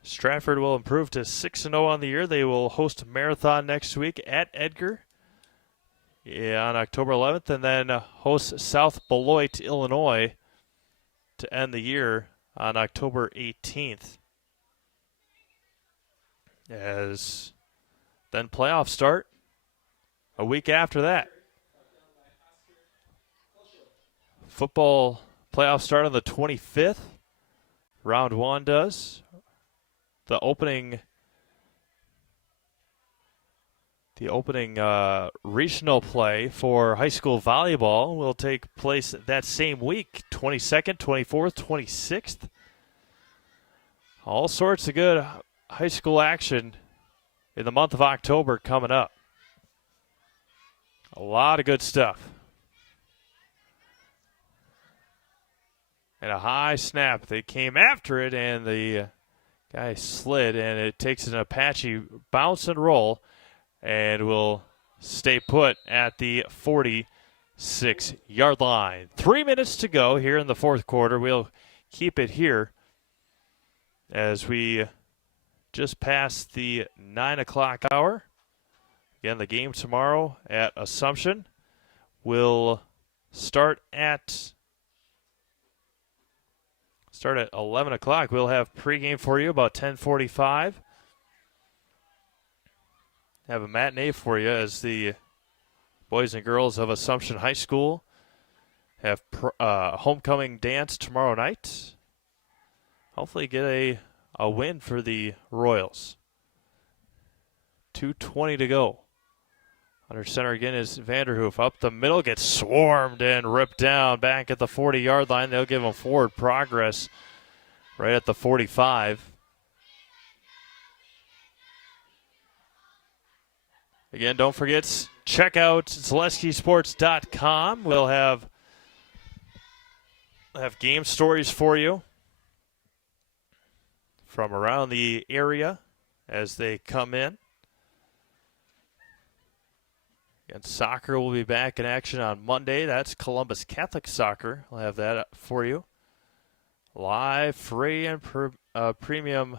Stratford will improve to 6-0 on the year. They will host Marathon next week at Edgar on October 11th, and then host South Beloit, Illinois, to end the year on October 18th. As then playoffs start a week after that. Football playoffs start on the 25th. Round 1 does. The opening regional play for high school volleyball will take place that same week, 22nd, 24th, 26th. All sorts of good high school action in the month of October coming up. A lot of good stuff. And a high snap. They came after it, and the guy slid, and it takes an Apache bounce and roll, and will stay put at the 46-yard line. 3 minutes to go here in the 4th quarter. We'll keep it here as we just passed the 9 o'clock hour. Again, the game tomorrow at Assumption will start at 11 o'clock. We'll have pregame for you about 10:45. Have a matinee for you as the boys and girls of Assumption High School have homecoming dance tomorrow night. Hopefully get a win for the Royals. 2:20 to go. Under center again is Vanderhoof. Up the middle, gets swarmed and ripped down back at the 40-yard line. They'll give him forward progress right at the 45. Again, don't forget, check out ZaleskiSports.com. We'll have game stories for you from around the area as they come in. And soccer will be back in action on Monday. That's Columbus Catholic Soccer. I'll have that for you. Live, free, and premium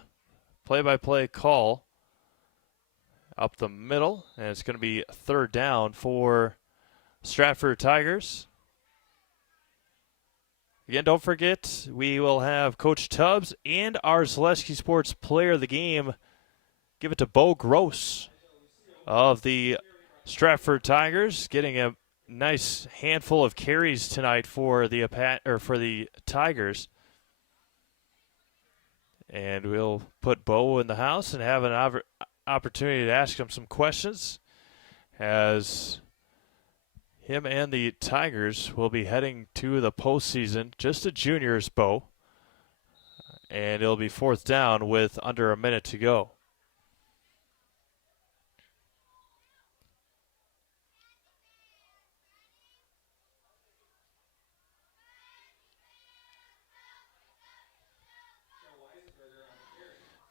play-by-play call up the middle. And it's going to be 3rd down for Stratford Tigers. Again, don't forget, we will have Coach Tubbs and our Zaleski Sports Player of the Game. Give it to Bo Gross of the Stratford Tigers, getting a nice handful of carries tonight for the Tigers. And we'll put Bo in the house and have an opportunity to ask him some questions as him and the Tigers will be heading to the postseason. Just a juniors, Bo. And it'll be 4th down with under a minute to go.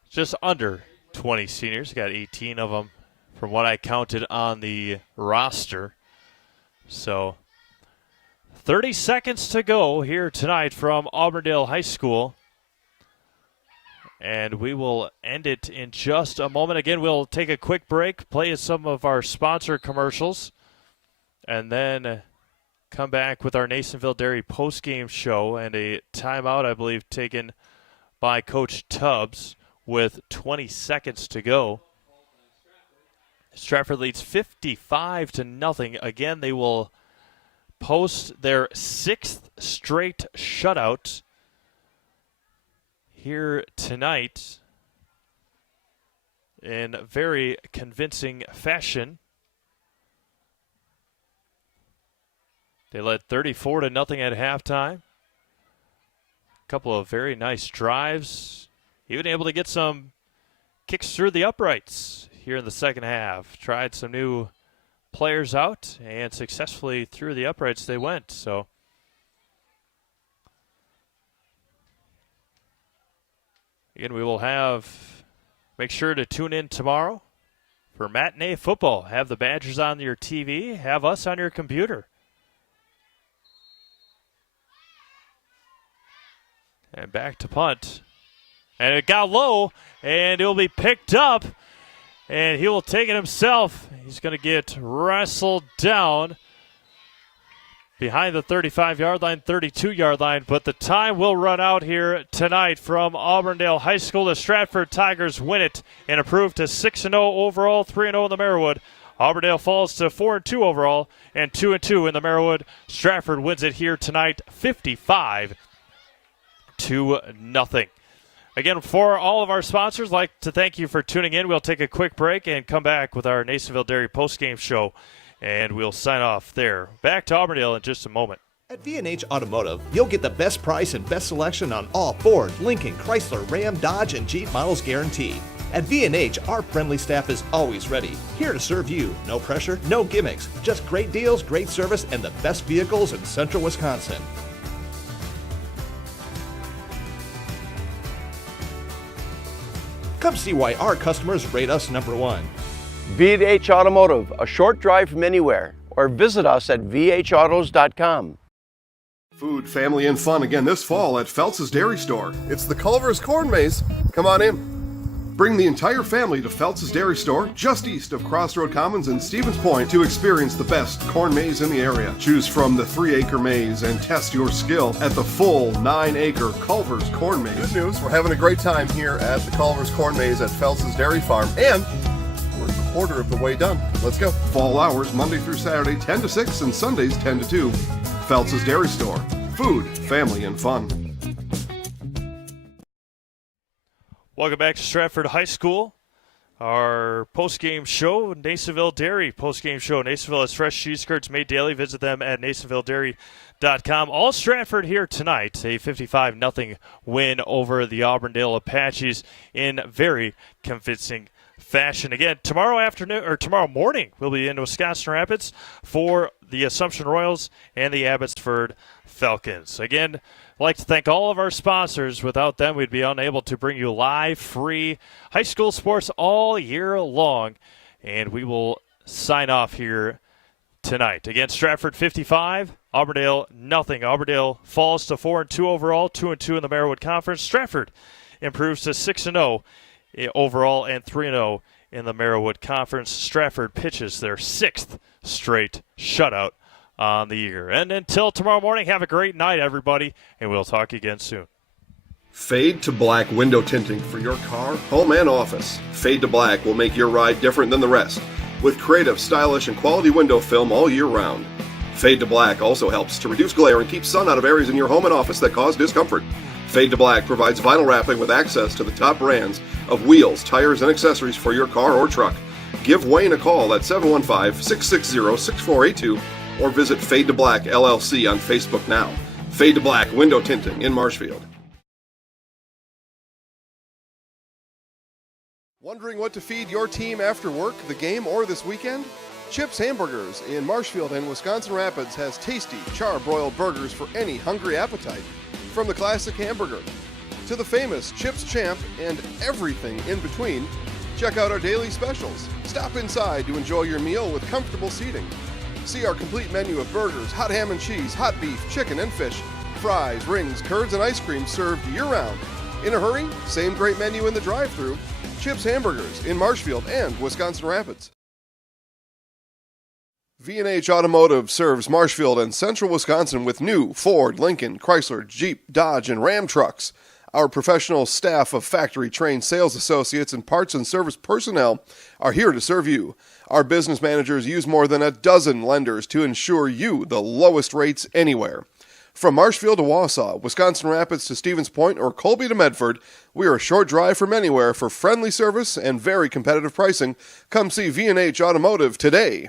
Just under 20 seniors. Got 18 of them from what I counted on the roster. So 30 seconds to go here tonight from Auburndale High School. And we will end it in just a moment. Again, we'll take a quick break, play some of our sponsor commercials, and then come back with our Nasonville Dairy postgame show and a timeout, I believe, taken by Coach Tubbs with 20 seconds to go. Stratford leads 55-0. Again, they will post their 6th straight shutout here tonight in very convincing fashion. They led 34-0 at halftime. A couple of very nice drives. Even able to get some kicks through the uprights here in the second half. Tried some new players out, and successfully through the uprights they went. So again, we will make sure to tune in tomorrow for matinee football. Have the Badgers on your TV, have us on your computer. And back to punt. And it got low, and it will be picked up, and he will take it himself. He's going to get wrestled down behind the 35-yard line, 32-yard line, but the time will run out here tonight from Auburndale High School. The Stratford Tigers win it and improve to 6-0 overall, 3-0 in the Marawood. Auburndale falls to 4-2 overall and 2-2 in the Marawood. Stratford wins it here tonight, 55-0. Again, for all of our sponsors, I'd like to thank you for tuning in. We'll take a quick break and come back with our Nasonville Dairy postgame show, and we'll sign off there. Back to Auburndale in just a moment. At V&H Automotive, you'll get the best price and best selection on all Ford, Lincoln, Chrysler, Ram, Dodge, and Jeep models guaranteed. At V&H, our friendly staff is always ready, here to serve you. No pressure, no gimmicks, just great deals, great service, and the best vehicles in central Wisconsin. Come see why our customers rate us #1. V&H Automotive, a short drive from anywhere, or visit us at vhautos.com. Food, family, and fun again this fall at Phelps' Dairy Store. It's the Culver's Corn Maze. Come on in. Bring the entire family to Phelps' Dairy Store, just east of Crossroad Commons and Stevens Point, to experience the best corn maze in the area. Choose from the 3-acre maze and test your skill at the full 9-acre Culver's Corn Maze. Good news, we're having a great time here at the Culver's Corn Maze at Phelps' Dairy Farm, and we're a quarter of the way done. Let's go. Fall hours, Monday through Saturday, 10 to 6, and Sundays, 10 to 2. Phelps' Dairy Store. Food, family, and fun. Welcome back to Stratford High School. Our post-game show, Nasonville Dairy post-game show. Nasonville has fresh cheese curds made daily. Visit them at nasonvilledairy.com. All Stratford here tonight. A 55-0 win over the Auburndale Apaches in very convincing fashion. Again, tomorrow morning, we'll be in Wisconsin Rapids for the Assumption Royals and the Abbotsford Falcons. Again, I'd like to thank all of our sponsors. Without them, we'd be unable to bring you live, free high school sports all year long. And we will sign off here tonight. Again, Stratford 55, Auburndale 0. Auburndale falls to 4-2 overall, 2-2 in the Marawood Conference. Stratford improves to 6-0 overall and 3-0 in the Marawood Conference. Stratford pitches their 6th straight shutout on the year. And until tomorrow morning, have a great night, everybody, and we'll talk again soon. Fade to Black window tinting for your car, home, and office. Fade to Black will make your ride different than the rest, with creative, stylish, and quality window film all year round. Fade to Black also helps to reduce glare and keep sun out of areas in your home and office that cause discomfort. Fade to Black provides vinyl wrapping with access to the top brands of wheels, tires, and accessories for your car or truck. Give Wayne a call at 715-660-6482 or visit Fade to Black LLC on Facebook now. Fade to Black window tinting in Marshfield. Wondering what to feed your team after work, the game, or this weekend? Chips Hamburgers in Marshfield and Wisconsin Rapids has tasty, char-broiled burgers for any hungry appetite. From the classic hamburger to the famous Chips Champ and everything in between, check out our daily specials. Stop inside to enjoy your meal with comfortable seating. See our complete menu of burgers, hot ham and cheese, hot beef, chicken and fish, fries, rings, curds, and ice cream served year-round. In a hurry? Same great menu in the drive-thru. Chips Hamburgers in Marshfield and Wisconsin Rapids. V&H Automotive serves Marshfield and central Wisconsin with new Ford, Lincoln, Chrysler, Jeep, Dodge, and Ram trucks. Our professional staff of factory-trained sales associates and parts and service personnel are here to serve you. Our business managers use more than a dozen lenders to ensure you the lowest rates anywhere. From Marshfield to Wausau, Wisconsin Rapids to Stevens Point, or Colby to Medford, we are a short drive from anywhere for friendly service and very competitive pricing. Come see V&H Automotive today.